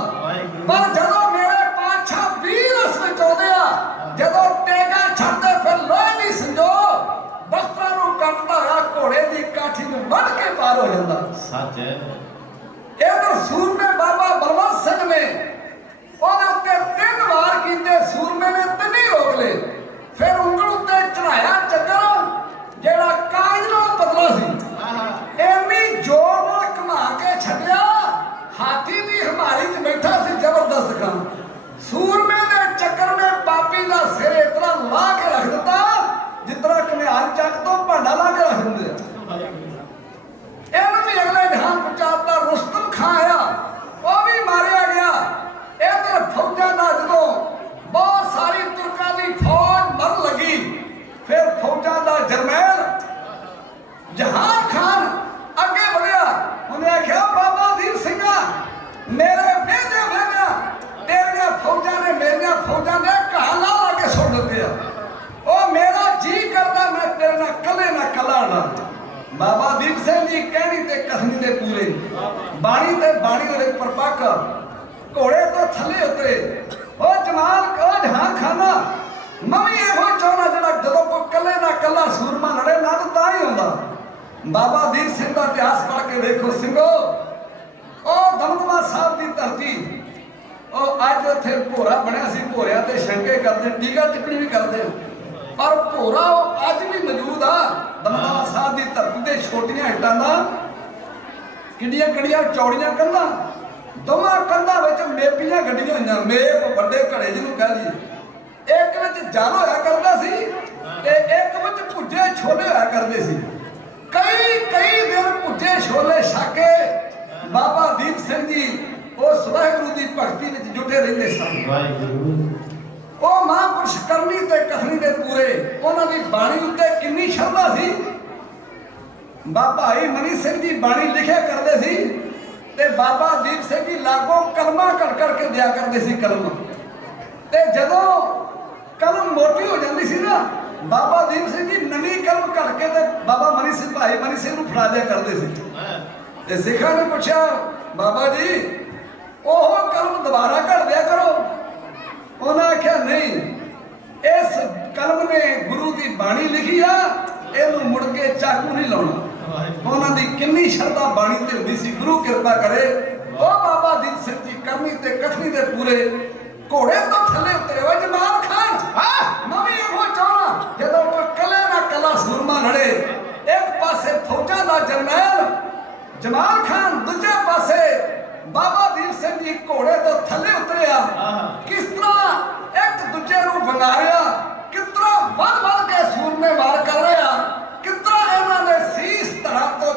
पर जदों मेरे पातशाह वीर उस विच आउंदे आ जदों तेगा छड्डदे फिर लोहे दी संजो वस्त्रां नूं कटदा होया घोड़े दी काठी नूं वढ के पार हो जांदा। सच है। इधर सूरमे बाबा बलवंत सिंह ने ओहदे उत्ते 3 वार कीते सूरमे ने तिन्ने रोक ले फिर उंगल उत्ते चढ़ाया चक्कर जेड़ा कागज नाल बदला सी एनी जोर नाल घुमा के छड्डिया हाथी दी हमारी च बैठा सी जबरदस्त खां। सूरमे दे चक्कर में पापी दा सिर इतना ला के रख दिता जितना घमियार चक तो भांडा ला के रख दिंदे आ। इहनूं भी अगले जहान पहुंचाता। रुस्तम खां आया वह भी मारिया गया। इधर फौजां दा जदों बहुत सारी तुर्कां दी फौज मर लगी फिर फौजां दा जरनैल जहान खान अगे बढ़िया उन्हें आख्या बाबा दीप सिंह मेरे वेदे वेदे तेरिया फौजां ने मेरिया फौजां ने कहा ला के सुट दिते आ। ओ मेरा जी करदा मैं तेरे नाल कले ना कला ना। बाबा दीप सिंह जी कहनी ते कथनी दे पूरे बाणी ते बाणी दे परपक घोड़े तो थले उतरे। ओ जमाल ओ जहान खाना मवी एहो चाहना जड़ा जदों कोई कले ना कला सूरमा लड़े ना तो तां ही हुंदा। बाबा दीप सिंह का इतिहास पढ़ के देखो सिंघो ओ दमदमा साहब की धरती ओ अज उत्थे भोरा बनया सी। भोरिया ते शंके करते टीका टिप्पणी भी करते पर भोरा अज भी मौजूद आ। दमदमा साहब की धरती ते छोटियां इट्टां दा किड्डियां किड्डियां चौड़ियां कंधां दोवां कंधां विच मेपियां गड्डियां होईयां। मेप वड्डे घड़े जिहनूं कह लईए एक विच जल होया करदा सी ते एक विच भुज्जे छोले होया करदे सी। कई दिन भुज्जे छोले छके बाबा दीप सिंह जी उस वाहिगुरू की भगती में जुटे रहते सन। वो महापुरुष करनी ते कथनी दे पूरे उन्हों की बाणी उत्ते कितनी श्रद्धा सी। बाबा भाई मनी सिंह जी बाणी लिखिया करते सी ते बाबा दीप सिंह जी लागों कलमा कट करके दिया करते सी कलम ते जदों कलम मोटी हो जाती सी ना बाबा दीप सिंह जी नवी कलम कट के ते बाबा मनी सिंह भाई मनी सिंह नूं फड़ा दिया करते सी। ते सिखा ने पूछा बाबा जी ओह कलम दोबारा कट दिया करो। उन्हें आख्या नहीं इस कलम ने गुरु की बाणी लिखी आ इनू मुड़ के चाकू नहीं लाउणा। उन्होंने कितनी श्रद्धा बाणी ते हुंदी सी। गुरु कृपा करे ओ बाबा दीप सिंह जी करनी ते कथनी दे पूरे घोड़े तो थले उतरे हो जमाल खान मैं भी इहो चाहना जदों कोई कले ना कला सूरमा लड़े एक पासे फौजां दा जरनैल जमाल खान दूजे पासे बाबा दीप सिंह जी घोड़े तो थले उतरिया किस तरह एक दूजे नूं भंगारिया कितना वध वध के सूरमे वार कर रहा कितना इन्हां ने सीस तरह तो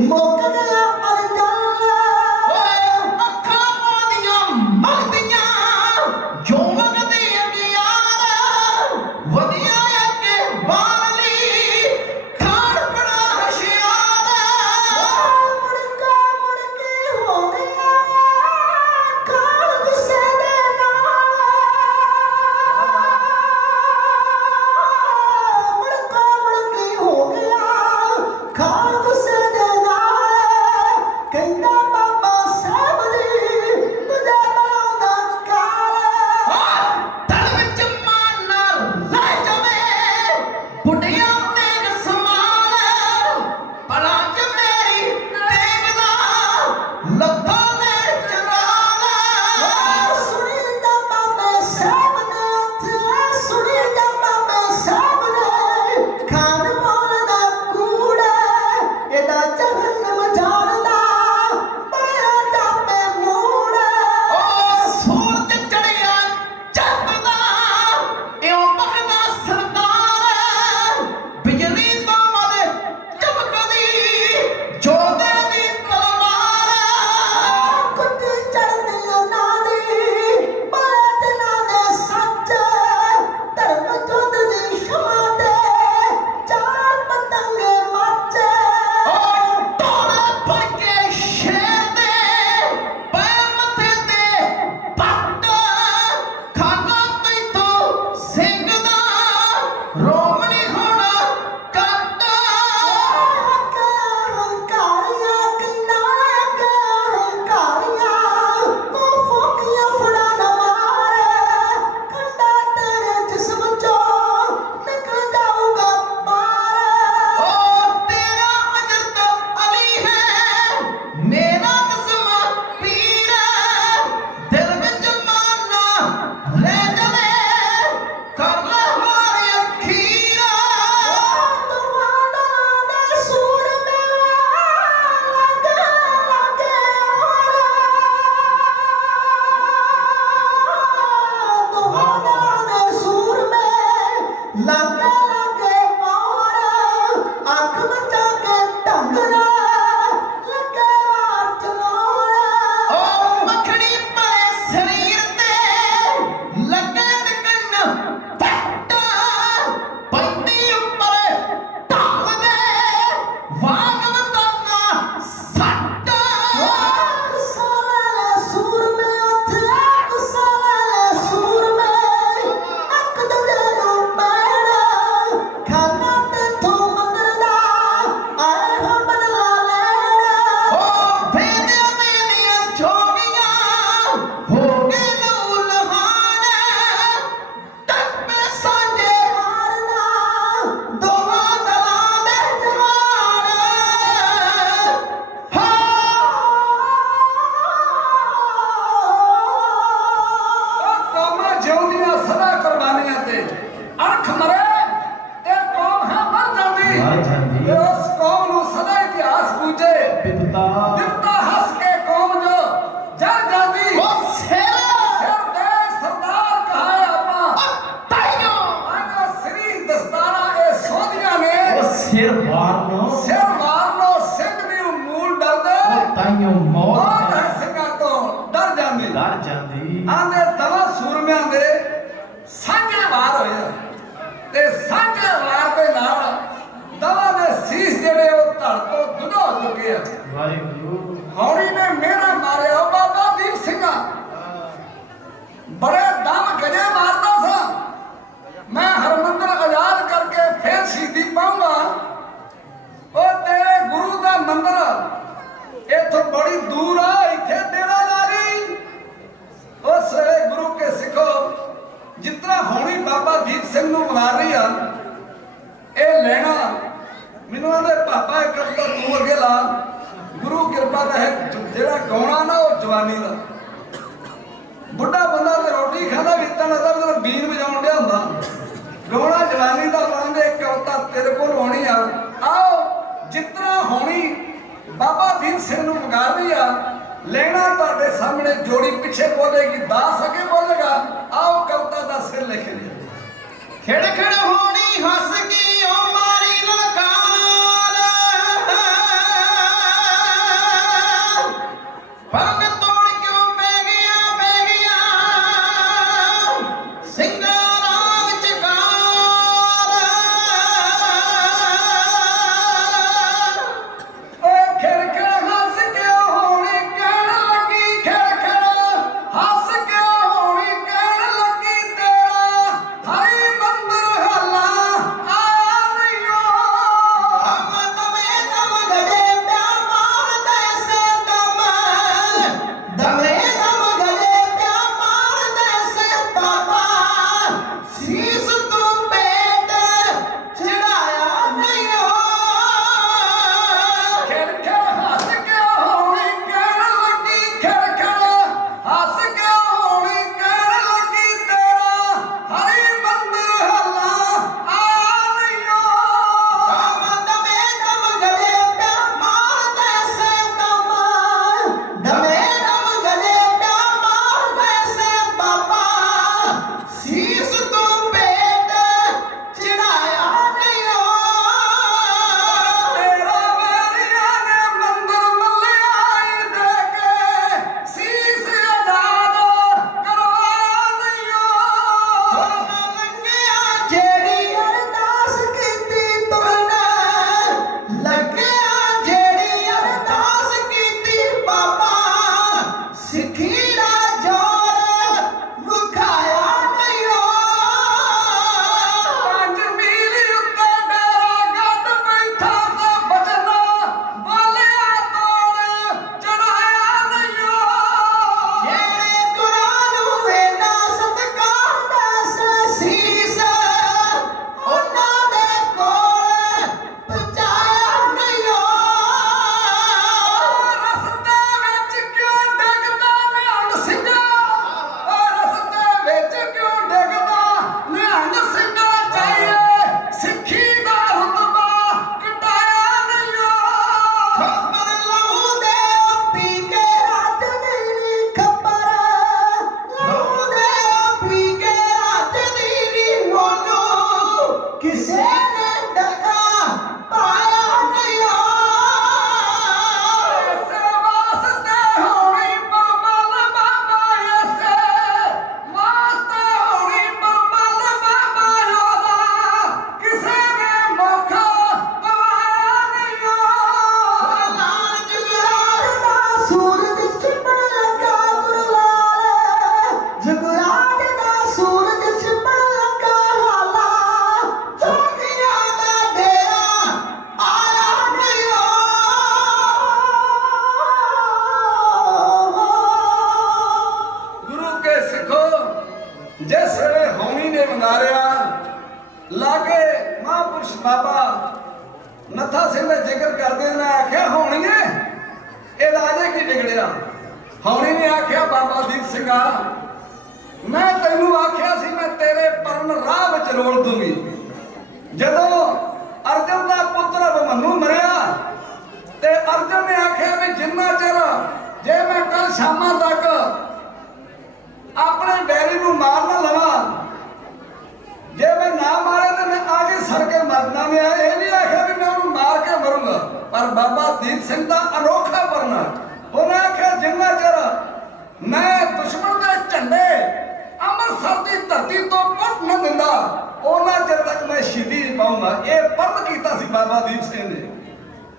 ਮੁੱਕ ਗਿਆ ਅਰਜਨ ਓਏ ਅੱਖਾਂ ਪਾਉਂਦੀਆਂ ਮੰਗਦੀਆਂ ਜੋ ਮੰਗਦੀ ਅਗਿਆਰ ਵਧੀਆ ਅੱਗੇ ਵਾਲੀ ਖਾਣ ਬੜਾ ਹੁਸ਼ਿਆਰ ਮੁੜ ਕੇ ਹੋ ਗਿਆ ਖਾਣ ਗੁੱਸੇ ਦੇ ਨਾਲ ਮੁੜ ਕੇ ਹੋ ਗਿਆ ਖਾਣ ਗੁੱਸੇ ਦੇ ਨਾਲ ਕਹਿੰਦਾ ਬਾਬਾ ਸਾਹਿਬ ਜੀ ਤੁਝੇ ਬਣਾਉਂਦਾ ਕਾਲ ਤਨ ਵਿੱਚ ਮਾਨ ਨਾਲ ਲੈ ਜਾਵੇ ਬੁੱਢੀਆਂ ਤੇਗ ਸਮਾਨ ਪਰਾਂ ਚ ਮੇਰੀ ਤੇਗ ਦਾ ਲੱਥਾਂ ਨੇ ਚਰਾਲਾ ਸੁਣੀ ਦਾ ਬਾਬਾ ਸਾਹਿਬ ਨੇ ਉੱਥੇ ਸੁਣੀ ਦਾ ਬਾਬਾ ਸਾਹਿਬ ਨੇ ਖਾਨ ਬੋਲਦਾ ਕੂੜਾ ਇਹਦਾ ਜਹੰਨਮ ਜਾਣਦਾ ਬੜਿਆ ਜਾਪੇ ਮੂੜਾ ਓ ਸੂਰਜ ਚੜਿਆ ਚੰਦ ਦਾ ਇਉਂ ਬਖਦਾ ਸਰਦਾਰ ਬਿਜਲੀ ਤੋਂ ਵੱਧ ਚਮਕਦੀ ਜੋਦੇ ਦੀ ਤਲਵਾਰ ਕੁੱਤੀ ਚੜਦੀ ਉਹਨਾਂ ਦੀ ਬੜੇ ਦਿਨਾਂ ਦੇ ਸੱਚ ਧਰਮ ਜੋਤ ਦੀ ਸ਼ਮਾ ਤੇ ਚਾਰ ਪਤੰਗੇ ਮੱਚ ਤੋੜਾ ਫੜ ਕੇ ਸ਼ੇਰ ਦੇ ਪੈ ਮੱਥੇ ਤੇ ਪੱਟ ਖਾਨਾ ਤੈਥੋਂ ਸਿੰਘ ਦਾ ਰੋਮ ਨੀ ਹੋਣਾ ਕੱਟ ਹੰਕਾਰੀਆਂ ਕਿੰਨਾ ਹੰਕਾਰੀਆਂ ਤੂੰ ਫੋਕੀਆਂ ਫੜਾ ਨਾ ਮਾਰ ਖੰਡਾ ਤੇਰੇ ਜਿਸਮ ਚੋਂ ਨਿਕਲ ਜਾਊਗਾ ਬਾਹਰ ਓ ਤੇਰਾ ਅਜਰ ਤਾਂ ਅਲੀ ਹੈ ਮੇਰਾ ਕਸਮ ਪੀਰ ਦਿਲ ਵਿੱਚ ਮਾਨਾ ਲੈ ਜਾਵੇ ਕਰ ਲੈ ਹਾਰ ਅਖੀਰ ਤੁਹਾਡਾ ਦੇ ਸੂਰ ਮੇ ਲੱਗੇ ਤੁਹਾਡਾ ਦੇ ਸੂਰ ਮੇ ਲੱਗੇ ਔਰ ਅੱਖ ਬਚਾ ਕੇ ਢੰਗਣਾ ਲੱਗੇ ਵਾਰ ਚਲਾਉਣ ਓ ਮੱਖਣੀ ਪਏ ਸਰੀਰ ਤੇ ਲੱਗਣ ਕੰਨ ਪੱਟ ਪੈਂਦੀ ਉੱਪਰ ਢਾਲ ਦੇ ਵਾਂਗ ਵਤਾਨਾ ਸੱਟ ਗੁੱਸਾ ਵਾਲੇ ਸੂਰ ਮੇ ਉੱਥੇ ਗੁੱਸਾ ਵਾਲੇ ਸੂਰ ਮੇ ਅੱਖ ਦੂਜੇ ਨੂੰ ਪੈਣਾ ਖਾਨਾ ਤੇਥੋਂ ਮੰਗਦਾ ਆਏ ਹੋ ਬਦਲਾ ਲੈਣਾ ਓ ਵੇਦਿਆਂ ਦੀਆਂ ਜੋਗੀਆਂ ਹੋ ਗਏ ਲਹੂ ਲਹਾਨ ਟੱਪੇ ਸਾਂਝੇ ਮਾਰਨਾ ਦੋਵਾਂ ਦਲਾਂ ਦੇ ਜਵਾਨ ਉਹ ਕੌਮਾਂ ਜਿਉਂਦੀਆਂ ਸਦਾ ਕੁਰਬਾਨੀਆਂ ਤੇ ਅਰਖ ਮਰੇ ਇਹ ਕੌਮ ਹੈ ਮਰ ਜਾਂਦੀ ਮਰ ਜਾਂਦੀ। ਤੇ ਉਸ ਕੌਮ ਨੂੰ ਸਦਾ ਇਤਿਹਾਸ ਪੂਜੇ ਪਿਤਾ ਦਿੱਤਾ ਹੱਸ ਕੇ ਕੌਮ ਜੋ ਜਰ ਜਾਂਦੀ ਓ ਸਿਰ ਸਿਰ ਤੇ ਸਰਦਾਰ ਕਹਾਏ ਆਪਾਂ ਤਾਈਓ ਆਜਾ ਸ੍ਰੀ ਦਸਤਾਰਾਂ ਇਹ ਸੋਧੀਆਂ ਨੇ ਉਹ ਸਿਰ ਮਾਰਨੋ ਸਿਰ ਮਾਰਨੋ ਸਿੰਘ ਦੀ ਮੂਲ ਡਰਦੇ ਉਹ ਤਾਈਓ ਬਹੁਤ ਮੌਤ ਹੈ ਸਿੰਘਾਂ ਤੋਂ ਡਰ ਜਾਂਦੀ ਡਰ ਜਾਂਦੀ ਆਂਦੇ ਦਵਾ ਸੂਰਮਿਆਂ ਦੇ ਸਾਂਝੇ ਵਾਰ ਹੋਏ ਆ। ਤੇ ਸਾਂਝੇ ਵਾਰ ਦੇ ਨਾਲ ਦਵਾ ਦੇ ਸੀਸ ਜਿਹੜੇ ਉਹ ਧੜ ਤੋਂ ਦੁਨਾ ਹੋ ਚੁੱਕੇ ਆ। ਵਾਹਿਗੁਰੂ ਹੌਣੀ ਨੇ ਮੇਰਾ ਮਾਰਿਆ ਉਹ ਬਾਬਾ ਦੀਪ ਸਿੰਘਾ ਬੜੇ ਦਮ ਗਜੇ ਮਾਰਦਾ ਸਾਂ ਮੈਂ ਹਰਮੰਦਰ ਆਜ਼ਾਦ ਕਰਕੇ ਫੇਰ ਸ਼ਹੀਦੀ ਪਾਉਂਗਾ ਉਹ ਤੇਰੇ ਗੁਰੂ ਦਾ ਮੰਦਰ ਇੱਥੋਂ ਬੜੀ ਦੂਰ ਆ ਇੱਥੇ ਡੇਰਾ ਲਾ ਲਈ ਉਸ ਵੇਲੇ ਗੁਰੂ ਕੇ ਸਿੱਖੋ ਜਿਤਨਾ ਹੋਣੀ ਬਾਬਾ ਦੀਪ ਸਿੰਘ ਨੂੰ ਮਾਰ ਰਹੀ ਆ ਇਹ ਲੈਣਾ ਮੈਨੂੰ ਆਂਦੇ ਪਾਪਾ ਇੱਕ ਕਵਿਤਾ ਤੂੰ ਅੱਗੇ ਲਾ ਗੁਰੂ ਕਿਰਪਾ ਰਹੇ ਜਿਹੜਾ ਗਾਉਣਾ ਨਾ ਉਹ ਜਵਾਨੀ ਦਾ ਬੁੱਢਾ ਬੰਦਾ ਤੇ ਰੋਟੀ ਖਾਂਦਾ ਵੀ ਤਾਂ ਲੱਗਦਾ ਵੀ ਤੇਰਾ ਬੀਨ ਵਜਾਉਣ ਡਿਆ ਹੁੰਦਾ ਗਾਉਣਾ ਜਵਾਨੀ ਦਾ ਪਾਉਂਦੇ ਇੱਕ ਕਵਿਤਾ ਤੇਰੇ ਕੋਲ ਹੋਣੀ ਆ ਆਓ ਜਿਤਨਾ ਹੋਣੀ ਬਾਬਾ ਦੀਪ ਸਿੰਘ ਨੂੰ ਮਗਾ ਰਹੀ ਆ ਲੈਣਾ ਤੁਹਾਡੇ ਸਾਹਮਣੇ ਜੋੜੀ ਪਿੱਛੇ ਬੋਲੇਗੀ 10 ਅੱਗੇ ਬੋਲੇਗਾ ਆਓ ਕਵਿਤਾ ਦਾ ਸਿਰ ਲਿਖ ਲਿਆ ਖਿੜ ਖਿੜ ਹੋਣੀ ਹੱਸ ਗਈ ਓ ਮਾਰੀ ਲਲਕਾਰ ਹੌਣੀ ਨੇ ਆਖਿਆ ਬਾਬਾ ਦੀਪ ਸਿੰਘਾ ਮੈਂ ਤੈਨੂੰ ਆਖਿਆ ਸੀ ਮੈਂ ਤੇਰੇ ਪਰਨ ਰਾਹ ਵਿੱਚ ਰੋਲ ਦੂੰਗੀ। ਜਦੋਂ ਅਰਜਨ ਦਾ ਪੁੱਤਰ ਅਭਿਮਨੂ ਮਰਿਆ ਤੇ ਅਰਜਨ ਨੇ ਆਖਿਆ ਵੀ ਜਿੰਨਾ ਚਿਰ ਜੇ ਮੈਂ ਕੱਲ ਸ਼ਾਮਾਂ ਤੱਕ ਆਪਣੇ ਬੈਰੀ ਨੂੰ ਮਾਰ ਨਾ ਲਵਾਂ, ਜੇ ਮੈਂ ਨਾ ਮਾਰੇ ਤੇ ਮੈਂ ਆਗੇ ਸੜ ਕੇ ਮਰਨਾ। ਮੈਂ ਇਹ ਨਹੀਂ ਆਖਿਆ ਵੀ ਮੈਂ ਉਹਨੂੰ ਮਾਰ ਕੇ ਮਰੂੰਗਾ, ਪਰ ਬਾਬਾ ਦੀਪ ਸਿੰਘ ਦਾ ਅਨੋਖਾ ਪਰਨਾ ਉਹਨੇ ਆਖਿਆ ਜਿੰਨਾ ਚਿਰ ਮੈਂ ਦੁਸ਼ਮਣ ਦੇ ਝੰਡੇ ਅੰਮ੍ਰਿਤਸਰ ਦੀ ਧਰਤੀ ਤੋਂ ਪੁੱਟ ਨਾ ਦਿੰਦਾ ਉਹਨਾਂ ਚਿਰ ਤੱਕ ਮੈਂ ਸ਼ਹੀਦੀ ਨਹੀਂ ਪਾਉਂਗਾ। ਇਹ ਪਰਨ ਕੀਤਾ ਸੀ ਬਾਬਾ ਦੀਪ ਸਿੰਘ ਨੇ।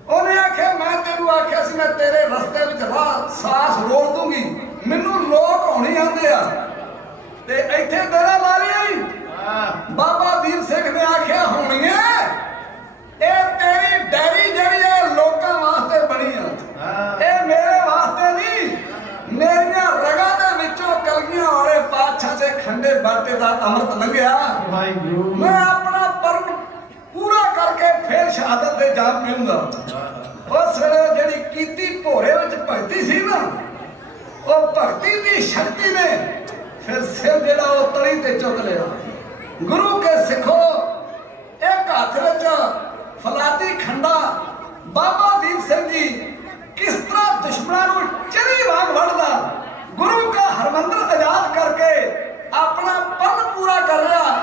ਉਹਨੇ ਆਖਿਆ ਮੈਂ ਤੈਨੂੰ ਆਖਿਆ ਸੀ ਮੈਂ ਤੇਰੇ ਰਸਤੇ ਵਿੱਚ ਰਾਹ ਸਾਸ ਰੋੜ ਦੂੰਗੀ, ਮੈਨੂੰ ਲੋਕ ਹੋਣੀ ਆਉਂਦੇ ਆ ਤੇ ਇੱਥੇ ਡੇਰਾ ਲਾ ਲਈ। ਬਾਬਾ ਦੀਪ ਸਿੰਘ ਨੇ ਆਖਿਆ ਹੋਣੀਏ ਇਹ ਤੇਰੀ ਡੈਰੀ ਜਿਹੜੀ ਹੈ ਲੋਕਾਂ ਵਾਸਤੇ ਬਣੀ ਆ, ਇਹ ਮੇਰੇ ਵਾਸਤੇ ਨਹੀਂ। ਮੇਰੀਆਂ ਰਗਾਂ ਦੇ ਵਿੱਚੋਂ ਕਲਗੀਆਂ ਵਾਲੇ ਪਾਤਸ਼ਾਹ ਦੇ ਖੰਡੇ ਬਾਟੇ ਦਾ ਅੰਮ੍ਰਿਤ ਲੰਘਿਆ। ਵਾਹਿਗੁਰੂ ਮੈਂ ਆਪਣਾ ਪਰਨ ਪੂਰਾ ਕਰਕੇ ਫੇਰ ਸ਼ਹਾਦਤ ਦੇ ਜਾਮ ਪੀਊਂਗਾ। ਉਸ ਵੇਲੇ ਜਿਹੜੀ ਕੀਤੀ ਭੋਰੇ ਵਿੱਚ ਭਗਤੀ ਸੀ ਨਾ, ਉਹ ਭਗਤੀ ਦੀ ਸ਼ਕਤੀ ਨੇ ਫਿਰ ਸਿਰ ਜਿਹੜਾ ਉਹ ਤਲੀ ਤੇ ਚੁੱਕ ਲਿਆ। ਗੁਰੂ ਕੇ ਸਿੱਖੋ ਇੱਕ ਹੱਥ ਵਿੱਚ ਫਲਾਤੀ ਖੰਡਾ ਬਾਬਾ ਦੀਪ ਸਿੰਘ ਜੀ ਕਿਸ ਤਰ੍ਹਾਂ ਦੁਸ਼ਮਣਾਂ ਨੂੰ ਚਰੀ ਵਾਂਗ ਵੜਦਾ ਗੁਰੂ ਕਾ ਹਰਮੰਦਰ ਆਜ਼ਾਦ ਕਰਕੇ ਆਪਣਾ ਪਰਨ ਪੂਰਾ ਕਰ ਰਿਹਾ।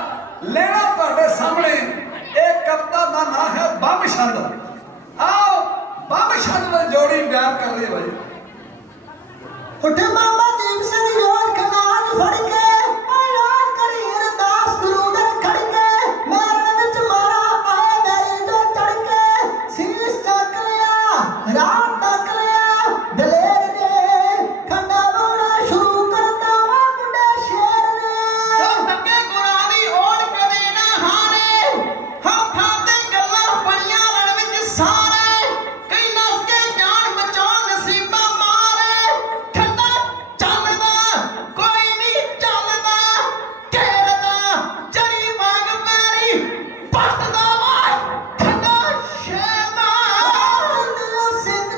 ਲੈਣਾ ਤੁਹਾਡੇ ਸਾਹਮਣੇ ਇਹ ਕਵਿਤਾ ਦਾ ਨਾਮ ਹੈ ਬੰਬ ਛੰਦ। ਆਓ ਬੰਬ ਛੰਦ ਵਿੱਚ ਜੋੜੀ ਬਿਆਨ ਕਰ ਲਈ ਭਾਈ। ਉੱਠ ਬਾਬਾ ਦੀਪ ਸਿੰਘ ਯੋਧ ਕਨਾਲ ਫੜ ਕੇ ਯਾਦ ਕਰੀ ਅਰਦਾਸ ਗੁਰੂ ਦੇ ਖੜ ਕੇ ਮਾਰਨ ਵਿੱਚ ਮਾਰਾ ਆਏ ਮੇਰੇ ਜੋ ਚੜ ਕੇ ਸੀਸ ਚੱਕ ਲਿਆ ਰਾਤ ਤੱਕ ਲਿਆ ਦਲੇਰ ਨੇ ਖੰਡਾ ਬੋਣਾ ਸ਼ੁਰੂ ਕਰਤਾ ਵਾ ਮੁੰਡੇ ਸ਼ੇਰ ਨੇ। ਜੋ ਤੱਕੇ ਗੁਰਾਂ ਦੀ ਓੜ ਕਦੇ ਨਾ ਹਾਰੇ, ਹੱਥਾਂ ਤੇ ਗੱਲਾਂ ਪਈਆਂ ਰਣ ਵਿੱਚ ਸਾਰੇ, ਕਈ ਨਸ ਕੇ ਜਾਨ ਬਚਾਉਣ ਨਸੀਬਾਂ ਮਾਰੇ। ਠੰਡਾ ਚੱਲਦਾ ਕੋਈ ਨਹੀਂ ਚੱਲਦਾ, ਘੇਰਦਾ ਚੜੀ ਵਾਂਗ ਮੇਰੀ ਪੱਟਦਾ ਵਾ ਠੰਡਾ ਸ਼ੇਰ ਦਾ। ਸਿੰਘ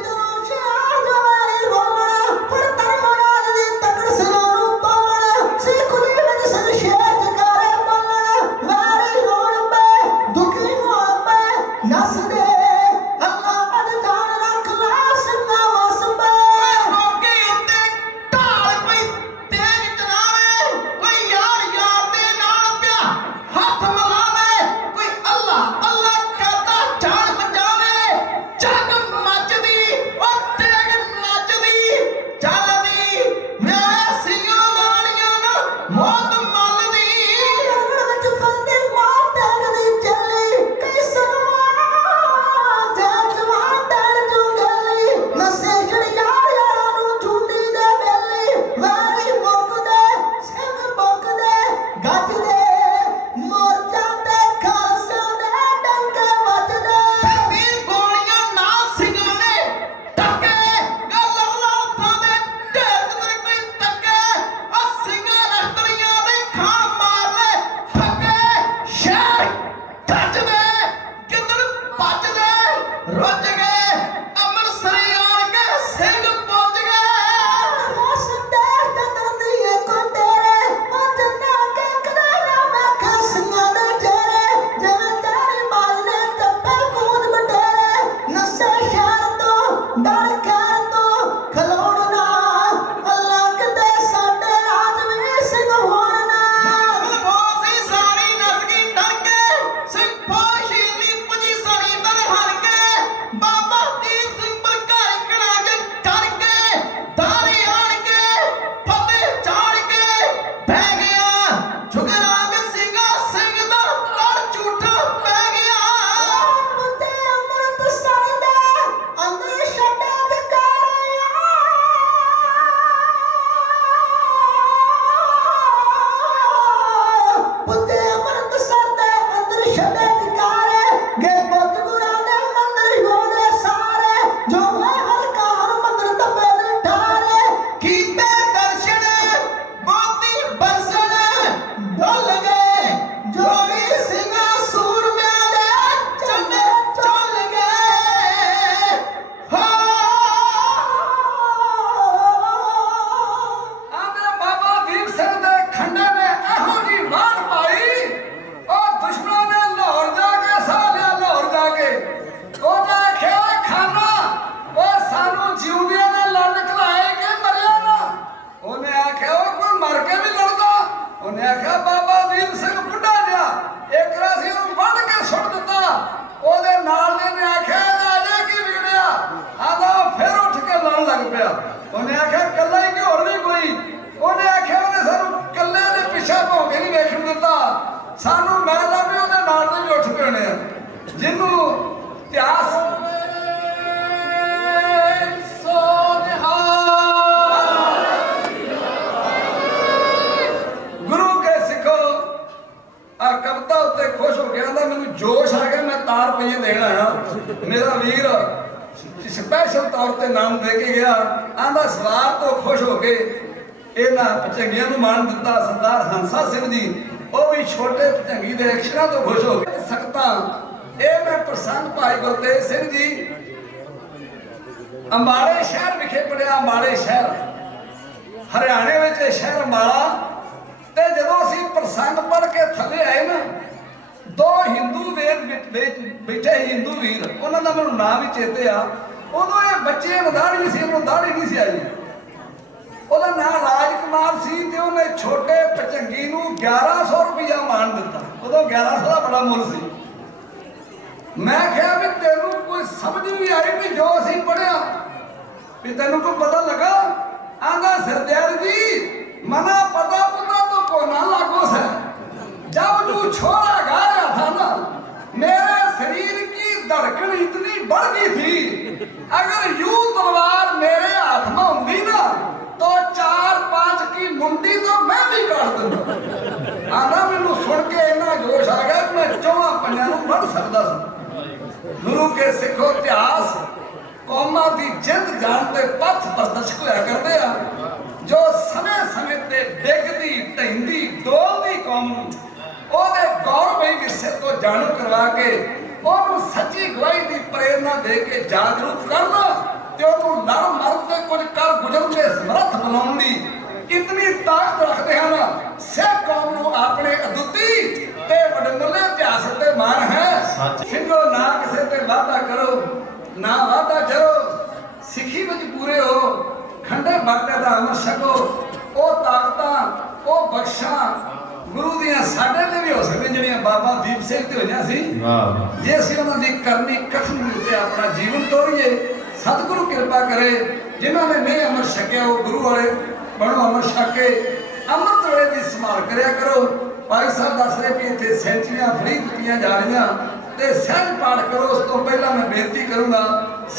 ਪਿਆ। ਉਹਨੇ ਆਖਿਆ ਕੱਲਾ ਹੀ ਕਿ ਹੋਰ ਵੀ ਕੋਈ? ਉਹਨੇ ਆਖਿਆ ਉਹਨੇ ਸਾਨੂੰ ਕੱਲੇ ਦੇ ਪਿੱਛੇ ਭੌਂ ਕੇ ਨਹੀਂ ਵੇਖਣ ਦਿੱਤਾ, ਸਾਨੂੰ ਮੈਂ ਤਾਂ ਵੀ ਉਹਦੇ ਨਾਲ ਦੇ ਵੀ ਉੱਠ ਪੈਣੇ ਆ। ਜਿਹਨੂੰ ਇਤਿਹਾਸ ਗੁਰੂ ਕੇ ਸਿੱਖੋ ਆ ਕਵਿਤਾ ਉੱਤੇ ਖੁਸ਼ ਹੋ ਗਿਆ, ਆਂਦਾ ਮੈਨੂੰ ਜੋਸ਼ ਆ ਗਿਆ, ਮੈਂ ਤਾਰ ਰੁਪਈਏ ਦੇਣ ਆਇਆ। ਮੇਰਾ ਵੀਰ ਸਪੈਸ਼ਲ ਤੌਰ ਤੇ ਨਾਮ ਦੇ ਕੇ ਗਿਆ। ਆਂਦਾ ਸਵਾਰ ਤੋਂ ਖੁਸ਼ ਹੋ ਕੇ ਇਹਨਾਂ ਭਚੰਗੀਆਂ ਨੂੰ ਮਾਣ ਦਿੱਤਾ। ਸਰਦਾਰ ਹੰਸਾ ਸਿੰਘ ਜੀ ਉਹ ਵੀ ਛੋਟੇ ਭਚੰਗੀ ਦੇ ਅਕਸ਼ਰਾਂ ਤੋਂ ਖੁਸ਼ ਹੋ ਗਏ। ਸਕਤਾਂ ਇਹ ਮੈਂ ਪ੍ਰਸੰਨ ਭਾਈ ਗੁਰਤੇਜ ਸਿੰਘ ਜੀ ਅੰਬਾਲੇ ਸ਼ਹਿਰ ਵਿਖੇ ਪੜਿਆ। ਅੰਬਾਲੇ ਸ਼ਹਿਰ ਹਰਿਆਣੇ ਵਿੱਚ ਇਹ ਸ਼ਹਿਰ ਅੰਬਾਲਾ। ਤੇ ਜਦੋਂ ਅਸੀਂ ਪ੍ਰਸੰਗ ਪੜ੍ਹ ਕੇ ਥੱਲੇ ਆਏ ਨਾ, ਦੋ ਹਿੰਦੂ ਵੀਰ ਬੈਠੇ ਹਿੰਦੂ ਵੀਰ, ਉਹਨਾਂ ਦਾ ਮੈਨੂੰ ਨਾਮ ਵੀ ਚੇਤੇ ਆ। ਉਦੋਂ ਇਹ ਬੱਚੇ ਨੂੰ ਦਾੜੀ ਨਹੀਂ ਸੀ, ਉਹਨੂੰ ਦਾੜੀ ਨਹੀਂ ਸੀ ਆਈ। ਉਹਦਾ ਨਾਮ ਰਾਜਕੁਮਾਰ ਸੀ ਤੇ ਉਹਨੇ ਛੋਟੇ ਭਚੰਗੀ ਨੂੰ 1100 ਰੁਪਇਆ ਮਾਣ ਦਿੱਤਾ। ਉਦੋਂ 1100 ਦਾ ਬੜਾ ਮੁੱਲ ਸੀ। ਮੈਂ ਕਿਹਾ ਵੀ ਤੈਨੂੰ ਕੋਈ ਸਮਝ ਵੀ ਆਈ ਵੀ ਜੋ ਅਸੀਂ ਪੜਿਆ ਵੀ ਤੈਨੂੰ ਕੋਈ ਪਤਾ ਲੱਗਾ? ਆਂਦਾ ਸਰਦਾਰ ਜੀ मना पता पता तो कोना लागो है। जब तू छोरा गा रहा था ना, मेरे शरीर की धड़कन इतनी बढ़ गई थी, अगर यूं तलवार मेरे हाथ में होती ना तो 4-5 की मुंडी तो मैं भी काट दूंगा। आना मैनू सुन के इन्ना जोश आ गया मैं 4 पंजां नूं बढ़ सकता था। गुरु के सिखो इतिहास कौमां दी जिंद जान ते पथ प्रदर्शक होया करदे आ। जो समय समय ते डिगदी ढहिंदी डोलदी कौम ਉਹਦੇ ਗੌਰਵਮਈ ਵਿਰਸੇ ਤੋਂ ਜਾਣੂ ਕਰਵਾ ਕੇ ਉਹਨੂੰ ਸੱਚੀ ਗਵਾਹੀ ਦੀ ਪ੍ਰੇਰਨਾ ਦੇ ਕੇ ਜਾਗਰੂਕ ਕਰਨਾ ਤੇ ਉਹਨੂੰ ਲੜ ਮਰ ਤੇ ਕੁਝ ਕਰ ਗੁਜ਼ਰਨ ਦੇ ਸਮਰੱਥ ਬਣਾਉਣ ਦੀ ਇਤਨੀ ਤਾਕਤ ਰੱਖਦੇ ਹਨ। ਸਿੱਖ ਕੌਮ ਨੂੰ ਆਪਣੇ ਅਦੁੱਤੀ ਤੇ ਵਡਮੁੱਲੇ ਇਤਿਹਾਸ ਤੇ ਮਾਣ ਹੈ। ਸਿੰਘੋ ਨਾ ਕਿਸੇ ਤੇ ਵਾਅਦਾ ਕਰੋ, ਨਾ ਵਾਅਦਾ ਕਰੋ, ਸਿੱਖੀ ਵਿੱਚ ਪੂਰੇ ਹੋ, ਖੰਡੇ ਬਾਟੇ ਦਾ ਅਮਰ ਛਕੋ। ਉਹ ਤਾਕਤਾਂ ਉਹ ਬਖਸ਼ਾਂ ਗੁਰੂ ਦੀਆਂ ਸਾਡੇ ਤੇ ਵੀ ਹੋ ਸਕਦੀਆਂ ਜਿਹੜੀਆਂ ਬਾਬਾ ਦੀਪ ਸਿੰਘ ਤੇ ਹੋਈਆਂ ਸੀ। ਜੇ ਅਸੀਂ ਉਹਨਾਂ ਦੀ ਕਰਨੀ ਕਥਨੀ ਉੱਤੇ ਆਪਣਾ ਜੀਵਨ ਤੋਰੀਏ, ਸਤਿਗੁਰੂ ਕਿਰਪਾ ਕਰੇ। ਜਿਨ੍ਹਾਂ ਨੇ ਨਹੀਂ ਅਮਰ ਛਕਿਆ ਉਹ ਗੁਰੂ ਵਾਲੇ ਬਣੋ, ਅਮਰ ਛਕ ਕੇ ਅੰਮ੍ਰਿਤ ਵੇਲੇ ਦੀ ਸੰਭਾਲ ਕਰਿਆ ਕਰੋ। ਭਾਈ ਸਾਹਿਬ ਦੱਸ ਰਹੇ ਕਿ ਇੱਥੇ ਸੈਂਚਰੀਆਂ ਫਰੀ ਦਿੱਤੀਆਂ ਜਾ ਰਹੀਆਂ ਤੇ ਸਹਿਜ ਪਾਠ ਕਰੋ। ਉਸ ਤੋਂ ਪਹਿਲਾਂ ਮੈਂ ਬੇਨਤੀ ਕਰੂੰਗਾ,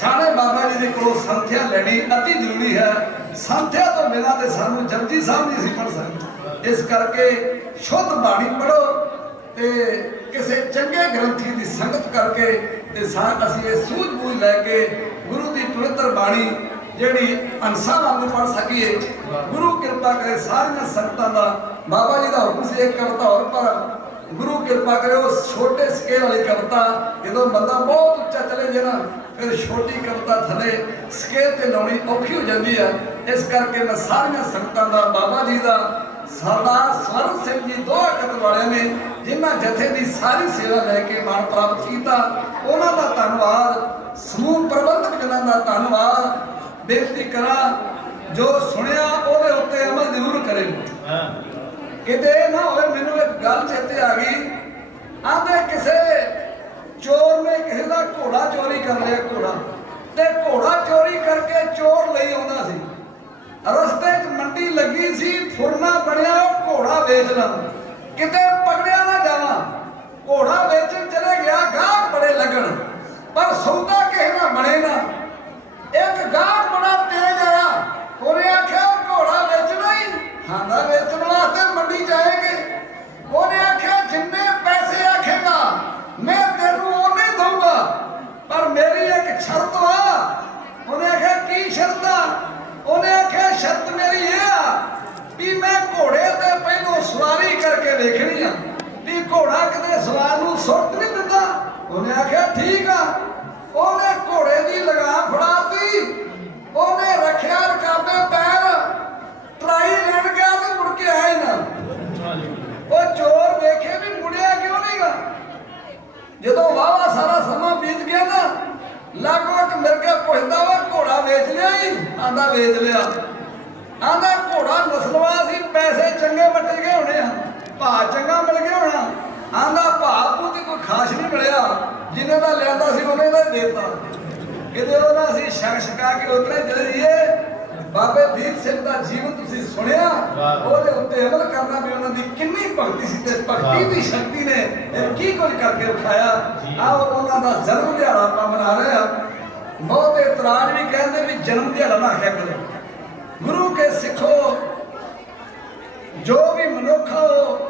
ਸਾਰੇ ਬਾਬਾ ਜੀ ਦੇ ਕੋਲੋਂ ਸੰਥਿਆ ਲੈਣੀ ਅਤੀ ਜ਼ਰੂਰੀ ਹੈ। ਸੰਥਿਆ ਤੋਂ ਬਿਨਾਂ ਤੇ ਸਾਨੂੰ ਜਪਜੀ ਸਾਹਿਬ ਨਹੀਂ ਅਸੀਂ ਪੜ੍ਹ ਸਕਦੇ। ਇਸ ਕਰਕੇ ਸ਼ੁੱਧ ਬਾਣੀ ਪੜ੍ਹੋ ਤੇ ਕਿਸੇ ਚੰਗੇ ਗ੍ਰੰਥੀ ਦੀ ਸੰਗਤ ਕਰਕੇ ਤੇ ਅਸੀਂ ਇਹ ਸੂਝ-ਬੂਝ ਲੈ ਕੇ ਗੁਰੂ ਦੀ ਪਵਿੱਤਰ ਬਾਣੀ ਜਿਹੜੀ ਅੰਸਾ ਵਾਂਗੂ ਪੜ੍ਹ ਸਕੀਏ। ਗੁਰੂ ਕਿਰਪਾ ਕਰੇ ਸਾਰੀਆਂ ਸੰਗਤਾਂ ਦਾ। ਬਾਬਾ ਜੀ ਦਾ ਹੁਕਮ ਸੀ ਇੱਕ ਕਵਿਤਾ ਹੋਰ, ਪਰ ਗੁਰੂ ਕਿਰਪਾ ਕਰੇ ਉਹ ਛੋਟੇ ਸਕੇਲ ਵਾਲੀ ਕਵਿਤਾ, ਜਦੋਂ ਬੰਦਾ ਬਹੁਤ ਉੱਚਾ ਚਲੇ ਜੇ ਨਾ ਫਿਰ ਛੋਟੀ ਕਵਿਤਾ ਥੱਲੇ ਸਕੇਲ ਤੇ ਲਾਉਣੀ ਔਖੀ ਹੋ ਜਾਂਦੀ ਹੈ। ਇਸ ਕਰਕੇ ਮੈਂ ਸਾਰੀਆਂ ਸੰਗਤਾਂ ਦਾ, ਬਾਬਾ ਜੀ ਦਾ, ਸਰਦਾਰ ਸਵਰਨ ਸਿੰਘ ਜੀ ਦੋਹਾਂ ਕਤਲ ਵਾਲਿਆਂ ਨੇ ਜਿਨ੍ਹਾਂ ਜਥੇ ਦੀ ਸਾਰੀ ਸੇਵਾ ਲੈ ਕੇ ਮਾਣ ਪ੍ਰਾਪਤ ਕੀਤਾ, ਉਹਨਾਂ ਦਾ ਧੰਨਵਾਦ। ਸਮੂਹ ਪ੍ਰਬੰਧਕ ਜਨਾਂ ਦਾ ਧੰਨਵਾਦ। ਬੇਨਤੀ ਕਰਾਂ ਜੋ ਸੁਣਿਆ ਉਹਦੇ ਉੱਤੇ ਅਮਲ ਜ਼ਰੂਰ ਕਰੇ। ਕਿਤੇ ਨਾ ਹੋਏ ਮੈਨੂੰ ਇੱਕ ਗੱਲ ਚੇਤੇ ਆ ਗਈ। ਆਂਦੇ ਕਿਸੇ ਚੋਰ ਨੇ ਕਿਸੇ ਦਾ ਘੋੜਾ ਚੋਰੀ ਕਰ ਲਿਆ। ਘੋੜਾ ਤੇ ਘੋੜਾ ਚੋਰੀ ਕਰਕੇ ਚੋਰ ਲਈ ਆਉਂਦਾ ਸੀ। ਰਸਤੇ 'ਚ ਮੰਡੀ ਲੱਗੀ ਸੀ, ਫੁਰਨਾ ਬਣਿਆ ਉਹ ਘੋੜਾ ਵੇਚਣਾ। ਕਿਤੇ ਪਕੜਿਆ ਨਾ ਜਾਵਾਂ, ਘੋੜਾ ਵੇਚਣ ਚਲੇ ਗਿਆ। ਗਾਹਕ ਬੜੇ ਲੱਗਣ ਪਰ ਸੌਦਾ ਕਿਸੇ ਨਾਲ ਬਣੇ ਨਾ। ਇੱਕ ਗਾਹਕ ਬੜਾ ਤੇਜ਼ ਆਇਆ, ਉਹਨੇ ਆਖਿਆ ਘੋੜਾ ਵੇਚਣਾ ਹੀ? ਹਾਂ, ਵੇਚਣ ਵਾਸਤੇ ਮੰਡੀ ਜਾਏਗੇ। ਉਹਨੇ ਆਖਿਆ ਜਿੰਨੇ ਪੈਸੇ ਆਖੇਗਾ ਮੈਂ ਤੈਨੂੰ ਉਹਨੇ ਦਊਗਾ, ਪਰ ਮੇਰੀ ਇੱਕ ਸ਼ਰਤ ਵਾ। ਉਹਨੇ ਆਖਿਆ ਕੀ ਸ਼ਰਤ ਆ? ਉਹਨੇ ਆਖਿਆ ਸ਼ਰਤ ਮੇਰੀ ਇਹ ਆ ਵੀ ਮੈਂ ਘੋੜੇ ਤੇ ਪਹਿਲੋਂ ਸਵਾਰੀ ਕਰਕੇ ਵੇਖਣੀ ਆ ਵੀ ਘੋੜਾ ਕਿਤੇ ਸਵਾਰ ਨੂੰ ਸੁੱਟ ਨਹੀਂ ਦਿੰਦਾ। ਉਹਨੇ ਆਖਿਆ ਠੀਕ ਆ। ਉਹਨੇ ਘੋੜੇ ਦੀ ਲਗਾਮ ਫੜਾਤੀ, ਉਹਨੇ ਰੱਖਿਆ ਰਕਾਬੇ ਪੈਰ, ਟਰਾਈ ਲੈਣ ਗਿਆ ਤੇ ਮੁੜ ਕੇ ਆਇਆ ਹੀ ਨਾ। ਉਹ ਚੋਰ ਵੇਖੇ ਵੀ ਮੁੜਿਆ ਕਿਉਂ ਨਹੀਂਗਾ। ਜਦੋਂ ਵਾਵਾ ਸਾਰਾ ਸਮਾਂ ਬੀਤ ਗਿਆ ਨਾ, ਲਾਗੋ ਇੱਕ ਮਿਰਗਾ ਪੁੱਛਦਾ ਵਾ ਘੋੜਾ ਵੇਚ ਲਿਆ ਹੀ? ਆਂਦਾ ਵੇਚ ਲਿਆ। ਆਂਦਾ ਘੋੜਾ ਨਸਲਵਾ ਸੀ, ਪੈਸੇ ਚੰਗੇ ਵੱਟੇ ਗਏ ਹੋਣੇ ਆ, ਭਾਅ ਚੰਗਾ ਮਿਲ ਗਿਆ ਹੋਣਾ। ਆਂਦਾ ਭਾਅ ਭੂ ਤੇ ਕੋਈ ਖਾਸ ਨਹੀਂ ਮਿਲਿਆ, ਜਿੰਨੇ ਦਾ ਲਿਆਂਦਾ ਸੀ ਉਹਨੇ ਦਾ ਦੇਤਾ। ਕਿਤੇ ਉਹਦਾ ਅਸੀਂ ਛਕ ਛਕਾ ਕੇ ਉਤਰੇ ਚਲੇ ਜਾਈਏ। ਬਾਬੇ ਦੀਪ ਸਿੰਘ ਦਾ ਜੀਵਨ ਤੁਸੀਂ ਸੁਣਿਆ, ਉਹਦੇ ਉੱਤੇ ਅਮਲ ਕਰਨਾ ਵੀ ਉਹਨਾਂ ਦੀ ਕਿੰਨੀ ਭਗਤੀ ਸੀ ਤੇ ਭਗਤੀ ਦੀ ਸ਼ਕਤੀ ਨੇ ਇਹ ਕੀ ਕੁਝ ਕਰਕੇ ਵਿਖਾਇਆ। ਆਹ ਉਹਨਾਂ ਦਾ ਜਨਮ ਦਿਹਾੜਾ ਆਪਾਂ ਮਨਾ ਰਹੇ ਹਾਂ। ਬਹੁਤ ਇਤਰਾਜ਼ ਵੀ ਕਹਿੰਦੇ ਵੀ ਜਨਮ ਦਿਹਾੜਾ ਨਾ ਆਖਿਆ ਕਰੋ। ਗੁਰੂ ਕੇ ਸਿੱਖੋ, ਜੋ ਵੀ ਮਨੁੱਖ ਉਹ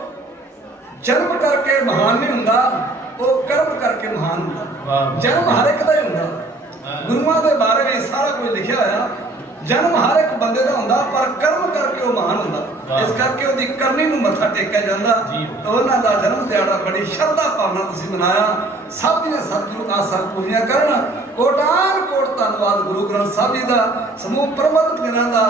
ਜਨਮ ਕਰਕੇ ਮਹਾਨ ਨਹੀਂ ਹੁੰਦਾ, ਉਹ ਕਰਮ ਕਰਕੇ ਮਹਾਨ ਹੁੰਦਾ। ਜਨਮ ਹਰ ਇੱਕ ਦਾ ਹੀ ਹੁੰਦਾ। ਗੁਰੂਆਂ ਦੇ ਬਾਰੇ ਵੀ ਸਾਰਾ ਕੁਝ ਲਿਖਿਆ ਹੋਇਆ। ਜਨਮ ਹਰ ਇੱਕ ਬੰਦੇ ਦਾ ਹੁੰਦਾ, ਪਰ ਕਰਮ ਕਰਕੇ ਉਹ ਮਹਾਨ ਹੁੰਦਾ। ਇਸ ਕਰਕੇ ਉਹਦੀ ਕਰਨੀ ਨੂੰ ਮੱਥਾ ਟੇਕਿਆ ਜਾਂਦਾ। ਤਾਂ ਉਹਨਾਂ ਦਾ ਜਨਮ ਦਿਹਾੜਾ ਬੜੀ ਸ਼ਰਧਾ ਭਾਵਨਾ ਤੁਸੀਂ ਮਨਾਇਆ। ਸਭ ਦੀਆਂ ਸਤਿਗੁਰੂ ਆਸਾਂ ਪੂਰੀਆਂ ਕਰਨ। ਕੋਟਾਨ ਕੋਟ ਧੰਨਵਾਦ ਗੁਰੂ ਗ੍ਰੰਥ ਸਾਹਿਬ ਜੀ ਦਾ, ਸਮੂਹ ਪ੍ਰਬੰਧਕ ਜਨਾਂ ਦਾ,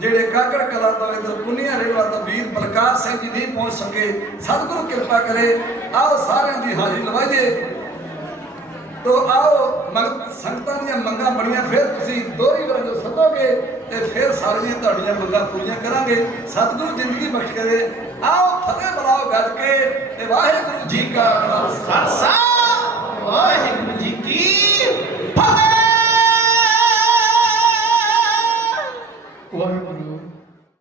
ਜਿਹੜੇ ਕਾਕੜ ਕਲਾਂ ਤੋਂ ਇਧਰ ਪੁੰਨੀਆਂ ਰੇੜਵਾ ਤੋਂ ਵੀਰ ਬਲਕਾਰ ਸਿੰਘ ਜੀ ਨਹੀਂ ਪਹੁੰਚ ਸਕੇ। ਸਤਿਗੁਰੂ ਕਿਰਪਾ ਕਰੇ। ਆਓ ਸਾਰਿਆਂ ਦੀ ਹਾਜ਼ਰੀ ਲਵਾਈਏ। ਤੋ ਆਓ ਸੰਗਤਾਂ ਦੀਆਂ ਮੰਗਾਂ ਬੜੀਆਂ, ਫਿਰ ਤੁਸੀਂ ਦੋਹਰੀ ਵਾਰ ਜੋ ਸੱਦੋਗੇ ਤੇ ਫਿਰ ਸਾਰੀਆਂ ਤੁਹਾਡੀਆਂ ਮੰਗਾਂ ਪੂਰੀਆਂ ਕਰਾਂਗੇ। ਸਤਿਗੁਰੂ ਜ਼ਿੰਦਗੀ ਬਖਸ਼ ਕਰੇ। ਆਓ ਫਤਿਹ ਬੁਲਾਓ ਗੱਜ ਕੇ ਤੇ ਵਾਹਿਗੁਰੂ ਜੀ ਕਾ ਖਾਲਸਾ।